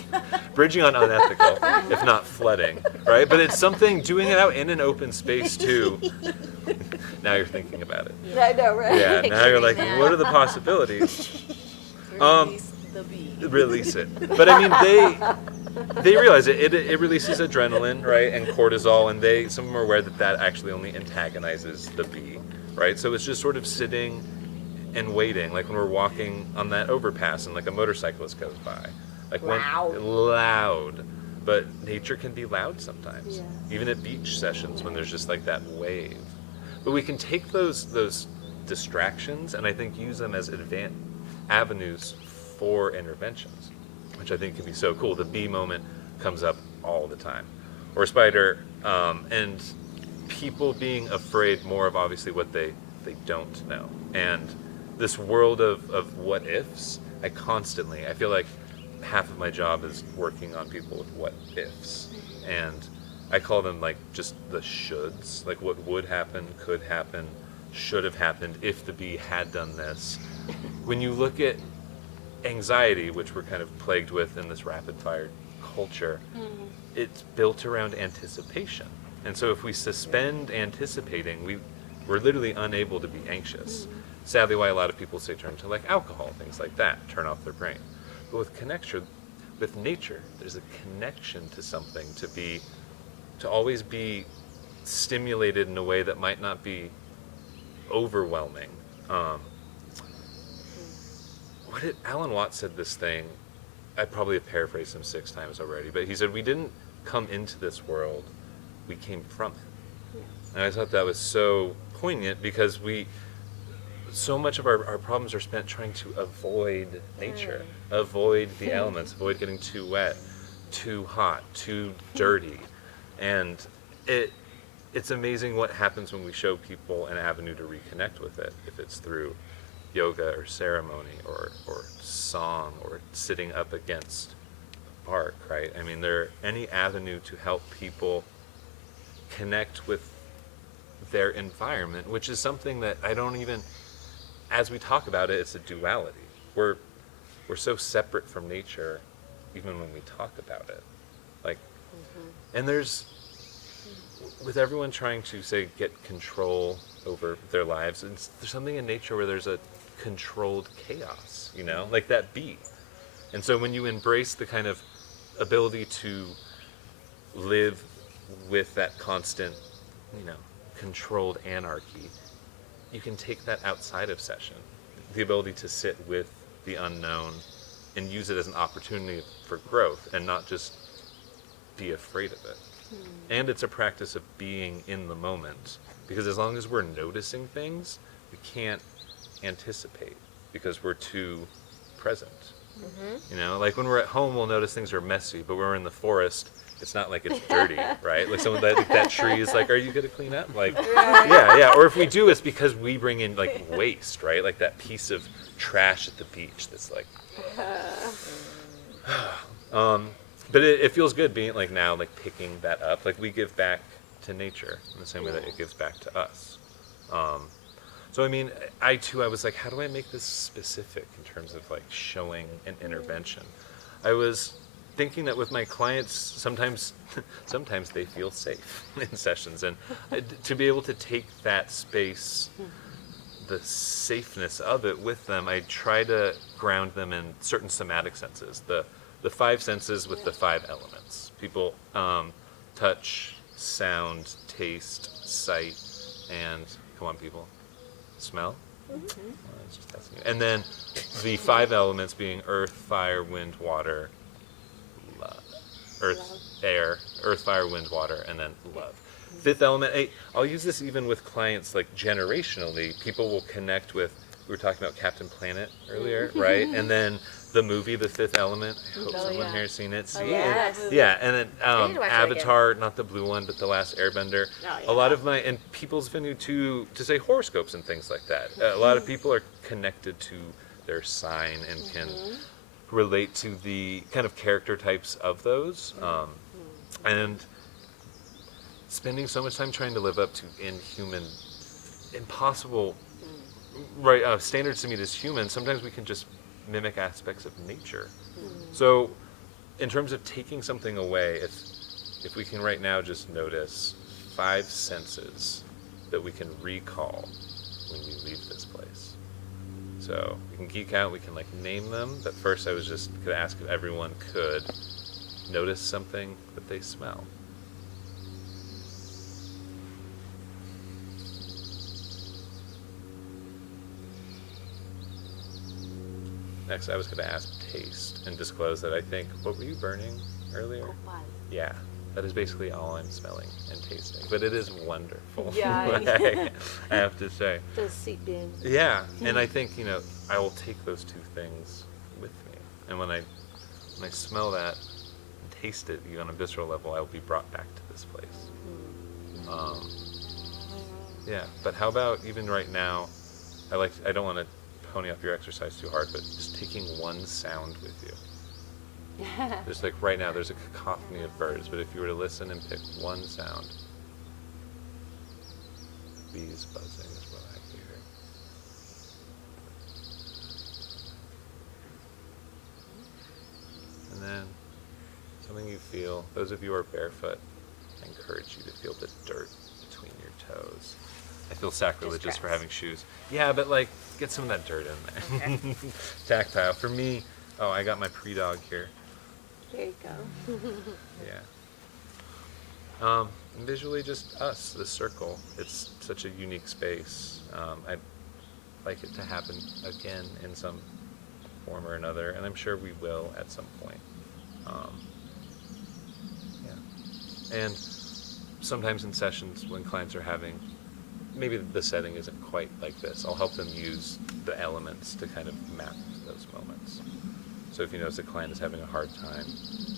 bridging on unethical, if not flooding, right? But it's something, doing it out in an open space too. Now you're thinking about it. I know, right? Yeah, now you're like, what are the possibilities? Release the bee. Release it. But I mean, they realize it releases adrenaline, right, and cortisol, and some of them are aware that actually only antagonizes the bee, right? So it's just sort of sitting and waiting, like when we're walking on that overpass and like a motorcyclist goes by. Like loud. But nature can be loud sometimes. Even at beach sessions when there's just like that wave. But we can take those distractions and I think use them as avenues for interventions. which I think can be so cool. The bee moment comes up all the time, or spider, and people being afraid more of obviously what they don't know. And this world of what ifs, I feel like half of my job is working on people with what ifs. And I call them like just the shoulds, like what would happen, could happen, should have happened if the bee had done this. When you look at anxiety, which we're kind of plagued with in this rapid fire culture, it's built around anticipation. And so if we suspend anticipating, we're literally unable to be anxious. Sadly, why a lot of people say turn to like alcohol, things like that, turn off their brain. But with nature, there's a connection to something, to always be stimulated in a way that might not be overwhelming. Alan Watts said this thing, I probably have paraphrased him 6 times already, but he said, we didn't come into this world, we came from it. And I thought that was so poignant, because so much of our problems are spent trying to avoid nature, avoid the elements, avoid getting too wet, too hot, too dirty. And it's amazing what happens when we show people an avenue to reconnect with it, if it's through yoga or ceremony or song or sitting up against a bark, right? I mean, any avenue to help people connect with their environment, which is something that I don't even, as we talk about it, it's a duality. We're so separate from nature, even when we talk about it. Like, and there's, with everyone trying to say get control over their lives, there's something in nature where there's a controlled chaos, like that bee. And so when you embrace the kind of ability to live with that constant, controlled anarchy, you can take that outside of session. The ability to sit with the unknown and use it as an opportunity for growth and not just be afraid of it. And it's a practice of being in the moment, because as long as we're noticing things, we can't anticipate because we're too present. Like when we're at home, we'll notice things are messy, but when we're in the forest, it's not like it's dirty, right? Like someone like that tree is like, are you gonna clean up? Like, yeah. Or if we do, it's because we bring in like waste, right? Like that piece of trash at the beach that's like, but it feels good being like now, like picking that up. Like we give back to nature in the same way that it gives back to us. So I mean, I was like, how do I make this specific in terms of like showing an intervention? I was thinking that with my clients, sometimes they feel safe in sessions, and to be able to take that space, the safeness of it with them, I try to ground them in certain somatic senses, the 5 senses with the 5 elements. People, touch, sound, taste, sight, and come on, people, smell. And then the 5 elements being earth, fire, wind, water, air, earth, fire, wind, water, and then love. 5th element, I'll use this even with clients, like generationally, people will connect with, we were talking about Captain Planet earlier, right? And then the movie, The 5th Element, I hope someone here has seen it. See? Yeah, and then Avatar, not the blue one, but The Last Airbender. A lot of and people's venue to say horoscopes and things like that. A lot of people are connected to their sign and can relate to the kind of character types of those, and spending so much time trying to live up to impossible standards to meet as humans. Sometimes we can just mimic aspects of nature. So in terms of taking something away, if we can right now just notice 5 senses that we can recall when we leave this place. So we can geek out, we can like name them, but first I was just going to ask if everyone could notice something that they smell. Next I was going to ask taste and disclose that I think, what were you burning earlier? Yeah, that is basically all I'm smelling and tasting, but it is wonderful. I have to say. Does seep in. Yeah, and I think, I will take those 2 things with me. And when I when I smell that and taste it, even on a visceral level, I will be brought back to this place. Yeah, but how about even right now, I don't want to pony up your exercise too hard, but just taking one sound with you. There's like right now, there's a cacophony of birds, but if you were to listen and pick one sound, bees buzzing is what I hear. And then something you feel, those of you who are barefoot, I encourage you to feel the dirt between your toes. I feel sacrilegious for having shoes. Yeah, but like, get some of that dirt in there. Okay. Tactile. For me, oh, I got my pre-dog here. There you go. Yeah. And visually, just us, the circle. It's such a unique space. I'd like it to happen again in some form or another, and I'm sure we will at some point. Yeah. And sometimes in sessions when clients are having, maybe the setting isn't quite like this, I'll help them use the elements to kind of map those moments. So if you notice a client is having a hard time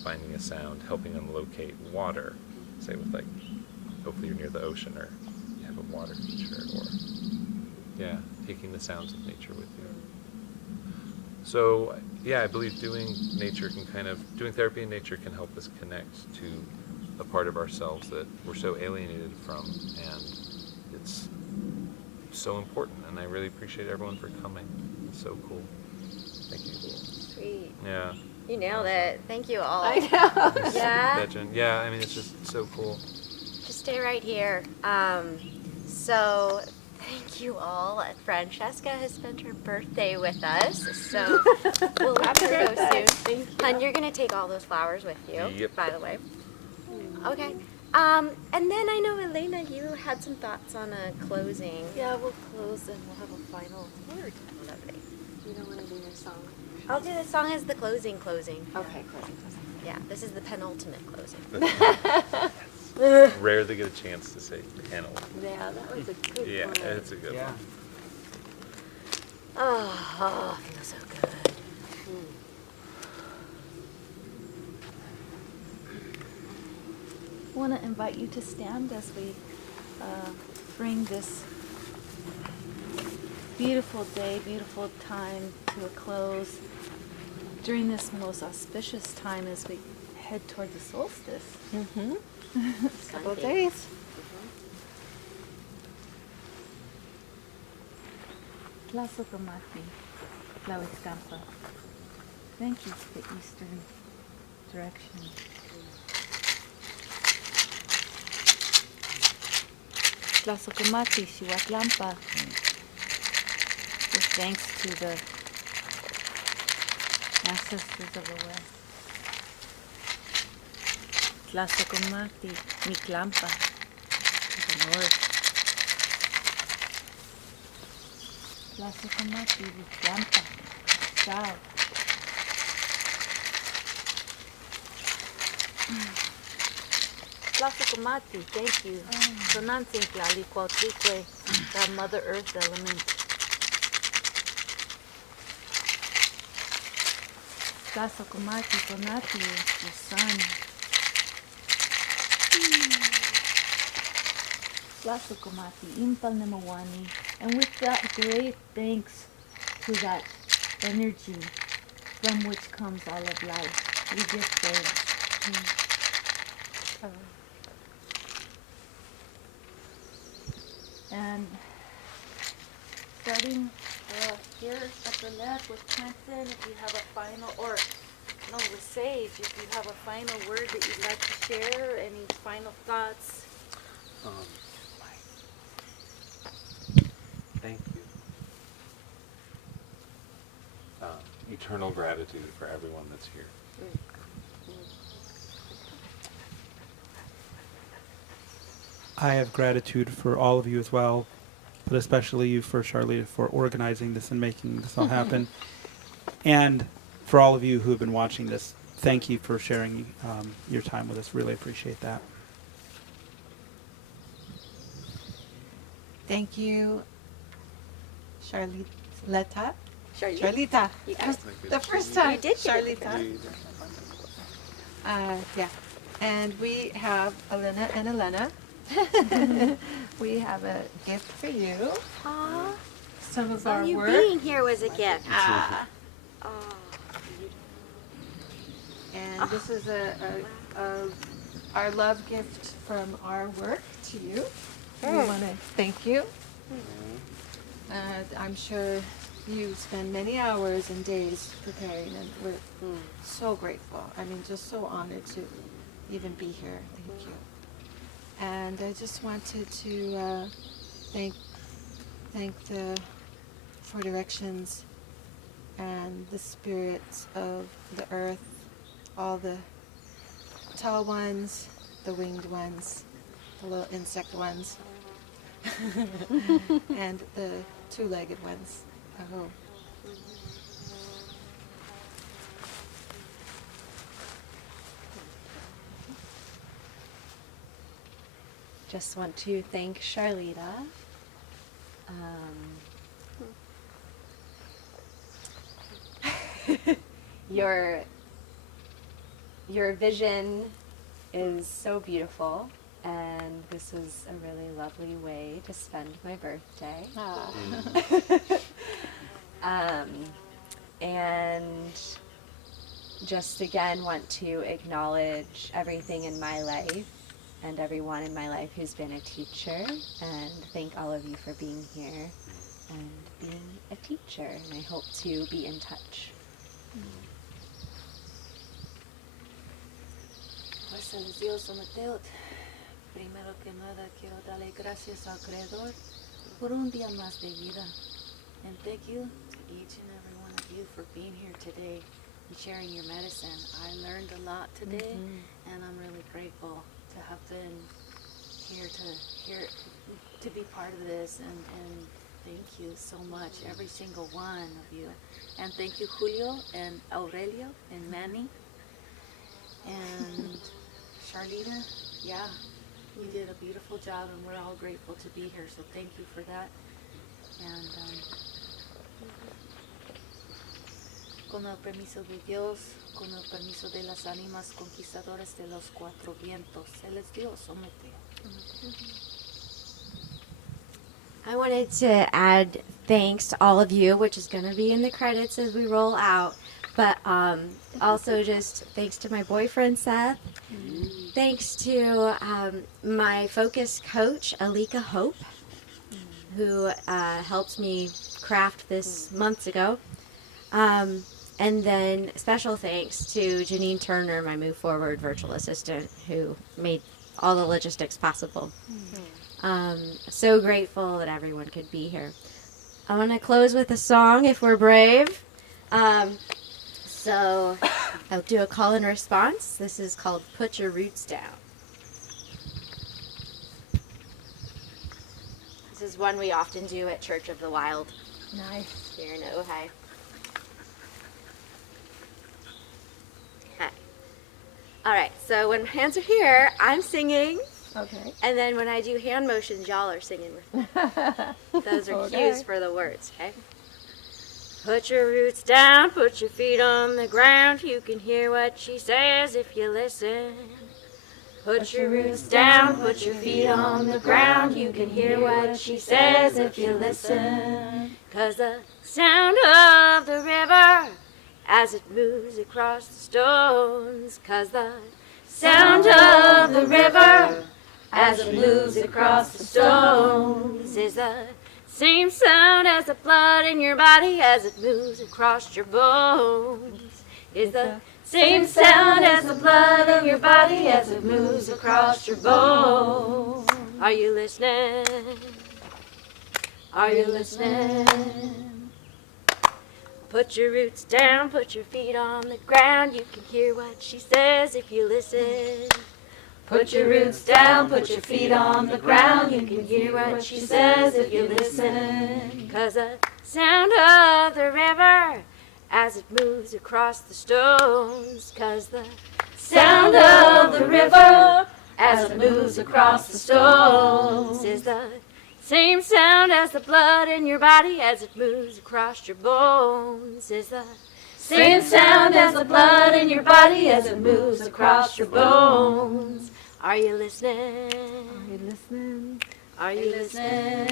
finding a sound, helping them locate water, say with like, hopefully you're near the ocean or you have a water feature, or yeah, taking the sounds of nature with you. So yeah, I believe doing therapy in nature can help us connect to a part of ourselves that we're so alienated from, and it's so important, and I really appreciate everyone for coming. It's so cool. Thank you. Sweet. Yeah. You nailed it. Thank you all. I know. Yeah. Yeah, I mean, it's just so cool. Just stay right here. So thank you all. Francesca has spent her birthday with us, so we'll let her go soon. Thank you. And you're gonna take all those flowers with you, Yep. by the way. Okay. And then I know, Elena, you had some thoughts on a closing. Yeah, we'll close and we'll have a final word. Lovely. You don't want to do your song. I'll do the song as the closing. Okay, closing. Yeah, this is the penultimate closing. Rarely get a chance to say panel. Yeah, that was a good Yeah, one. it's a good one. Oh, feels so good. I want to invite you to stand as we bring this beautiful day, beautiful time to a close during this most auspicious time as we head toward the solstice. Couple of days. Tlasokamati, Tlahuizcampa. Thank you for the eastern direction. Tlasokamati, Xihuatlampa. With thanks to the ancestors of the West. Tlasokamati, Miclampa, to the north. Tlasokamati, Miclampa, south. Tlasokamati, thank you. Sonantzintla, Licuauhtlicue, the Mother Earth element. Tlasokamati, Tonati, the sun. Tlasokamati, Impalnemawani, and with that great thanks to that energy from which comes all of life, we give thanks. And starting here at the left with Clinton, if you have a final, or no, with Sage, if you have a final word that you'd like to share, any final thoughts. Thank you. Eternal gratitude for everyone that's here. I have gratitude for all of you as well, but especially you, for Charlita, for organizing this and making this all happen. And for all of you who have been watching this, thank you for sharing your time with us. Really appreciate that. Thank you, Charlita. Charlita. The first time. You did get it. Charlita. Yeah. And we have Elena and Elena. We have a gift for you. Aw. Some of So our you work. being here was a gift. Oh. And this is our love gift from our work to you. We want to thank you. I'm sure you spend many hours and days preparing, and we're so grateful. I mean, just so honored to even be here. Thank you. And I just wanted to thank the Four Directions and the spirits of the earth, all the tall ones, the winged ones, the little insect ones, and the two-legged ones. Oh. Just want to thank Charlita. Your vision is so beautiful, and this was a really lovely way to spend my birthday. And just again want to acknowledge everything in my life and everyone in my life who's been a teacher, and thank all of you for being here and being a teacher, and I hope to be in touch. Pues les digo, Someteot, primero que nada quiero darle gracias al Creador por un día más de vida. And thank you to each and every one of you for being here today and sharing your medicine. I learned a lot today, and I'm really grateful to have been here to be part of this, and thank you so much, every single one of you. And thank you, Julio and Aurelio and Manny and Charlita. Yeah, you did a beautiful job, and we're all grateful to be here, so thank you for that. And con el permiso de Dios, con el permiso de las ánimas conquistadoras de los cuatro vientos, se les dio someteo. I wanted to add thanks to all of you, which is going to be in the credits as we roll out, but also just thanks to my boyfriend, Seth. Thanks to my focus coach, Alika Hope, who helped me craft this months ago. And then special thanks to Janine Turner, my Move Forward virtual assistant, who made all the logistics possible. So grateful that everyone could be here. I want to close with a song, if we're brave. So I'll do a call and response. This is called Put Your Roots Down. This is one we often do at Church of the Wild. Nice. Here in Ojai. Okay. All right, so when my hands are here, I'm singing. Okay. And then when I do hand motions, y'all are singing with me. Those are cues for the words, okay? Put your roots down, put your feet on the ground. You can hear what she says if you listen. Put your roots down, put your feet on the ground. You can hear what she says if you listen. 'Cause the sound of the river as it moves across the stones. 'Cause the sound of the river as it moves across the stones is the same sound as the blood in your body as it moves across your bones. Is the same sound as the blood in your body as it moves across your bones. Are you listening? Are you listening? Put your roots down, put your feet on the ground. You can hear what she says if you listen. Put your roots down, put your feet on the ground. You can hear what she says if you listen. 'Cause the sound of the river as it moves across the stones. 'Cause the sound of the river as it moves across the stones is the same sound as the blood in your body as it moves across your bones. Is the Same sound as the blood in your body as it moves across your bones. Are you listening? Are you listening? Are you listening?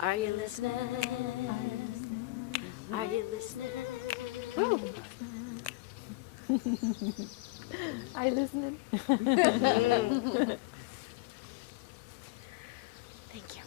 Are you listening? Are you listening? Woo. Are you listening? Thank you. Thank you.